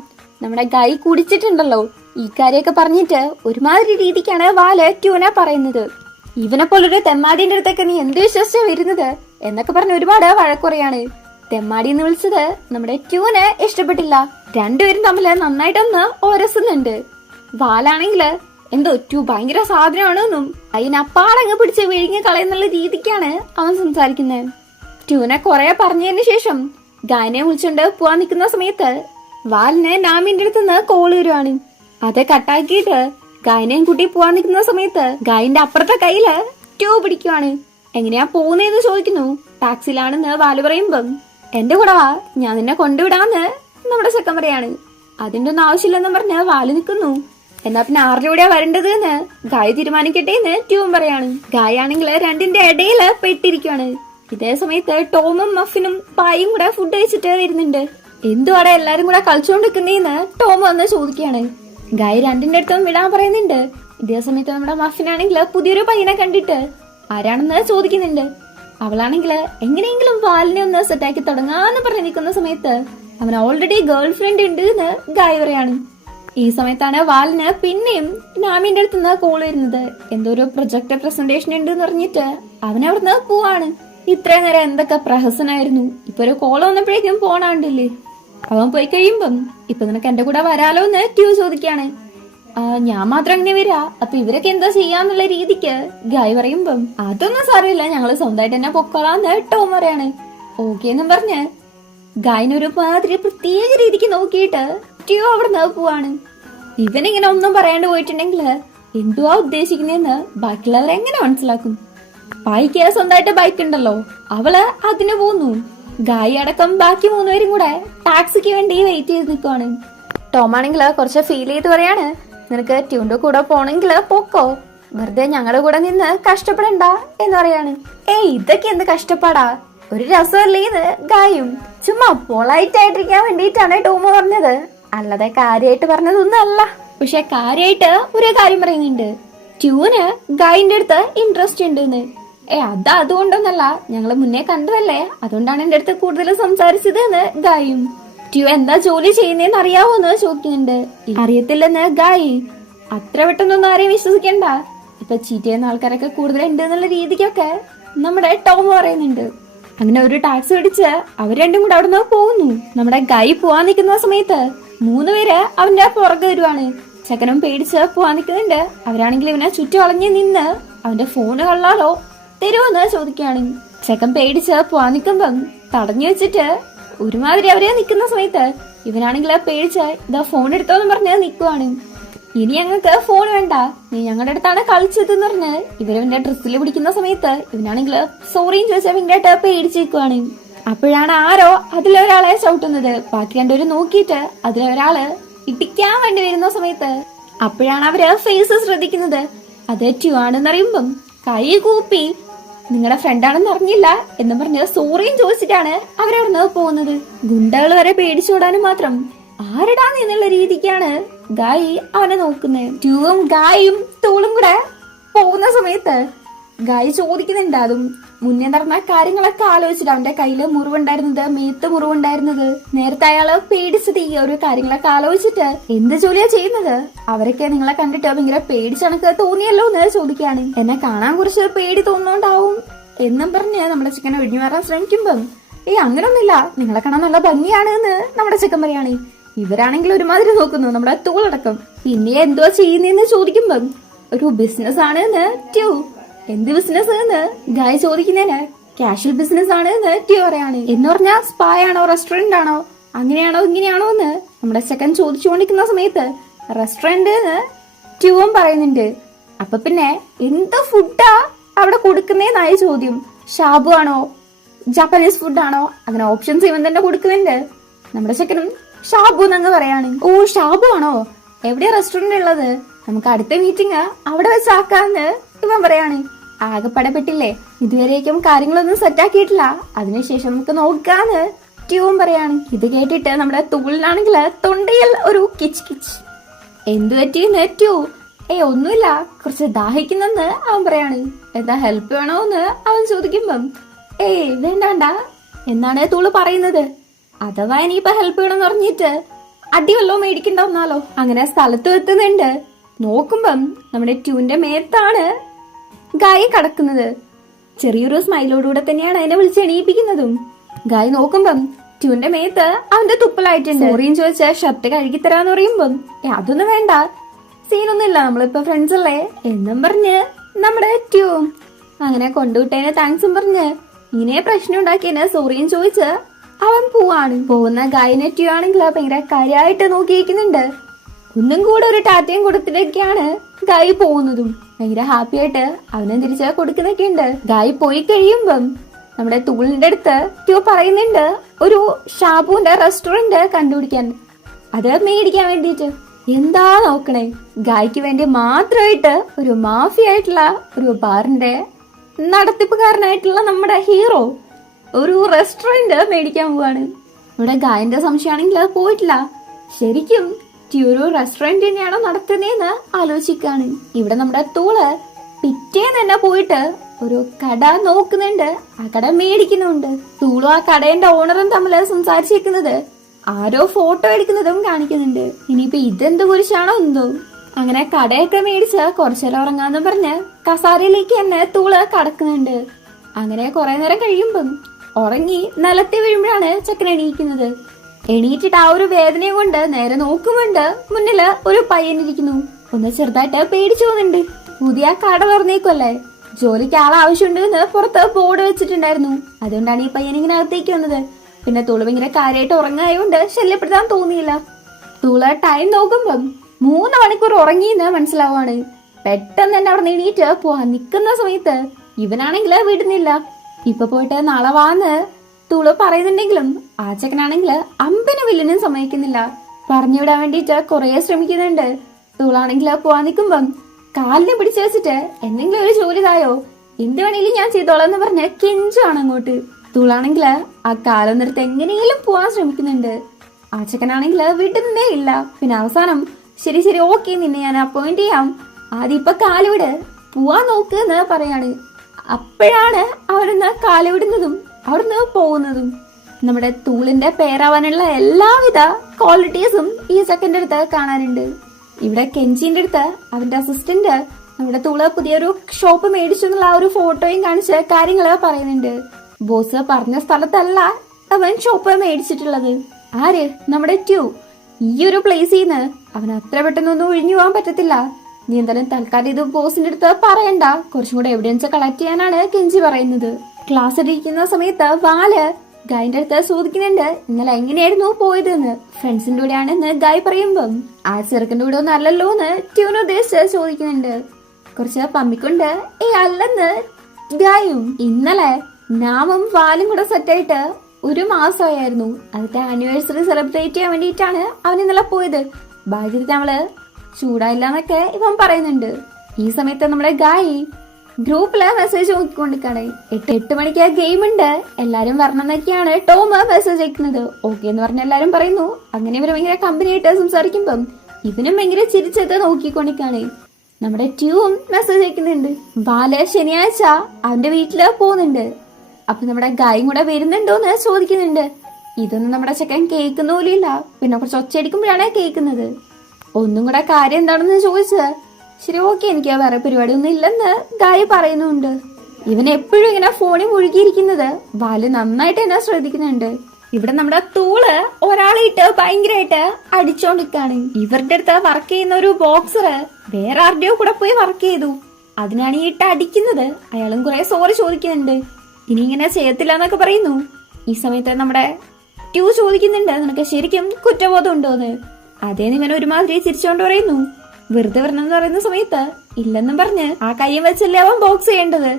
നമ്മുടെ ഗായ് കുടിച്ചിട്ടുണ്ടല്ലോ, ഈ കാര്യമൊക്കെ പറഞ്ഞിട്ട് ഒരുമാതിരി രീതിക്കാണ് വാല് ട്യൂനെ പറയുന്നത്. ഇവനെ പോലൊരു തെമ്മാടിന്റെ അടുത്തൊക്കെ നീ എന്ത് വിശ്വസിച്ചാ വരുന്നത് എന്നൊക്കെ പറഞ്ഞ് ഒരുപാട് വഴക്കുറയാണ്. തെമ്മാടി എന്ന് വിളിച്ചത് നമ്മുടെ ട്യൂന് ഇഷ്ടപ്പെട്ടില്ല. രണ്ടുപേരും തമ്മിൽ നന്നായിട്ടൊന്ന് ഓരസുന്നുണ്ട്. വാലാണെങ്കില് എന്തോ ട്യൂ ഭയങ്കര സാധനമാണെന്നും അതിനപ്പാടങ്ങ് പിടിച്ച് വിഴുങ്ങി കളയുന്നുള്ള രീതിക്കാണ് അവൻ സംസാരിക്കുന്നത്. ട്യൂനെ കുറെ പറഞ്ഞതിന് ശേഷം ഗായനെ വിളിച്ചോണ്ട് പോവാൻ നിൽക്കുന്ന സമയത്ത് വാലിന് നാമിന്റെ അടുത്ത് നിന്ന് കോള് വരുവാണ്. അത് കട്ടാക്കിയിട്ട് ഗായനെയും കൂട്ടി പോവാൻ നിൽക്കുന്ന സമയത്ത് ഗായന്റെ അപ്പുറത്തെ കയ്യില് ട്യൂ പിടിക്കുവാണ്. എങ്ങനെയാ പോകുന്നതെന്ന് ചോദിക്കുന്നു. ടാക്സിയിലാണെന്ന് വാല് പറയുമ്പം എന്റെ കൂടെ വാ, ഞാൻ നിന്നെ കൊണ്ടുവിടാന്ന് നമ്മുടെ ചെക്കൻ പറയാണ്. അതിന്റെ ഒന്നും ആവശ്യമില്ലെന്നും പറഞ്ഞ് വാല് നിൽക്കുന്നു. എന്നാ പിന്നെ ആരുടെ കൂടെയാ വരേണ്ടത് എന്ന് ഗായ് തീരുമാനിക്കട്ടെ എന്ന് ട്യൂവും പറയാണ്. ഗായ് ആണെങ്കിൽ രണ്ടിന്റെ ഇടയില് പെട്ടിരിക്കുവാണ്. ഇതേ സമയത്ത് ടോമും മഫിനും പായും കൂടെ ഫുഡ് കഴിച്ചിട്ട് വരുന്നുണ്ട്. എന്തുവാടെ എല്ലാരും കൂടെ കളിച്ചോണ്ടിരിക്കുന്നേന്ന് ടോം വന്ന് ചോദിക്കുകയാണ്. ഗായ് രണ്ടിന്റെ അടുത്തും വിടാൻ പറയുന്നുണ്ട്. ഇതേ സമയത്ത് നമ്മുടെ മഫിനാണെങ്കിൽ പുതിയൊരു പയ്യനെ കണ്ടിട്ട് ആരാണെന്ന് ചോദിക്കുന്നുണ്ട്. അവളാണെങ്കിൽ എങ്ങനെയെങ്കിലും വാലിനെ ഒന്ന് സെറ്റാക്കി തുടങ്ങാന്ന് പറഞ്ഞ് നിൽക്കുന്ന സമയത്ത് അവൻ ഓൾറെഡി ഗേൾ ഫ്രണ്ട് ഉണ്ട് എന്ന് ഗായ് പറയാണ്. ഈ സമയത്താണ് വാലിന് പിന്നെയും നാമിന്റെ അടുത്തുനിന്ന് കോൾ വരുന്നത്. എന്തോ ഒരു പ്രൊജക്ട് പ്രസന്റേഷൻ ഉണ്ട് എന്ന് പറഞ്ഞിട്ട് അവൻ അവിടുന്ന് പോവാണ്. ഇത്രയും നേരം എന്തൊക്കെ പ്രഹസനായിരുന്നു, ഇപ്പൊ ഒരു കോൾ വന്നപ്പോഴേക്കും പോണാണ്ടില്ലേ. അവൻ പോയി കഴിയുമ്പം ഇപ്പൊ നിനക്ക് എന്റെ കൂടെ വരാലോ എന്ന് ട്യൂ ചോദിക്കാണ്. ഞാൻ മാത്രം അങ്ങനെ വരാ, അപ്പൊ ഇവരൊക്കെ എന്താ ചെയ്യാന്നുള്ള രീതിക്ക് ഗായ് പറയുമ്പം അതൊന്നും സാരമില്ല, ഞങ്ങള് സ്വന്തമായിട്ട് തന്നെ പൊക്കോളാന്ന് ടോം പറയാണ്. ഓക്കെ എന്നും പറഞ്ഞ് ഗായിനൊരു മാതിരി പ്രത്യേക രീതിക്ക് നോക്കിയിട്ട് ട്യൂ അവിടെ നിന്ന് പോവാണ്. ഇവനിങ്ങനെ ഒന്നും പറയാണ്ട് പോയിട്ടുണ്ടെങ്കിൽ എന്തുവാ ഉദ്ദേശിക്കുന്നതെന്ന് ബാക്കിയുള്ളവർ എങ്ങനെ മനസ്സിലാക്കും? പായിക്ക് സ്വന്തമായിട്ട് ബൈക്ക് ഉണ്ടല്ലോ, അവള് അതിന് പോന്നു. ഗായി അടക്കം ബാക്കി 3 പേരും കൂടെ ടാക്സിക്ക് വേണ്ടി വെയിറ്റ് ചെയ്ത് നിൽക്കുവാണ്. ടോം ആണെങ്കിൽ കുറച്ച് ഫീൽ ചെയ്ത് പറയാണ്, നിനക്ക് ട്യൂന്റെ കൂടെ പോണെങ്കിൽ പോക്കോ, വെറുതെ ഞങ്ങളുടെ കൂടെ നിന്ന് കഷ്ടപ്പെടണ്ട എന്ന് പറയാണ്. ഇതൊക്കെ എന്ത് കഷ്ടപ്പാടാ, ഒരു രസമല്ലേന്ന് ഗായും. ചുമ്മാ പൊളൈറ്റ് ആയിട്ടിരിക്കാൻ വേണ്ടിയിട്ടാണ് ടോം പറഞ്ഞത്, അല്ലാതെ കാര്യമായിട്ട് പറഞ്ഞതൊന്നും അല്ല. പക്ഷെ കാര്യമായിട്ട് ഒരു കാര്യം പറയുന്നുണ്ട്, ട്യൂന് ഗായിന്റെ അടുത്ത് ഇൻട്രസ്റ്റ് ഉണ്ടെന്ന്. അതുകൊണ്ടൊന്നല്ല, ഞങ്ങള് മുന്നേ കണ്ടതല്ലേ, അതുകൊണ്ടാണ് എന്റെ അടുത്ത് കൂടുതൽ സംസാരിച്ചത് എന്ന് ഗായും. ട്യൂ എന്താ ജോലി ചെയ്യുന്നതെന്ന് അറിയാവോന്ന് ചോദിക്കുന്നുണ്ട്. അറിയത്തില്ലെന്ന് ഗായി. അത്ര പെട്ടെന്നൊന്നും ആരെയും വിശ്വസിക്കണ്ട, ഇപ്പൊ ചീറ്റ് ചെയ്യുന്ന ആൾക്കാരൊക്കെ കൂടുതൽ ഉണ്ട് എന്നുള്ള രീതിക്കൊക്കെ നമ്മുടെ ടോം പറയുന്നുണ്ട്. അങ്ങനെ ഒരു ടാക്സി പിടിച്ച് അവർ രണ്ടും കൂടെ അവിടെ നിന്ന് പോകുന്നു. നമ്മുടെ ഗായി പോവാൻ നിൽക്കുന്ന സമയത്ത് 3 പേര് അവന്റെ പുറകെ വരുവാണ്. ചെക്കനും പേടിച്ച് പോവാൻ നിൽക്കുന്നുണ്ട്. അവരാണെങ്കിൽ ഇവനെ ചുറ്റും വളഞ്ഞ് നിന്ന് അവന്റെ ഫോണ് കള്ളാലോ തരുമെന്ന് ചോദിക്കുകയാണ്. ചെക്കൻ പേടിച്ച് പോവാൻ നിൽക്കുമ്പം തടഞ്ഞു വെച്ചിട്ട് ഒരുമാതിരി അവരെ നിൽക്കുന്ന സമയത്ത് ഇവനാണെങ്കിൽ പേടിച്ച് ഇതാ ഫോൺ എടുത്തോന്ന് പറഞ്ഞ് നിൽക്കുവാണ്. ഇനി ഞങ്ങൾക്ക് ഫോൺ വേണ്ട, നീ ഞങ്ങളുടെ അടുത്താണ് കളിച്ചതെന്ന് പറഞ്ഞ് ഇവരവന്റെ ഡ്രസ്സിൽ പിടിക്കുന്ന സമയത്ത് ഇവനാണെങ്കിൽ സോറിയും ചോദിച്ചാൽ ഇവന്റെ പേടിച്ച് നിൽക്കുവാണ്. അപ്പോഴാണ് ആരോ അതിലൊരാളെ ചവിട്ടുന്നത്. ബാക്കി രണ്ടുപേരും നോക്കിയിട്ട് അതിലൊരാള് ഇടിക്കാൻ വേണ്ടി വരുന്ന സമയത്ത് അപ്പോഴാണ് അവര് ഫേസ് ശ്രദ്ധിക്കുന്നത്. അത് ട്യൂ ആണെന്നറിയുമ്പം കൈ കൂപ്പി നിങ്ങളുടെ ഫ്രണ്ടാണെന്ന് അറിഞ്ഞില്ല എന്ന് പറഞ്ഞ് സോറിയും ചോദിച്ചിട്ടാണ് അവരവിടുന്ന് പോകുന്നത്. ഗുണ്ടകൾ വരെ പേടിച്ചോടാനും മാത്രം ആരടാന്ന് എന്നുള്ള രീതിക്കാണ് ഗായി അവനെ നോക്കുന്നത്. ട്യൂവും ഗായും തോളും കൂടെ പോകുന്ന സമയത്ത് ഗായി ചോദിക്കുന്നുണ്ട്, അതും മുന്നേ നടന്ന കാര്യങ്ങളൊക്കെ ആലോചിച്ചിട്ട് അവന്റെ കയ്യില് മുറിവുണ്ടായിരുന്നത്, മേത്ത് മുറിവുണ്ടായിരുന്നത്, നേരത്തെ അയാള് പേടിച്ചത് ഈ ഒരു കാര്യങ്ങളൊക്കെ ആലോചിച്ചിട്ട് എന്ത് ജോലിയാ ചെയ്യുന്നത്, അവരൊക്കെ നിങ്ങളെ കണ്ടിട്ട് ഭയങ്കര പേടിച്ചണക്ക് തോന്നിയല്ലോ എന്ന് ചോദിക്കാണ്. എന്നെ കാണാൻ കുറച്ച് പേടി തോന്നുന്നുണ്ടാവും എന്നും പറഞ്ഞ് നമ്മുടെ ചിക്കനെ ഒഴിഞ്ഞു മാറാൻ ശ്രമിക്കുമ്പം അങ്ങനൊന്നുമില്ല, നിങ്ങളെ കാണാൻ നല്ല ഭംഗിയാണ് എന്ന് നമ്മുടെ ചിക്കൻ പറയാണ്. ഇവരാണെങ്കിൽ ഒരുമാതിരി നോക്കുന്നു നമ്മുടെ തോളടക്കം. പിന്നെ എന്തോ ചെയ്യുന്നതെന്ന് ചോദിക്കുമ്പം ഒരു ബിസിനസ് ആണ് എന്ന് ട്യൂ. എന്ത് ബിസിനസ് എന്ന് ഗായ് ചോദിക്കുന്നതിന് കാഷ്വൽ ബിസിനസ് ആണ് എന്ന് ട്യൂ പറയാണ്. എന്ന് പറഞ്ഞാൽ സ്പാ ആണോ, റെസ്റ്റോറന്റ് ആണോ, അങ്ങനെയാണോ ഇങ്ങനെയാണോ എന്ന് നമ്മുടെ സെക്കൻഡ് ചോദിച്ചുകൊണ്ടിരിക്കുന്ന സമയത്ത് റെസ്റ്റോറന്റ് എന്ന് ട്യൂവും പറയുന്നുണ്ട്. അപ്പൊ പിന്നെ എന്ത് ഫുഡാ അവിടെ കൊടുക്കുന്നേന്നായ ചോദ്യം. ഷാബു ആണോ, ജാപ്പനീസ് ഫുഡാണോ, അങ്ങനെ ഓപ്ഷൻസ് ഇവൻ തന്നെ കൊടുക്കുന്നുണ്ട്. നമ്മുടെ സെക്കൻഡും ഷാബു എന്നങ്ങ് പറയാണ്. ഓ ഷാബു ആണോ, എവിടെയാ റെസ്റ്റോറന്റ് ഉള്ളത്, നമുക്ക് അടുത്ത മീറ്റിംഗ് അവിടെ വെച്ചാക്കാന്ന് ഇവൻ പറയാണ്. ആകെപ്പെടപ്പെട്ടില്ലേ, ഇതുവരേക്കും കാര്യങ്ങളൊന്നും സെറ്റാക്കിയിട്ടില്ല, അതിനുശേഷം നമുക്ക് നോക്കാന്ന് ട്യൂവും പറയാണ്. ഇത് കേട്ടിട്ട് നമ്മുടെ തൂളിനാണെങ്കിൽ തൊണ്ടയിൽ ഒരു കിച്ച് കിച്ച്. എന്തു പറ്റിയെന്ന് ട്യൂ. ഒന്നുമില്ല, കുറച്ച് ദാഹിക്കുന്നെന്ന് അവൻ പറയാണ്. എന്താ ഹെൽപ്പ് വേണോന്ന് അവൻ ചോദിക്കുമ്പം വേണ്ട എന്നാണ് തൂള് പറയുന്നത്. അഥവാ ഇനിയിപ്പൊ ഹെൽപ്പ് വേണമെന്ന് പറഞ്ഞിട്ട് അടിവല്ലോ മേടിക്കണ്ടെന്നാലോ. അങ്ങനെ സ്ഥലത്ത് എത്തുന്നുണ്ട്. നോക്കുമ്പം നമ്മുടെ ട്യൂന്റെ മേത്താണ് ഗായി കടക്കുന്നത്. ചെറിയൊരു സ്മൈലോടുകൂടെ തന്നെയാണ് അതിനെ വിളിച്ച് എണീപ്പിക്കുന്നതും. ഗായി നോക്കുമ്പം ട്യൂന്റെ മേത്ത് അവന്റെ തുപ്പലായിട്ടുണ്ട്. സോറിയും ചോദിച്ച ഷർട്ട് കഴുകി തരാന്ന് പറയുമ്പം അതൊന്നും വേണ്ട, സീനൊന്നുമില്ല, നമ്മളിപ്പോ ഫ്രണ്ട്സ് അല്ലേ എന്നും പറഞ്ഞ് നമ്മുടെ ട്യൂ അങ്ങനെ കൊണ്ടുവിട്ടതിന് താങ്ക്സും പറഞ്ഞ് ഇങ്ങനെ പ്രശ്നം ഉണ്ടാക്കിയതിന് സോറിയും ചോദിച്ച് അവൻ പോവാണ്. പോകുന്ന ഗായിനെ ട്യൂ ആണെങ്കിൽ ഭയങ്കര കാര്യമായിട്ട് നോക്കിയിരിക്കുന്നുണ്ട്. ഒന്നും കൂടെ ഒരു ടാറ്റയും കൊടുത്തിട്ടൊക്കെയാണ് ഗായി പോകുന്നതും. ഭയങ്കര ഹാപ്പി ആയിട്ട് അവനെ തിരിച്ച് കൊടുക്കുന്നൊക്കെ ഉണ്ട്. ഗായി പോയി കഴിയുമ്പം നമ്മുടെ തൂളിന്റെ അടുത്ത് ട്യൂ പറയുന്നുണ്ട് ഒരു ഷാബുവിന്റെ റെസ്റ്റോറന്റ് കണ്ടുപിടിക്കാൻ, അത് മേടിക്കാൻ വേണ്ടിട്ട്. എന്താ നോക്കണേ, ഗായ്ക്ക് വേണ്ടി മാത്രമായിട്ട് ഒരു മാഫിയ ആയിട്ടുള്ള ഒരു ബാറിന്റെ നടത്തിപ്പുകാരനായിട്ടുള്ള നമ്മുടെ ഹീറോ ഒരു റെസ്റ്റോറന്റ് മേടിക്കാൻ പോവാണ്. ഇവിടെ ഗായന്റെ സംശയമാണെങ്കിൽ അത് പോയിട്ടില്ല. ശരിക്കും ഒരു റെസ്റ്റോറന്റ് തന്നെയാണോ നടത്തുന്നതെന്ന് ആലോചിക്കാണ്. ഇവിടെ നമ്മുടെ തൂള് പിറ്റേന്ന് തന്നെ പോയിട്ട് ഒരു കട നോക്കുന്നുണ്ട്, ആ കട മേടിക്കുന്നുണ്ട്. തൂളും ആ കടയുടെ ഓണറും തമ്മിൽ സംസാരിച്ചിരിക്കുന്നത് ആരോ ഫോട്ടോ എടുക്കുന്നതും കാണിക്കുന്നുണ്ട്. ഇനിയിപ്പോ ഇതെന്ത് കുരിശാണോ എന്തോ. അങ്ങനെ കടയൊക്കെ മേടിച്ച് കുറച്ചേരം ഉറങ്ങാന്ന് പറഞ്ഞ് കസാരയിലേക്ക് തന്നെ തൂള് കടക്കുന്നുണ്ട്. അങ്ങനെ കുറെ നേരം കഴിയുമ്പം ഉറങ്ങി നിലത്തി വീഴുമ്പോഴാണ് ചെക്കൻ എണീക്കുന്നത്. എണീറ്റിട്ട് ആ ഒരു വേദനയും കൊണ്ട് നേരെ നോക്കുമ്പോണ്ട് മുന്നില് ഒരു പയ്യനിരിക്കുന്നു. ഒന്ന് ചെറുതായിട്ട് പേടിച്ചു പോകുന്നുണ്ട്. പുതിയ കട തുറന്നേക്കുമല്ലേ, ജോലിക്ക് ആവശ്യമുണ്ട് എന്ന് പുറത്ത് ബോർഡ് വെച്ചിട്ടുണ്ടായിരുന്നു. അതുകൊണ്ടാണ് ഈ പയ്യൻ ഇങ്ങനെ അകത്തേക്ക് വന്നത്. പിന്നെ തുളു ഇങ്ങനെ കാര്യമായിട്ട് ഉറങ്ങായോണ്ട് ശല്യപ്പെടുത്താൻ തോന്നിയില്ല. തുള ടൈം നോക്കുമ്പം 3 മണിക്കൂർ ഉറങ്ങിയെന്ന് മനസ്സിലാവാണ്. പെട്ടെന്ന് തന്നെ അവിടെ എണീറ്റ് പോവാൻ നിക്കുന്ന സമയത്ത് ഇവനാണെങ്കിൽ വിടുന്നില്ല. ഇപ്പൊ പോയിട്ട് നാളെ വാന്ന് തുളു പറയുന്നുണ്ടെങ്കിലും ആ ചെക്കനാണെങ്കിൽ അമ്പന് വില്ലിനും സമ്മതിക്കുന്നില്ല. പറഞ്ഞുവിടാൻ വേണ്ടിട്ട് കുറെ ശ്രമിക്കുന്നുണ്ട്. തുളാണെങ്കിൽ പോവാൻ നിൽക്കുമ്പം കാലിനെ പിടിച്ചു വെച്ചിട്ട് എന്തെങ്കിലും ഒരു ജോലി തായോ, എന്ത് വേണേലും ഞാൻ ചെയ്തോളാം എന്ന് പറഞ്ഞ് കെഞ്ചാണ് അങ്ങോട്ട്. തുളാണെങ്കിൽ ആ കാലം നിർത്തി എങ്ങനെയെങ്കിലും പോവാൻ ശ്രമിക്കുന്നുണ്ട്. ആ ചെക്കനാണെങ്കിൽ വിടുന്നേ ഇല്ല. പിന്നെ അവസാനം ശരി ശരി ഓക്കെ, നിന്നെ ഞാൻ അപ്പോയിന്റ് ചെയ്യാം, ആദ്യം ഇപ്പൊ കാലുവിട്, പോവാൻ നോക്ക് എന്ന് പറയാണ്. അപ്പോഴാണ് അവിടുന്ന് കാലുവിടുന്നതും അവിടുന്ന് പോകുന്നതും. നമ്മുടെ തൂളിന്റെ പേരാവാനുള്ള എല്ലാവിധ ക്വാളിറ്റീസും ഈ ചെക്കൻ്റെ അടുത്ത് കാണാനുണ്ട്. ഇവിടെ കെഞ്ചിന്റെ അടുത്ത് അവന്റെ അസിസ്റ്റന്റ് നമ്മുടെ തൂള് പുതിയൊരു ഷോപ്പ് മേടിച്ചു എന്നുള്ള ആ ഒരു ഫോട്ടോയും കാണിച്ച് കാര്യങ്ങള് പറയുന്നുണ്ട്. ബോസ് പറഞ്ഞ സ്ഥലത്തല്ല അവൻ ഷോപ്പ് മേടിച്ചിട്ടുള്ളത്. ആര്? നമ്മുടെ ട്യൂ. ഈ ഒരു പ്ലേസിൽ നിന്ന് അവൻ അത്ര പെട്ടെന്നൊന്നും ഒഴിഞ്ഞു പോകാൻ പറ്റത്തില്ല. നീ എന്തായാലും തൽക്കാലം ഇത് ബോസിന്റെ അടുത്ത് പറയണ്ട, കുറച്ചും കൂടെ എവിഡൻസ് കളക്ട് ചെയ്യാനാണ് കെഞ്ചി പറയുന്നത്. ക്ലാസ് ഇരിക്കുന്ന സമയത്ത് വാല് ഗായിന്റെ അടുത്ത് ചോദിക്കുന്നുണ്ട് ഇന്നലെ എങ്ങനെയായിരുന്നു പോയതെന്ന്. ഫ്രണ്ട്സിന്റെ കൂടെയാണെന്ന് ഗായ് പറയുമ്പം ആ ചെറുക്കന്റെ കൂടെ ഒന്നും അല്ലല്ലോ എന്ന് ട്യൂന് ഉദ്ദേശിച്ച് ചോദിക്കുന്നുണ്ട്. കുറച്ച് പമ്മിക്കൊണ്ട് അല്ലെന്ന് ഗായും. ഇന്നലെ നാമും വാലും കൂടെ സെറ്റായിട്ട് 1 മാസമായിരുന്നു. അതിന്റെ ആനിവേഴ്സറി സെലിബ്രേറ്റ് ചെയ്യാൻ വേണ്ടിയിട്ടാണ് അവൻ ഇന്നലെ പോയത്. ഭാഗ്യത്തിൽ നമ്മള് ചൂടായില്ലെന്നൊക്കെ ഇവൻ പറയുന്നുണ്ട്. ഈ സമയത്ത് നമ്മുടെ ഗായി ഗ്രൂപ്പില് മെസ്സേജ് നോക്കിക്കൊണ്ടിരിക്കാണ്. 8 മണിക്ക് ഗെയിം ഉണ്ട്, എല്ലാരും വരണമെന്നൊക്കെയാണ് ടോം മെസ്സേജ് അയക്കുന്നത്. ഓക്കെ എന്ന് പറഞ്ഞ എല്ലാരും പറയുന്നു. അങ്ങനെ ഇവര് ഭയങ്കര കമ്പനി ആയിട്ട് സംസാരിക്കുമ്പം ഇവനും ഭയങ്കര ചിരിച്ചത് നോക്കിക്കൊണ്ടിരിക്കാണ്. നമ്മുടെ ട്യൂവും മെസ്സേജ് അയക്കുന്നുണ്ട്. ബാല ശനിയാഴ്ച അവന്റെ വീട്ടില് പോകുന്നുണ്ട്. അപ്പൊ നമ്മുടെ ഗായും കൂടെ വരുന്നുണ്ടോന്ന് ചോദിക്കുന്നുണ്ട്. ഇതൊന്നും നമ്മുടെ ചെക്കൻ കേൾക്കുന്ന പോലെയില്ല. പിന്നെ കുറച്ച് ഒച്ചയടിക്കുമ്പോഴാണ് കേൾക്കുന്നത്. ഒന്നും കൂടെ കാര്യം എന്താണെന്ന് ചോദിച്ചത്. ശരി ഓക്കെ, എനിക്ക് വേറെ പരിപാടി ഒന്നും ഇല്ലെന്ന് ഗായി പറയുന്നുണ്ട്. ഇവൻ എപ്പോഴും ഇങ്ങനെ ഫോണിൽ മുഴുകിയിരിക്കുന്നത് ബാല് നന്നായിട്ട് തന്നെ ശ്രദ്ധിക്കുന്നുണ്ട്. ഇവിടെ നമ്മുടെ തൂള് ഒരാളായിട്ട് ഭയങ്കരമായിട്ട് അടിച്ചോണ്ടിരിക്കാണ്. ഇവരുടെ അടുത്ത് വർക്ക് ചെയ്യുന്ന ഒരു ബോക്സർ വേറെ ആരുടെയോ കൂടെ പോയി വർക്ക് ചെയ്തു. അതിനാണ് ഈ ഇട്ട് അടിക്കുന്നത്. അയാളും കുറെ സോറി ചോദിക്കുന്നുണ്ട്. ഇനി ഇങ്ങനെ ചെയ്യത്തില്ല എന്നൊക്കെ പറയുന്നു. ഈ സമയത്ത് നമ്മുടെ ട്യൂ ചോദിക്കുന്നുണ്ട് നിനക്ക് ശരിക്കും കുറ്റബോധം ഉണ്ടോന്ന്. അതേന്ന് ഇവൻ ഒരുമാതിരി ചിരിച്ചോണ്ട് പറയുന്നു. വെറുതെ വരണമെന്ന് പറയുന്ന സമയത്ത് ഇല്ലെന്നും പറഞ്ഞ് ആ കയ്യും വെച്ചല്ലേ അവൻ ബോക്സ് ചെയ്യേണ്ടത്.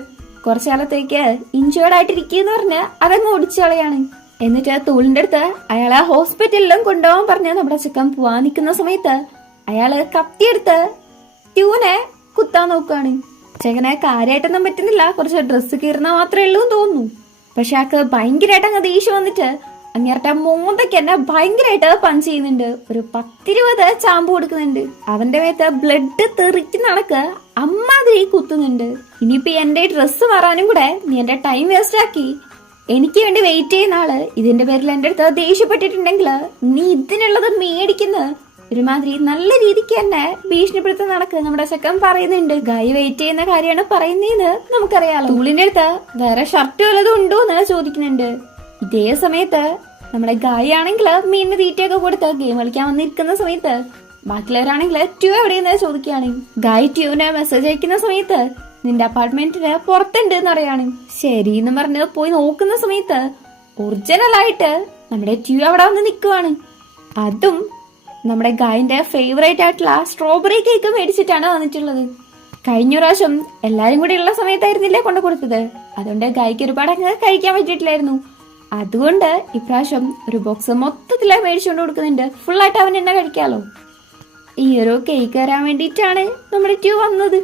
കുറച്ചു കാലത്തേക്ക് ഇഞ്ചേർഡ് ആയിട്ടിരിക്കുന്നു പറഞ്ഞ് അതങ്ങ് ഒടിച്ചു കളയാണ്. എന്നിട്ട് തൂളിന്റെ അടുത്ത് അയാളെ ഹോസ്പിറ്റലിലും കൊണ്ടുപോകാൻ പറഞ്ഞ് നമ്മുടെ ചിക്കൻ പോവാൻ നിൽക്കുന്ന സമയത്ത് അയാള് കത്തിയെടുത്ത് ട്യൂനെ കുത്താൻ നോക്കുകയാണ്. ചെക്കനെ കാര്യമായിട്ടൊന്നും പറ്റുന്നില്ല, കുറച്ച് ഡ്രസ്സ് കീറുന്ന മാത്രമേ ഉള്ളൂ എന്ന് തോന്നുന്നു. പക്ഷെ ആക്ക് ഭയങ്കരമായിട്ട് അങ്ങ് ദേഷ്യം വന്നിട്ട് അങ്ങേരുടെ മോന്തയ്ക്ക് എന്നെ ഭയങ്കരമായിട്ട് പഞ്ച് ചെയ്യുന്നുണ്ട്. ഒരു 10-20 ചാമ്പ് കൊടുക്കുന്നുണ്ട്. അവന്റെ മേത്ത് ബ്ലഡ് തെറിക്കുന്ന കണക്ക് അമ്മാതിരി കുത്തുന്നുണ്ട്. ഇനിയിപ്പൊ എന്റെ ഡ്രസ്സ് മാറാനും കൂടെ നീ എന്റെ ടൈം വേസ്റ്റ് ആക്കി എനിക്ക് വേണ്ടി വെയിറ്റ് ചെയ്യുന്ന ആള് ഇതിന്റെ പേരിൽ എന്റെ അടുത്ത് ദേഷ്യപ്പെട്ടിട്ടുണ്ടെങ്കിൽ നീ ഇതിനുള്ളത് മേടിക്കുന്ന ഒരുമാതിരി നല്ല രീതിക്ക് തന്നെ ഭീഷണിപ്പെടുത്തുന്ന നടക്ക് നമ്മുടെ ചെക്കൻ പറയുന്നുണ്ട്. ഗായി വെയിറ്റ് ചെയ്യുന്ന കാര്യമാണ് പറയുന്നതെന്ന് നമുക്കറിയാലോ. തൂളിന്റെ അടുത്ത് വേറെ ഷർട്ട് വല്ലതും ഉണ്ടോ എന്ന് ചോദിക്കുന്നുണ്ട്. ഇതേ സമയത്ത് നമ്മുടെ ഗായി ആണെങ്കിൽ മീനിന് തീറ്റയൊക്കെ കൊടുത്ത് ഗെയിം കളിക്കാൻ വന്നിരിക്കുന്ന സമയത്ത് ബാക്കിയുള്ളവരാണെങ്കിൽ ട്യൂ എവിടെയെന്ന് ചോദിക്കുകയാണ്. ഗായി ട്യൂവിന് മെസ്സേജ് അയക്കുന്ന സമയത്ത് നിന്റെ അപ്പാർട്ട്മെന്റിന് പുറത്തുണ്ട് എന്ന് പറയാണ്. ശരി എന്ന് പറഞ്ഞ് പോയി നോക്കുന്ന സമയത്ത് ഒറിജിനൽ ആയിട്ട് നമ്മുടെ ട്യൂ അവിടെ വന്ന് നിൽക്കുവാണ്. അതും നമ്മുടെ ഗായിന്റെ ഫേവറേറ്റ് ആയിട്ടുള്ള സ്ട്രോബെറി കേക്ക് മേടിച്ചിട്ടാണ് വന്നിട്ടുള്ളത്. കഴിഞ്ഞ പ്രാവശ്യം എല്ലാരും കൂടി ഉള്ള സമയത്തായിരുന്നില്ലേ കൊണ്ടു കൊടുത്തത്. അതുകൊണ്ട് ഗായിക്ക് ഒരുപാട് അങ്ങ് കഴിക്കാൻ പറ്റിയിട്ടില്ലായിരുന്നു. അതുകൊണ്ട് ഇപ്രാവശ്യം ഒരു ബോക്സ് മൊത്തത്തിലായി മേടിച്ചുകൊണ്ട് കൊടുക്കുന്നുണ്ട്. ഫുള്ളായിട്ട് അവൻ എന്നെ കഴിക്കാലോ. ഈ ഒരു കേക്ക് തരാൻ വേണ്ടിയിട്ടാണ് നമ്മുടെ ട്യൂ വന്നത്.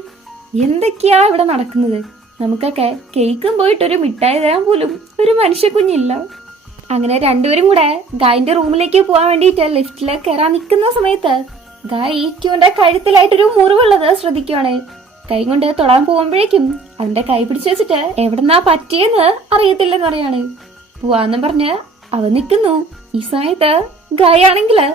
എന്തൊക്കെയാ ഇവിടെ നടക്കുന്നത്? നമുക്കൊക്കെ കേക്കും പോയിട്ട് ഒരു മിഠായി തരാൻ പോലും ഒരു മനുഷ്യ കുഞ്ഞില്ല. അങ്ങനെ രണ്ടുപേരും കൂടെ ഗായിന്റെ റൂമിലേക്ക് പോകാൻ വേണ്ടിയിട്ട് ലിഫ്റ്റിൽ കയറാൻ നിൽക്കുന്ന സമയത്ത് ഗായ് ട്യൂന്റെ കഴുത്തിലായിട്ടൊരു മുറിവുള്ളത് ശ്രദ്ധിക്കുവാണ്. കൈ കൊണ്ട് തൊടാൻ പോകുമ്പോഴേക്കും അവന്റെ കൈ പിടിച്ചു വെച്ചിട്ട് എവിടെന്നാ പറ്റിയെന്ന് അറിയത്തില്ലെന്ന് പറയാണ്. പോവാന്നും പറഞ്ഞ് അവൻ നിൽക്കുന്നു. ഈ സമയത്ത് ഗായ് ആണെങ്കില്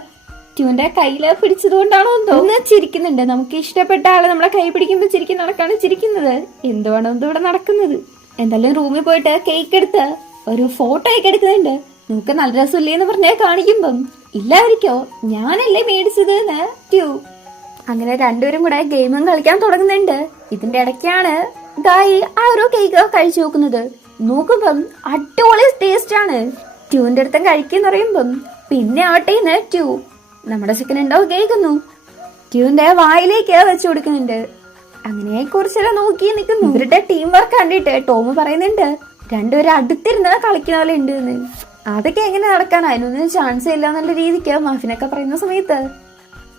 ട്യൂന്റെ കയ്യില് പിടിച്ചതുകൊണ്ടാണോ എന്തോ ഒന്ന് ചിരിക്കുന്നുണ്ട്. നമുക്ക് ഇഷ്ടപ്പെട്ട ആള് നമ്മളെ കൈ പിടിക്കുമ്പോ ചിരിക്കുന്ന നടക്കാണ് ചിരിക്കുന്നത്. എന്തുവാണോ എന്തോ ഇവിടെ നടക്കുന്നത്. എന്തായാലും റൂമിൽ പോയിട്ട് കേക്ക് എടുത്ത് ഒരു ഫോട്ടോ ഒക്കെ എടുക്കുന്നുണ്ട്. നമുക്ക് നല്ല രസമില്ലേന്ന് പറഞ്ഞ് കാണിക്കുമ്പം ഇല്ലായിരിക്കോ ഞാനല്ലേ മേടിച്ചത് എന്ന് ട്യൂ. അങ്ങനെ രണ്ടുപേരും കൂടെ ഗെയിമും കളിക്കാൻ തുടങ്ങുന്നുണ്ട്. ഇതിന്റെ ഇടയ്ക്കാണ് ഗായി ആ ഒരു കേക്ക് കഴിച്ചു നോക്കുന്നത്. നോക്കുമ്പം അടിപൊളി ടേസ്റ്റ് ആണ്. ട്യൂന്റെ അടുത്തും കഴിക്കുന്ന പറയുമ്പം പിന്നെ ആട്ടേന്ന് ട്യൂ നമ്മുടെ സെക്കൻഡ് ഉണ്ടോ കേൾക്കുന്നു. ട്യൂന്റെ വായിലേക്ക് വെച്ചു കൊടുക്കുന്നുണ്ട്. അങ്ങനെ കുറച്ചേരം നോക്കി നിൽക്കുന്നു. ഇവരുടെ ടീം വർക്ക് കണ്ടിട്ട് ടോം പറയുന്നുണ്ട് രണ്ടുപേരും അടുത്തിരുന്ന് കളിക്കുന്ന പോലെ ഉണ്ട് എന്ന്. അതൊക്കെ എങ്ങനെ നടക്കാൻ, അതിനൊന്നും ചാൻസ് ഇല്ല എന്നുള്ള രീതിക്ക് മഫിനൊക്കെ പറയുന്ന സമയത്ത്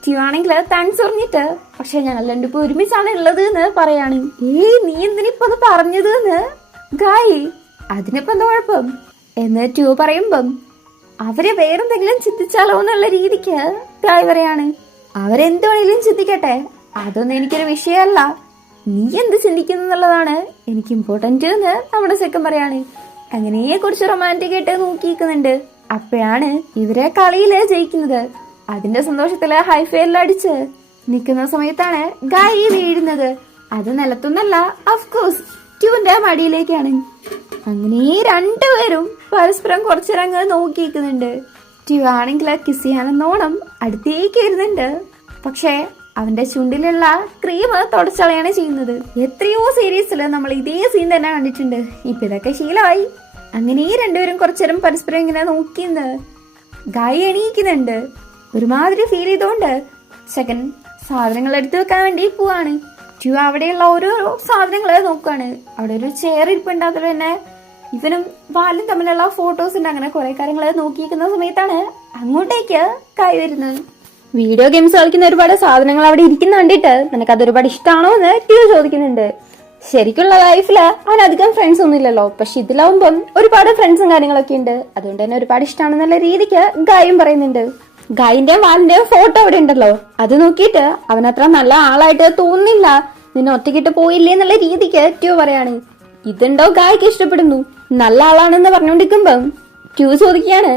ട്യൂ ആണെങ്കിൽ താങ്ക്സ് പറഞ്ഞിട്ട് പക്ഷെ ഞങ്ങൾ രണ്ടിപ്പോ ഒരുമിച്ചാണ് ഉള്ളത് എന്ന് പറയാണ്. നീ എന്തിനിപ്പോ അത് പറഞ്ഞത് എന്ന് ഗായി. അതിനിപ്പോ എന്താ കുഴപ്പം എന്ന് ട്യൂ പറയുമ്പം അവരെ വേറെന്തെങ്കിലും ചിന്തിച്ചാലോ എന്നുള്ള രീതിക്ക് ഗായ് പറയാണ്. അവരെന്ത് വേണേലും ചിന്തിക്കട്ടെ, അതൊന്നും എനിക്കൊരു വിഷയമല്ല. നീ എന്ത് ചിന്തിക്കുന്നു എന്നുള്ളതാണ് എനിക്ക് ഇമ്പോർട്ടന്റ് എന്ന് നമ്മുടെ സെക്കൻ പറയാണ്. അങ്ങനെ കുറച്ച് റൊമാൻറ്റിക് ആയിട്ട് നോക്കിയിരിക്കുന്നുണ്ട്. അപ്പോഴാണ് ഇവരെ കളിയില് ജയിക്കുന്നത്. അതിന്റെ സന്തോഷത്തില് ഹൈഫെല്ലാം അടിച്ച് നിൽക്കുന്ന സമയത്താണ് ഗായി വീഴുന്നത്. അത് നിലത്തൊന്നല്ല, അഫ്കോഴ്സ് ട്യൂന്റെ മടിയിലേക്കാണ്. അങ്ങനെ രണ്ടുപേരും പരസ്പരം കുറച്ചിറങ്ങ് നോക്കിയിരിക്കുന്നുണ്ട്. ട്യൂ ആണെങ്കിൽ കിസ് ചെയ്യാനെന്നോണം അടുത്തേക്ക് വരുന്നുണ്ട്. പക്ഷെ അവന്റെ ചുണ്ടിലുള്ള ക്രീം തുടച്ചളയാണ് ചെയ്യുന്നത്. എത്രയോ സീരീസില് നമ്മൾ ഇതേ സീൻ തന്നെ കണ്ടിട്ടുണ്ട്. ഇപ്പൊ ഇതൊക്കെ ശീലമായി. അങ്ങനെ രണ്ടുപേരും കുറച്ചേരം പരസ്പരം ഇങ്ങനെ നോക്കിന്ന് ഗായി എണീക്കുന്നുണ്ട്. ഒരുമാതിരി ഫീൽ ചെയ്തോണ്ട് സെക്കൻഡ് സാധനങ്ങൾ എടുത്തു വെക്കാൻ വേണ്ടി പോവാണ്. ട്യൂ അവിടെയുള്ള ഓരോ സാധനങ്ങള് നോക്കാണ്. അവിടെ ഒരു ചെയർ ഇരിപ്പുണ്ട്. അതിൽ തന്നെ ഇവനും വാലും തമ്മിലുള്ള ഫോട്ടോസ് ഉണ്ട്. അങ്ങനെ കുറെ കാര്യങ്ങൾ നോക്കിയിരിക്കുന്ന സമയത്താണ് അങ്ങോട്ടേക്ക് കൈ വരുന്നത്. വീഡിയോ ഗെയിംസ് കളിക്കുന്ന ഒരുപാട് സാധനങ്ങൾ അവിടെ ഇരിക്കുന്ന കണ്ടിട്ട് നിനക്ക് അത് ഒരുപാട് ഇഷ്ടമാണോ എന്ന് ട്യൂ ചോദിക്കുന്നുണ്ട്. ശരിക്കുള്ള ലൈഫില് അവനധികം ഫ്രണ്ട്സ് ഒന്നും ഇല്ലല്ലോ, പക്ഷെ ഇതിലാവുമ്പം ഒരുപാട് ഫ്രണ്ട്സും കാര്യങ്ങളൊക്കെ ഉണ്ട്. അതുകൊണ്ട് തന്നെ ഒരുപാട് ഇഷ്ടമാണെന്നുള്ള രീതിക്ക് ഗായും പറയുന്നുണ്ട്. ഗായിന്റെയും വാലിന്റെയും ഫോട്ടോ അവിടെ ഉണ്ടല്ലോ, അത് നോക്കിയിട്ട് അവനത്ര നല്ല ആളായിട്ട് തോന്നുന്നില്ല. നിന്നെ ഒറ്റക്കിട്ട് പോയില്ലേ എന്നുള്ള രീതിക്ക് ട്യൂ പറയാണ്. ഇതുണ്ടോ ഗായ്ക്ക് ഇഷ്ടപ്പെടുന്നു, നല്ല ആളാണെന്ന് പറഞ്ഞുകൊണ്ടിരിക്കുമ്പം ട്യൂ ചോദിക്കുകയാണ്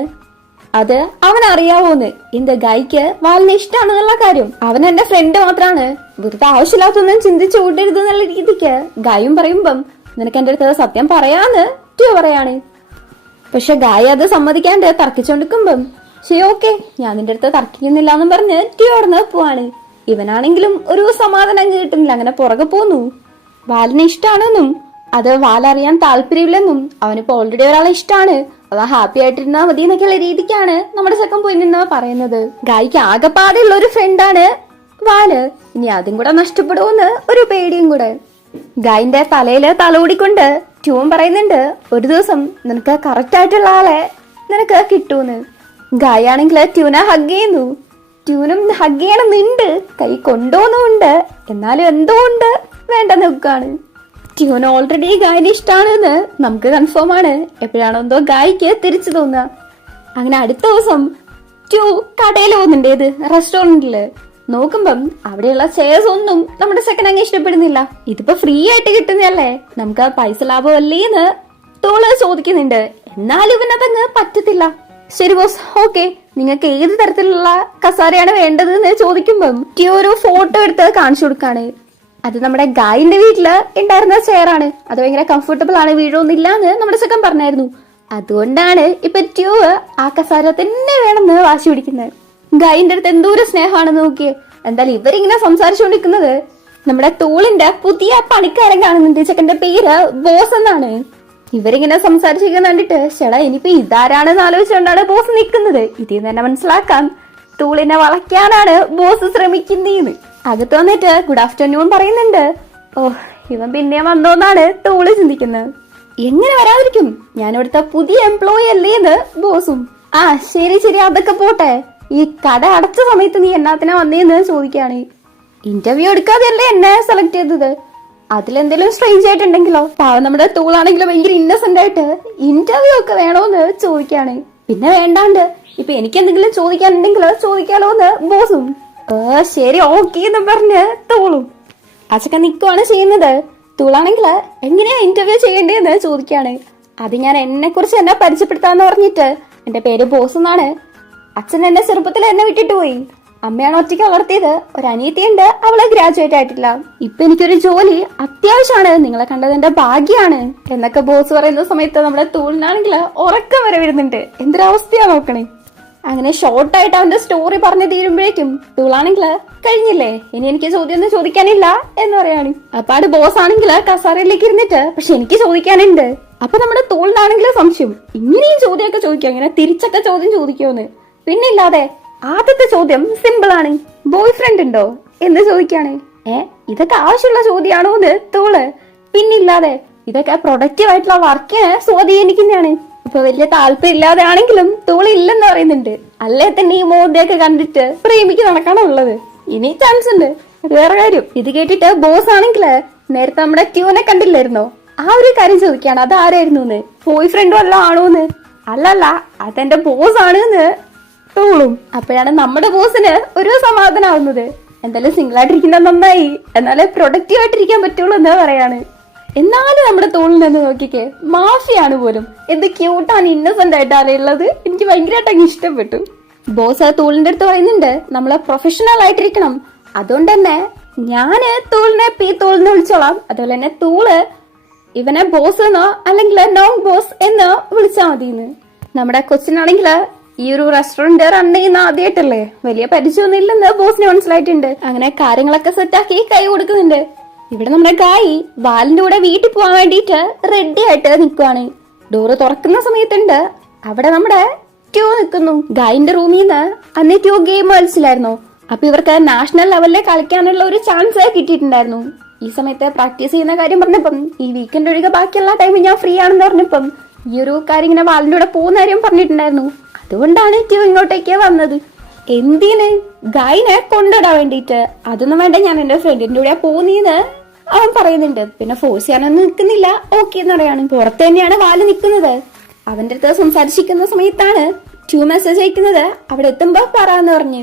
അത് അവൻ അറിയാവോന്ന്. എന്ത് ഗായ്ക്ക് വാലിന് ഇഷ്ടമാണെന്നുള്ള കാര്യം. അവൻ എന്റെ ഫ്രണ്ട് മാത്രാണ്, വെറുതെ ആവശ്യമില്ലാത്തൊന്നും ചിന്തിച്ചു കൂട്ടരുത് എന്നുള്ള രീതിക്ക് ഗായും പറയുമ്പം നിനക്ക് എന്റെ അടുത്ത് സത്യം പറയാന്ന് ട്യൂ പറയാണ്. പക്ഷെ ഗായ അത് സമ്മതിക്കാണ്ട് തർക്കിച്ചോണ്ടിരിക്കുമ്പം ശരി ഓക്കെ ഞാൻ നിന്റെ അടുത്ത് തർക്കിക്കുന്നില്ല എന്നും പറഞ്ഞ് ട്യൂ അവിടുന്ന് പോവാണ്. ഇവനാണെങ്കിലും ഒരു സമാധാനം കിട്ടുന്നില്ല. അങ്ങനെ പുറകെ പോന്നു. വാലിന് ഇഷ്ടമാണെന്നും അത് വാലറിയാൻ താല്പര്യമില്ലെന്നും അവനിപ്പോ ഓൾറെഡി ഒരാളെ ഇഷ്ടമാണ്, അത് ഹാപ്പി ആയിട്ടിരുന്നാ മതി എന്നൊക്കെയുള്ള രീതിക്കാണ് നമ്മുടെ സെക്കൻ പോയി നിന്ന് പറയുന്നത്. ഗായിക്ക് ആകെപ്പാടെയുള്ള ഒരു ഫ്രണ്ടാണ് വാല്. ഇനി അതും കൂടെ നഷ്ടപ്പെടുമെന്ന് ഒരു പേടിയും കൂടെ. ഗായിന്റെ തലയില് തലോടിക്കൊണ്ട് ട്യൂൺ പറയുന്നുണ്ട് ഒരു ദിവസം നിനക്ക് കറക്റ്റ് ആയിട്ടുള്ള ആളെ നിനക്ക് കിട്ടൂന്ന്. ഗായാണെങ്കിൽ ട്യൂനെ ഹഗ് ചെയ്യുന്നു. ട്യൂനും ഹഗ് ചെയ്യണമെന്നുണ്ട്, കൈ കൊണ്ടോന്നുണ്ട്, എന്നാലും എന്തോ ഉണ്ട് വേണ്ടെന്ന് വെക്കാണ്. ട്യൂൻ ഓൾറെഡി ഗായിന് ഇഷ്ടമാണെന്ന് നമുക്ക് കൺഫേം ആണ്. എപ്പോഴാണോ എന്തോ ഗായിക്ക് തിരിച്ചു തോന്നുക. അങ്ങനെ അടുത്ത ദിവസം ട്യൂ കടയിൽ പോകുന്നുണ്ട്. ഏത് റെസ്റ്റോറന്റില് നോക്കുമ്പം അവിടെയുള്ള ചെയർസ് ഒന്നും നമ്മുടെ സെക്കൻഡ് അങ്ങ് ഇഷ്ടപ്പെടുന്നില്ല. ഇതിപ്പോ ഫ്രീ ആയിട്ട് കിട്ടുന്നതല്ലേ, നമുക്ക് പൈസ ലാഭമല്ലേന്ന് തോള് ചോദിക്കുന്നുണ്ട്. എന്നാലും ഇവനതങ്ങ് പറ്റത്തില്ല. ശരി ബോസ് ഓക്കെ, നിങ്ങൾക്ക് ഏത് തരത്തിലുള്ള കസാരയാണ് വേണ്ടത് എന്ന് ചോദിക്കുമ്പം ട്യൂ ഒരു ഫോട്ടോ എടുത്ത് കാണിച്ചു കൊടുക്കാണ്. അത് നമ്മുടെ ഗായിന്റെ വീട്ടില് ഉണ്ടായിരുന്ന ചെയറാണ്. അത് ഭയങ്കര കംഫർട്ടബിൾ ആണ്, വീഴൊന്നുമില്ല എന്ന് നമ്മുടെ സെക്കൻ പറഞ്ഞായിരുന്നു. അതുകൊണ്ടാണ് ഇപ്പൊ ട്യൂ ആ കസാര തന്നെ വേണമെന്ന് വാശി പിടിക്കുന്നത്. ഗായിന്റെ അടുത്ത് എന്തോരം സ്നേഹമാണെന്ന് നോക്കിയേ. എന്തായാലും ഇവരിങ്ങനെ സംസാരിച്ചുകൊണ്ടിരിക്കുന്നത് നമ്മുടെ തോളിന്റെ പുതിയ പണിക്കാരൻ കാണുന്നുണ്ട്. ചെക്കന്റെ പേര് ബോസ് എന്നാണ്. ഇവരിങ്ങനെ സംസാരിച്ചിരിക്കുന്ന കണ്ടിട്ട് ചേടാ ഇനിയിപ്പോ ഇതാരാണെന്ന് ആലോചിച്ചുകൊണ്ടാണ് ബോസ് നിൽക്കുന്നത്. ഇതിൽ തന്നെ മനസ്സിലാക്കാം തൂളിനെ വളയ്ക്കാനാണ് ബോസ് ശ്രമിക്കുന്നതെന്ന്. അകത്ത് വന്നിട്ട് ഗുഡ് ആഫ്റ്റർനൂൺ പറയുന്നുണ്ട്. ഓ ഇവൻ പിന്നെ വന്നോന്നാണ് ടൂള് ചിന്തിക്കുന്നത്. എങ്ങനെ വരാതിരിക്കും, ഞാൻ ഇവിടുത്തെ പുതിയ എംപ്ലോയി അല്ലേ എന്ന് ബോസും. ആ ശരി ശരി അതൊക്കെ പോട്ടെ, ഈ കട അടച്ച സമയത്ത് നീ എന്നാത്തിനാ വന്നേന്ന് ചോദിക്കാണ്. ഇന്റർവ്യൂ എടുക്കാതെയല്ലേ എന്നെ സെലക്ട് ചെയ്തത്, അതിലെന്തെങ്കിലും സ്ട്രേഞ്ച് ആയിട്ടുണ്ടെങ്കിലോ? പാവം നമ്മുടെ തൂളാണെങ്കിലോ ഭയങ്കര ഇന്നസെന്റ് ആയിട്ട് ഇന്റർവ്യൂ ഒക്കെ വേണോന്ന് ചോദിക്കാണ്. പിന്നെ വേണ്ടാണ്ട് ഇപ്പൊ എനിക്ക് എന്തെങ്കിലും ചോദിക്കാനുണ്ടെങ്കിലോ ചോദിക്കാലോന്ന് ബോസും. ശരി ഓക്കെ എന്ന് പറഞ്ഞ് തൂളും അച്ഛക്ക നിക്കുവാണ് ചെയ്യുന്നത്. തൂളാണെങ്കില് എങ്ങനെയാ ഇന്റർവ്യൂ ചെയ്യേണ്ടതെന്ന് ചോദിക്കാണ്. അത് ഞാൻ എന്നെ കുറിച്ച് എന്നെ പരിചയപ്പെടുത്താന്ന് പറഞ്ഞിട്ട്, എന്റെ പേര് ബോസ് എന്നാണ്. അച്ഛൻ എന്നെ ചെറുപ്പത്തിൽ എന്നെ വിട്ടിട്ട് പോയി. അമ്മയാണ് ഒറ്റയ്ക്ക് വളർത്തിയത്. ഒരു അനിയത്തിയുണ്ട്, അവളെ ഗ്രാജുവേറ്റ് ആയിട്ടില്ല. ഇപ്പൊ എനിക്കൊരു ജോലി അത്യാവശ്യമാണ്, നിങ്ങളെ കണ്ടത് എന്റെ ഭാഗ്യാണ് എന്നൊക്കെ ബോസ് പറയുന്ന സമയത്ത് നമ്മുടെ തൂളിനാണെങ്കിൽ ഉറക്കം വരെ വരുന്നുണ്ട്. എന്തൊരവസ്ഥയാ നോക്കണേ. അങ്ങനെ ഷോർട്ടായിട്ട് അവന്റെ സ്റ്റോറി പറഞ്ഞു തീരുമ്പോഴേക്കും തൂളാണെങ്കിൽ കഴിഞ്ഞില്ലേ, ഇനി എനിക്ക് ചോദ്യമൊന്നും ചോദിക്കാനില്ല എന്ന് പറയാണ്. അപ്പാട് ബോസ് ആണെങ്കിൽ കസാരയിലേക്ക് ഇരുന്നിട്ട് പക്ഷെ എനിക്ക് ചോദിക്കാനുണ്ട്. അപ്പൊ നമ്മുടെ തൂളിനാണെങ്കിൽ സംശയം, ഇങ്ങനെയും ചോദ്യമൊക്കെ ചോദിക്കാം, ഇങ്ങനെ തിരിച്ചൊക്കെ ചോദ്യം ചോദിക്കുമെന്ന്. പിന്നില്ലാതെ ആദ്യത്തെ ചോദ്യം സിമ്പിൾ ആണ്, ബോയ് ഫ്രണ്ട് ഉണ്ടോ എന്ന് ചോദിക്കാണ്. ഇതൊക്കെ ആവശ്യമുള്ള ചോദ്യമാണോ എന്ന് തൂള്. പിന്നില്ലാതെ ഇതൊക്കെ പ്രൊഡക്റ്റീവ് ആയിട്ടുള്ള വർക്കിനെ സ്വാധീനിക്കുന്നതാണ്. ഇപ്പൊ വലിയ താല്പര്യം ഇല്ലാതെ ആണെങ്കിലും തൂള് ഇല്ലെന്ന് പറയുന്നുണ്ട്. അല്ലേ തന്നെ ഈ മോദിയൊക്കെ കണ്ടിട്ട് പ്രേമിക്ക് നടക്കാനുള്ളത്. ഇനി ചാൻസ് ഉണ്ട്. വേറെ കാര്യം, ഇത് കേട്ടിട്ട് ബോസ് ആണെങ്കില് നേരത്തെ നമ്മുടെ ട്യൂനെ കണ്ടില്ലായിരുന്നോ, ആ ഒരു കാര്യം ചോദിക്കാണ്. അത് ആരായിരുന്നു എന്ന്, ബോയ് ഫ്രണ്ടും വല്ല ആണോന്ന്. അല്ലല്ല, അതെന്റെ ബോസ് ആണ് എന്ന് തൂളും. അപ്പോഴാണ് നമ്മുടെ ബോസിന് ഒരു സമാധാനാവുന്നത്. എന്തായാലും സിംഗിൾ ആയിട്ടിരിക്കുന്ന നന്നായി, എന്നാലേ പ്രൊഡക്റ്റീവ് ആയിട്ടിരിക്കാൻ പറ്റുള്ളൂ എന്ന് പറയാണ്. എന്നാലും നമ്മുടെ തൂളിനെന്ന് നോക്കിക്കേ, മാഫിയാണ് പോലും. എന്ത് ക്യൂട്ടാണ്, ഇന്നസെന്റ് ആയിട്ടാണ് ഉള്ളത്. എനിക്ക് ഭയങ്കരമായിട്ട് അങ്ങ് ഇഷ്ടപ്പെട്ടു. ബോസ് തൂളിന്റെ അടുത്ത് പറയുന്നുണ്ട് നമ്മളെ പ്രൊഫഷണൽ ആയിട്ടിരിക്കണം, അതുകൊണ്ട് തന്നെ ഞാന് തൂളിനെ പി തൂളിനെ വിളിച്ചോളാം. അതുപോലെ തന്നെ തൂള് ഇവനെ ബോസ് എന്നോ അല്ലെങ്കിൽ നോൺ ബോസ് എന്ന് വിളിച്ചാൽ മതിന്ന്. നമ്മുടെ കൊച്ചിനാണെങ്കിൽ ഈ ഒരു റെസ്റ്റോറന്റ് റൺ ചെയ്യുന്ന ആദ്യമായിട്ടല്ലേ, വലിയ പരിചയമൊന്നും ഇല്ലെന്ന് ബോസിന് മനസ്സിലായിട്ടുണ്ട്. അങ്ങനെ കാര്യങ്ങളൊക്കെ സെറ്റാക്കി കൈ കൊടുക്കുന്നുണ്ട്. ഇവിടെ നമ്മുടെ ഗായി വാലിന്റെ കൂടെ വീട്ടിൽ പോകാൻ വേണ്ടിയിട്ട് റെഡി ആയിട്ട് നിൽക്കുവാണ്. ഡോറ് തുറക്കുന്ന സമയത്തുണ്ട് അവിടെ നമ്മുടെ ട്യൂ നിൽക്കുന്നു. ഗായിന്റെ റൂമിൽ നിന്ന് അന്ന് ട്യൂ ഗെയിം കളിച്ചില്ലായിരുന്നു. അപ്പൊ ഇവർക്ക് നാഷണൽ ലെവലിൽ കളിക്കാനുള്ള ഒരു ചാൻസ് കിട്ടിയിട്ടുണ്ടായിരുന്നു. ഈ സമയത്ത് പ്രാക്ടീസ് ചെയ്യുന്ന കാര്യം പറഞ്ഞപ്പം, ഈ വീക്കെൻഡ് ഒഴികെ ബാക്കിയുള്ള ടൈമിൽ ഞാൻ ഫ്രീ ആണെന്ന് പറഞ്ഞപ്പം ഈ ഒരു കാര്യം ഇങ്ങനെ വാലിന്റെ കൂടെ പോകുന്ന കാര്യം പറഞ്ഞിട്ടുണ്ടായിരുന്നു. അതുകൊണ്ടാണ് ട്യൂ ഇങ്ങോട്ടേക്ക് വന്നത്. എന്തിന്? ഗായിനെ കൊണ്ടിടാൻ വേണ്ടിട്ട്. അതൊന്നും വേണ്ട, ഞാൻ എന്റെ ഫ്രണ്ടിന്റെ കൂടെ പോകുന്നീന്ന് അവൻ പറയുന്നുണ്ട്. പിന്നെ ഫോഴ്സ് ചെയ്യാനൊന്നും നിൽക്കുന്നില്ല, ഓക്കെ എന്ന് പറയാണ്. പുറത്ത് തന്നെയാണ് വാല് നിൽക്കുന്നത്. അവന്റെ അടുത്ത് സംസാരിച്ചിരിക്കുന്ന സമയത്താണ് ട്യൂ മെസ്സേജ് അയക്കുന്നത്, അവിടെ എത്തുമ്പോ പറയാന്ന് പറഞ്ഞു.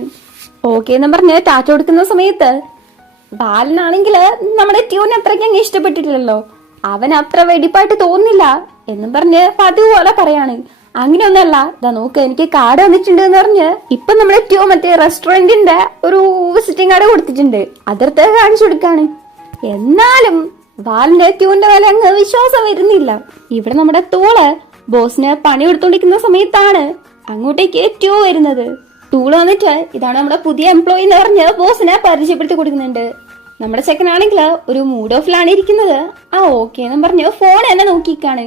ഓക്കെ എന്ന് പറഞ്ഞ് ടാറ്റ കൊടുക്കുന്ന സമയത്ത് വാലിനാണെങ്കില് നമ്മുടെ ട്യൂനെ അത്രയ്ക്ക് അങ്ങ് ഇഷ്ടപ്പെട്ടിട്ടില്ലല്ലോ, അവൻ അത്ര വെടിപ്പായിട്ട് തോന്നുന്നില്ല എന്നും പറഞ്ഞ് പതിവ് പോലെ പറയാണ്. അങ്ങനെയൊന്നല്ല, ഇതാ നോക്ക് എനിക്ക് കാർഡ് വന്നിട്ടുണ്ട് എന്ന് പറഞ്ഞ് ഇപ്പൊ നമ്മുടെ ട്യൂ മറ്റേ റെസ്റ്റോറന്റിന്റെ ഒരു വിസിറ്റിംഗ് കാർഡ് കൊടുത്തിട്ടുണ്ട്, അതിർത്ത് കാണിച്ചു കൊടുക്കാണ്. എന്നാലും വാലിന്റെ ട്യൂന്റെ വില അങ്ങ് വിശ്വാസം വരുന്നില്ല. ഇവിടെ നമ്മുടെ തൂള് ബോസിന് പണി കൊടുത്തോണ്ടിരിക്കുന്ന സമയത്താണ് അങ്ങോട്ടേക്ക് ട്യൂ വരുന്നത്. തൂള് വന്നിട്ട് ഇതാണ് നമ്മുടെ പുതിയ എംപ്ലോയി എന്ന് പറഞ്ഞ് ബോസിനെ പരിചയപ്പെടുത്തി കൊടുക്കുന്നുണ്ട്. നമ്മുടെ ചെക്കനാണെങ്കിൽ ഒരു മൂഡ് ഓഫിലാണ് ഇരിക്കുന്നത്. ഓക്കെ എന്നും പറഞ്ഞ് ഫോൺ എന്നെ നോക്കിക്കാണ്.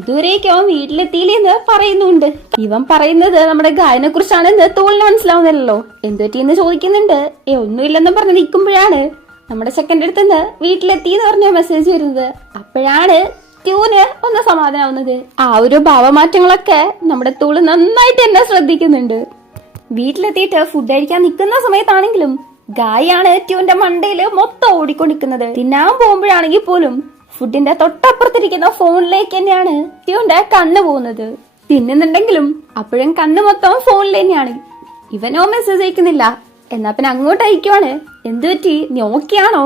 ഇതുവരേക്കും അവൻ വീട്ടിലെത്തിയില്ലെന്ന് പറയുന്നുണ്ട്. ഇവൻ പറയുന്നത് നമ്മുടെ ഗായനെ കുറിച്ചാണെന്ന് തൂളിന് മനസ്സിലാവുന്നില്ലല്ലോ. എന്തുപറ്റിയെന്ന് ചോദിക്കുന്നുണ്ട്. ഒന്നുമില്ലെന്നും പറഞ്ഞ് നിൽക്കുമ്പോഴാണ് നമ്മുടെ ചെക്കൻ്റെ അടുത്തുനിന്ന് വീട്ടിലെത്തിയെന്ന് പറഞ്ഞ മെസ്സേജ് വരുന്നത്. അപ്പോഴാണ് ട്യൂന് ഒന്ന് സമാധാനാവുന്നത്. ആ ഒരു ഭാവമാറ്റങ്ങളൊക്കെ നമ്മുടെ തൂള് നന്നായിട്ട് എന്നെ ശ്രദ്ധിക്കുന്നുണ്ട്. വീട്ടിലെത്തിയിട്ട് ഫുഡ് കഴിക്കാൻ നിൽക്കുന്ന സമയത്താണെങ്കിലും ഗായാണ് ട്യൂന്റെ മണ്ടയില് മൊത്തം ഓടിക്കൊണ്ടിരിക്കുന്നത്. തിന്നാൻ പോകുമ്പോഴാണെങ്കിൽ പോലും ഫുഡിന്റെ തൊട്ടപ്പുറത്തിരിക്കുന്ന ഫോണിലേക്ക് തന്നെയാണ് ട്യൂന്റെ കണ്ണ് പോകുന്നത്. തിന്നുന്നുണ്ടെങ്കിലും അപ്പോഴും കണ്ണ് മൊത്തം ഫോണിൽ തന്നെയാണ്. ഇവനോ മെസ്സേജ് അയക്കുന്നില്ല. എന്നാ പിന്നെ അങ്ങോട്ട് അയക്കുവാണ്. എന്തു പറ്റി, നീ ഓക്കെ ആണോ,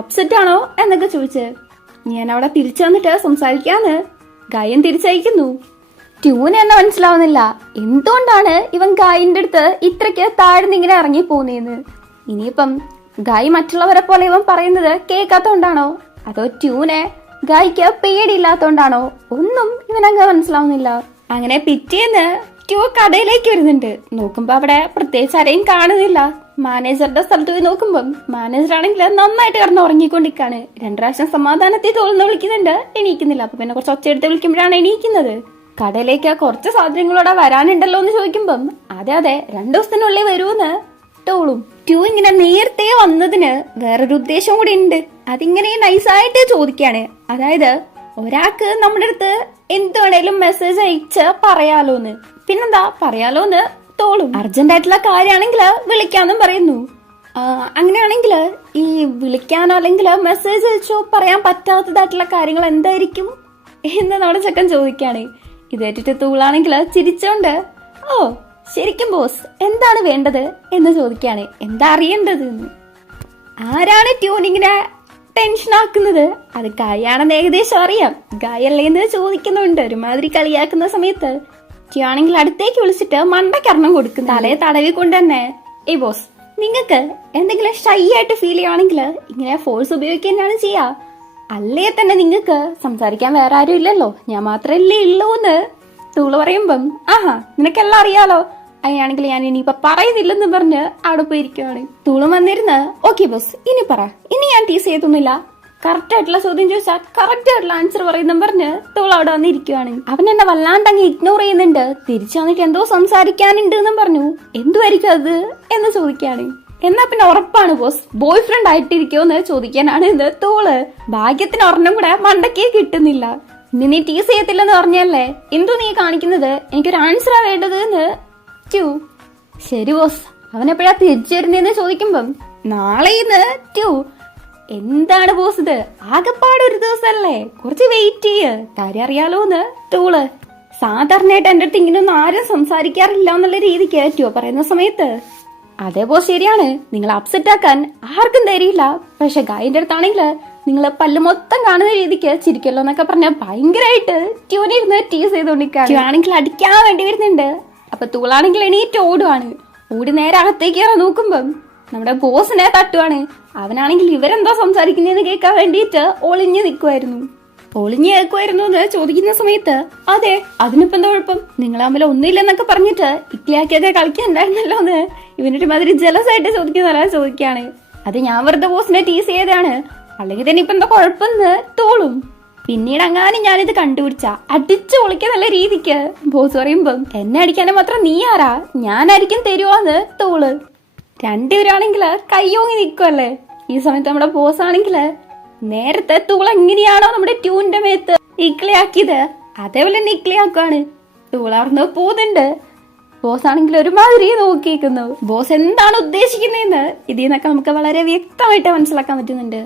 അപ്സെറ്റ് ആണോ എന്നൊക്കെ ചോദിച്ച് ഞാൻ അവിടെ തിരിച്ചു വന്നിട്ട് സംസാരിക്കാന്ന് ഗായൻ തിരിച്ചയക്കുന്നു. ട്യൂന് എന്നെ മനസ്സിലാവുന്നില്ല, എന്തുകൊണ്ടാണ് ഇവൻ ഗായിന്റെ അടുത്ത് ഇത്രയ്ക്ക് താഴ്ന്നിങ്ങനെ ഇറങ്ങി പോകുന്നതെന്ന്. ഇനിയിപ്പം ഗായി മറ്റുള്ളവരെ പോലെ ഇവൻ പറയുന്നത് കേൾക്കാത്തോണ്ടാണോ, അതോ ട്യൂനെ ഗായിക്ക് പേടിയില്ലാത്തോണ്ടാണോ, ഒന്നും ഇവനങ്ങ് മനസ്സിലാവുന്നില്ല. അങ്ങനെ പിറ്റേന്ന് ട്യൂ കടയിലേക്ക് വരുന്നുണ്ട്. നോക്കുമ്പോ അവിടെ പ്രത്യേകിച്ച് ആരെയും കാണുന്നില്ല. മാനേജറുടെ സ്ഥലത്ത് പോയി നോക്കുമ്പം മാനേജർ ആണെങ്കിൽ നന്നായിട്ട് കിടന്ന് ഉറങ്ങിക്കൊണ്ടിരിക്കാണ്. 2 പ്രാവശ്യം സമാധാനത്തിൽ തോന്നുന്ന വിളിക്കുന്നുണ്ട്, എണീക്കുന്നില്ല. അപ്പൊ പിന്നെ കുറച്ച് ഒച്ചയെടുത്ത് വിളിക്കുമ്പോഴാണ് എണീക്കുന്നത്. കടയിലേക്ക് കുറച്ച് സാധനങ്ങളോടെ വരാനുണ്ടല്ലോ എന്ന് ചോദിക്കുമ്പം അതെ 2 ദിവസത്തിനുള്ളിൽ വരുമെന്ന് ടോളും. ട്യൂ ഇങ്ങനെ നേരത്തെ വന്നതിന് വേറൊരു ഉദ്ദേശം കൂടി ഉണ്ട്. അതിങ്ങനെ നൈസായിട്ട് ചോദിക്കാണ്. അതായത് ഒരാൾക്ക് നമ്മുടെ അടുത്ത് എന്ത് വേണേലും മെസ്സേജ് അയച്ച് പറയാലോന്ന്. പിന്നെന്താ പറയാലോന്ന് തോളും. അർജന്റ് ആയിട്ടുള്ള കാര്യമാണെങ്കിൽ വിളിക്കാന്നും പറയുന്നു. അങ്ങനെയാണെങ്കിൽ ഈ വിളിക്കാനോ അല്ലെങ്കിൽ മെസ്സേജ് അയച്ചോ പറയാൻ പറ്റാത്തതായിട്ടുള്ള കാര്യങ്ങൾ എന്തായിരിക്കും എന്ന് നമ്മുടെ ചെക്കൻ ചോദിക്കാണ്. ഇതേറ്റിട്ട് തൂളാണെങ്കിൽ ചിരിച്ചോണ്ട് ഓ ശരിക്കും ബോസ് എന്താണ് വേണ്ടത് എന്ന് ചോദിക്കാണ്. എന്താ അറിയേണ്ടത്? ആരാണ് ട്യൂണിങ്ങിനെ ടെൻഷൻ ആക്കുന്നത്? അത് ഗായാണെന്ന് ഏകദേശം അറിയാം. ഗായല്ലേന്ന് ചോദിക്കുന്നുണ്ട് ഒരുമാതിരി കളിയാക്കുന്ന സമയത്ത്. ട്യൂണെങ്കിൽ അടുത്തേക്ക് വിളിച്ചിട്ട് മണ്ടക്കരണം കൊടുക്കും. തലയെ തടവിക്കൊണ്ട് തന്നെ ഏയ് ബോസ്, നിങ്ങൾക്ക് എന്തെങ്കിലും ഷൈ ആയിട്ട് ഫീൽ ചെയ്യുകയാണെങ്കിൽ ഇങ്ങനെ ഫോഴ്സ് ഉപയോഗിക്കുകയാണ് ചെയ്യാ. അല്ലേ തന്നെ നിങ്ങൾക്ക് സംസാരിക്കാൻ വേറെ ആരും ഇല്ലല്ലോ, ഞാൻ മാത്രല്ലേ ഉള്ളൂ എന്ന് തൂള് പറയുമ്പം ആഹാ നിനക്കെല്ലാം അറിയാലോ, അതിനാണെങ്കിൽ ഞാൻ ഇനിയിപ്പൊ പറയുന്നില്ലെന്ന് പറഞ്ഞ് അവിടെ പോയിരിക്കുവാണ്. തൂളും വന്നിരുന്ന് ഓക്കെ ബോസ് ഇനി പറ, ഇനി ഞാൻ ടീസ് ചെയ്തൊന്നുമില്ല, കറക്റ്റ് ആയിട്ടുള്ള ചോദ്യം ചോദിച്ചാൽ കറക്റ്റ് ആയിട്ടുള്ള ആൻസർ പറയുന്ന പറഞ്ഞ് തൂൾ അവിടെ വന്നിരിക്കുവാണ്. അവൻ എന്നെ വല്ലാണ്ട് അങ്ങ് ഇഗ്നോർ ചെയ്യുന്നുണ്ട്. തിരിച്ചു വന്നിട്ട് എന്തോ സംസാരിക്കാനുണ്ട് എന്നും പറഞ്ഞു. എന്തുമായിരിക്കും അത് എന്ന് ചോദിക്കാണ്. എന്നാ പിന്നെ ഉറപ്പാണ് ബോസ് ബോയ് ഫ്രണ്ട് ആയിട്ടിരിക്കുമെന്ന് ചോദിക്കാനാണ് ഇത് തൂള്. ഭാഗ്യത്തിന് ഒരെണ്ണം കൂടെ മണ്ടക്കേ കിട്ടുന്നില്ല. ഇനി നീ ടീസ് ചെയ്യത്തില്ലെന്ന് പറഞ്ഞല്ലേ, എന്തോ നീ കാണിക്കുന്നത്, എനിക്കൊരു ആൻസറാ വേണ്ടത് എന്ന് ട്യൂ. ശരി ബോസ്, അവനെപ്പോഴാ തിരിച്ചു വരുന്നതെന്ന് ചോദിക്കുമ്പം നാളെ ഇന്ന് ട്യൂ. എന്താണ് ബോസ് ഇത്, ആകെപ്പാട് ഒരു ദിവസമല്ലേ, കുറച്ച് വെയിറ്റ് ചെയ്യ്, കാര്യം അറിയാലോന്ന് തൂള്. സാധാരണയായിട്ട് എന്റെ അടുത്ത് ഇങ്ങനൊന്നും ആരും സംസാരിക്കാറില്ല എന്നുള്ള രീതിക്ക് ട്യൂ പറയുന്ന സമയത്ത് അതേ ബോസ് ശരിയാണ്, നിങ്ങൾ അപ്സെറ്റ് ആക്കാൻ ആർക്കും തരില്ല. പക്ഷെ ഗായിന്റെ അടുത്താണെങ്കിൽ നിങ്ങൾ പല്ല് മൊത്തം കാണുന്ന രീതിക്ക് ചിരിക്കല്ലോ എന്നൊക്കെ പറഞ്ഞ ഭയങ്കരമായിട്ട് ട്യൂണിരുന്ന് ടീസ് ചെയ്തോണ്ടിരിക്കുകയാണ്. ആണെങ്കിൽ അടിക്കാൻ വേണ്ടി വരുന്നുണ്ട്. അപ്പൊ തൂളാണെങ്കിൽ എണീറ്റ് ഓടുവാണ്. ഓടി നേരെ അകത്തേക്ക് കയറാൻ നോക്കുമ്പം നമ്മുടെ ബോസിനെ തട്ടുവാണ്. അവനാണെങ്കിൽ ഇവരെന്തോ സംസാരിക്കുന്നതെന്ന് കേൾക്കാൻ വേണ്ടിയിട്ട് ഒളിഞ്ഞു നിൽക്കുമായിരുന്നു. ഒളിഞ്ഞു കേൾക്കുമായിരുന്നു എന്ന് ചോദിക്കുന്ന സമയത്ത് അതെ അതിനിപ്പോ എന്താ കുഴപ്പം, നിങ്ങൾ തമ്മിൽ ഒന്നുമില്ലെന്നൊക്കെ പറഞ്ഞിട്ട് ഇക്ലിയാക്കിയൊക്കെ കളിക്കാനുണ്ടായിരുന്നല്ലോ എന്ന് ഇവനൊരു മാതിരി ജലസായിട്ട് ചോദിക്കുകയാണ്. അത് ഞാൻ വെറുതെ ബോസിനെ ടീസ് ചെയ്തതാണ്, അല്ലെങ്കിൽ തന്നെ ഇപ്പൊ എന്താ കുഴപ്പമെന്ന് തോളും. പിന്നീട് അങ്ങാനും ഞാനിത് കണ്ടുപിടിച്ച അടിച്ചു പൊളിക്കാൻ നല്ല രീതിക്ക് ബോസ് പറയുമ്പം എന്നെ അടിക്കാനും മാത്രം നീ ആരാ, ഞാനായിരിക്കും തരുവാന്ന് തോള്. രണ്ടുപേരാണെങ്കില് കയ്യോങ്ങി നിൽക്കുവല്ലേ. ഈ സമയത്ത് നമ്മുടെ ബോസ് ആണെങ്കില് നേരത്തെ തൂൾ എങ്ങനെയാണോ നമ്മുടെ ട്യൂണിന്റെ മേത്ത് ഇക്ലിയാക്കിയത് അതേപോലെ തന്നെ ഇക്ലിയാക്കുവാണ്. തൂളാർന്ന് പോകുന്നുണ്ട്. ബോസ് ആണെങ്കിൽ ഒരുമാതിരി നോക്കിയിരിക്കുന്നു. ബോസ് എന്താണ് ഉദ്ദേശിക്കുന്നതെന്ന് ഇതിൽ നിന്നൊക്കെ നമുക്ക് വളരെ വ്യക്തമായിട്ട് മനസ്സിലാക്കാൻ പറ്റുന്നുണ്ട്.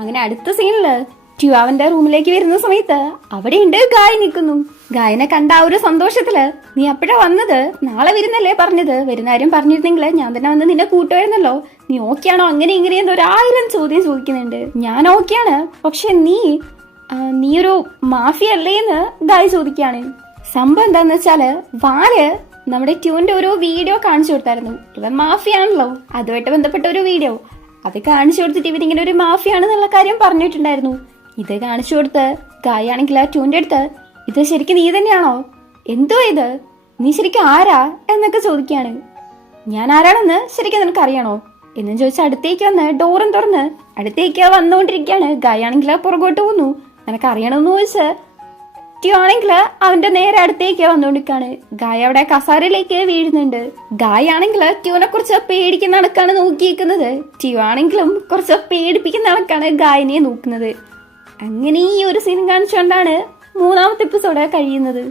അങ്ങനെ അടുത്ത സീനില് ട്യൂ അവന്റെ റൂമിലേക്ക് വരുന്ന സമയത്ത് അവിടെയുണ്ട് ഗായ് നിൽക്കുന്നു. ഗായനെ കണ്ട ആ ഒരു സന്തോഷത്തില് നീ അപ്പോഴാ വന്നത്, നാളെ വരുന്നല്ലേ പറഞ്ഞത്, വരുന്ന കാര്യം പറഞ്ഞിരുന്നെങ്കിൽ ഞാൻ തന്നെ വന്ന് നിന്നെ കൂട്ടുമായിരുന്നല്ലോ, നീ ഓക്കെയാണോ അങ്ങനെ ഇങ്ങനെയെന്ന് 1000 ചോദ്യം ചോദിക്കുന്നുണ്ട്. ഞാൻ ഓക്കെയാണ്, പക്ഷെ നീ ഒരു മാഫിയ അല്ലേ എന്ന് ഗായ് ചോദിക്കാണ്. സംഭവം എന്താന്ന് വെച്ചാല് വാല് നമ്മുടെ ട്യൂന്റെ ഒരു വീഡിയോ കാണിച്ചു കൊടുത്തായിരുന്നു. ഇവൻ മാഫിയാണല്ലോ, അതുമായിട്ട് ബന്ധപ്പെട്ട ഒരു വീഡിയോ അത് കാണിച്ചു കൊടുത്തിട്ട് ഇവരിങ്ങനെ ഒരു മാഫിയാണെന്നുള്ള കാര്യം പറഞ്ഞിട്ടുണ്ടായിരുന്നു. ഇത് കാണിച്ചു കൊടുത്ത് ഗായാണെങ്കിൽ ആ ട്യൂന്റെ അടുത്ത് ഇത് ശരിക്കും നീ തന്നെയാണോ, എന്തോ ഇത്, നീ ശരിക്കും ആരാ എന്നൊക്കെ ചോദിക്കാണ്. ഞാൻ ആരാണെന്ന് ശരിക്കും നിനക്ക് അറിയണോ എന്നും ചോദിച്ചാൽ അടുത്തേക്ക് വന്ന് ഡോറും തുറന്ന് അടുത്തേക്ക് വന്നുകൊണ്ടിരിക്കുകയാണ്. ഗായാണെങ്കിൽ പുറകോട്ട് പോന്നു. നിനക്ക് അറിയണമെന്ന് ചോദിച്ച് ട്യൂ ആണെങ്കിൽ അവന്റെ നേരെ അടുത്തേക്ക് വന്നുകൊണ്ടിരിക്കാണ്. ഗായ അവിടെ കസാരയിലേക്ക് വീഴുന്നുണ്ട്. ഗായ ആണെങ്കിൽ ട്യൂനെ കുറിച്ച് പേടിക്കുന്ന കണക്കാണ് നോക്കിയിരിക്കുന്നത്. ട്യൂ ആണെങ്കിലും കുറച്ച് പേടിപ്പിക്കുന്ന കണക്കാണ് ഗായനെ നോക്കുന്നത്. അങ്ങനെ ഈ ഒരു സീൻ കാണിച്ചുകൊണ്ടാണ് 3ാമത്തെ എപ്പിസോഡ് കഴിയുന്നത്.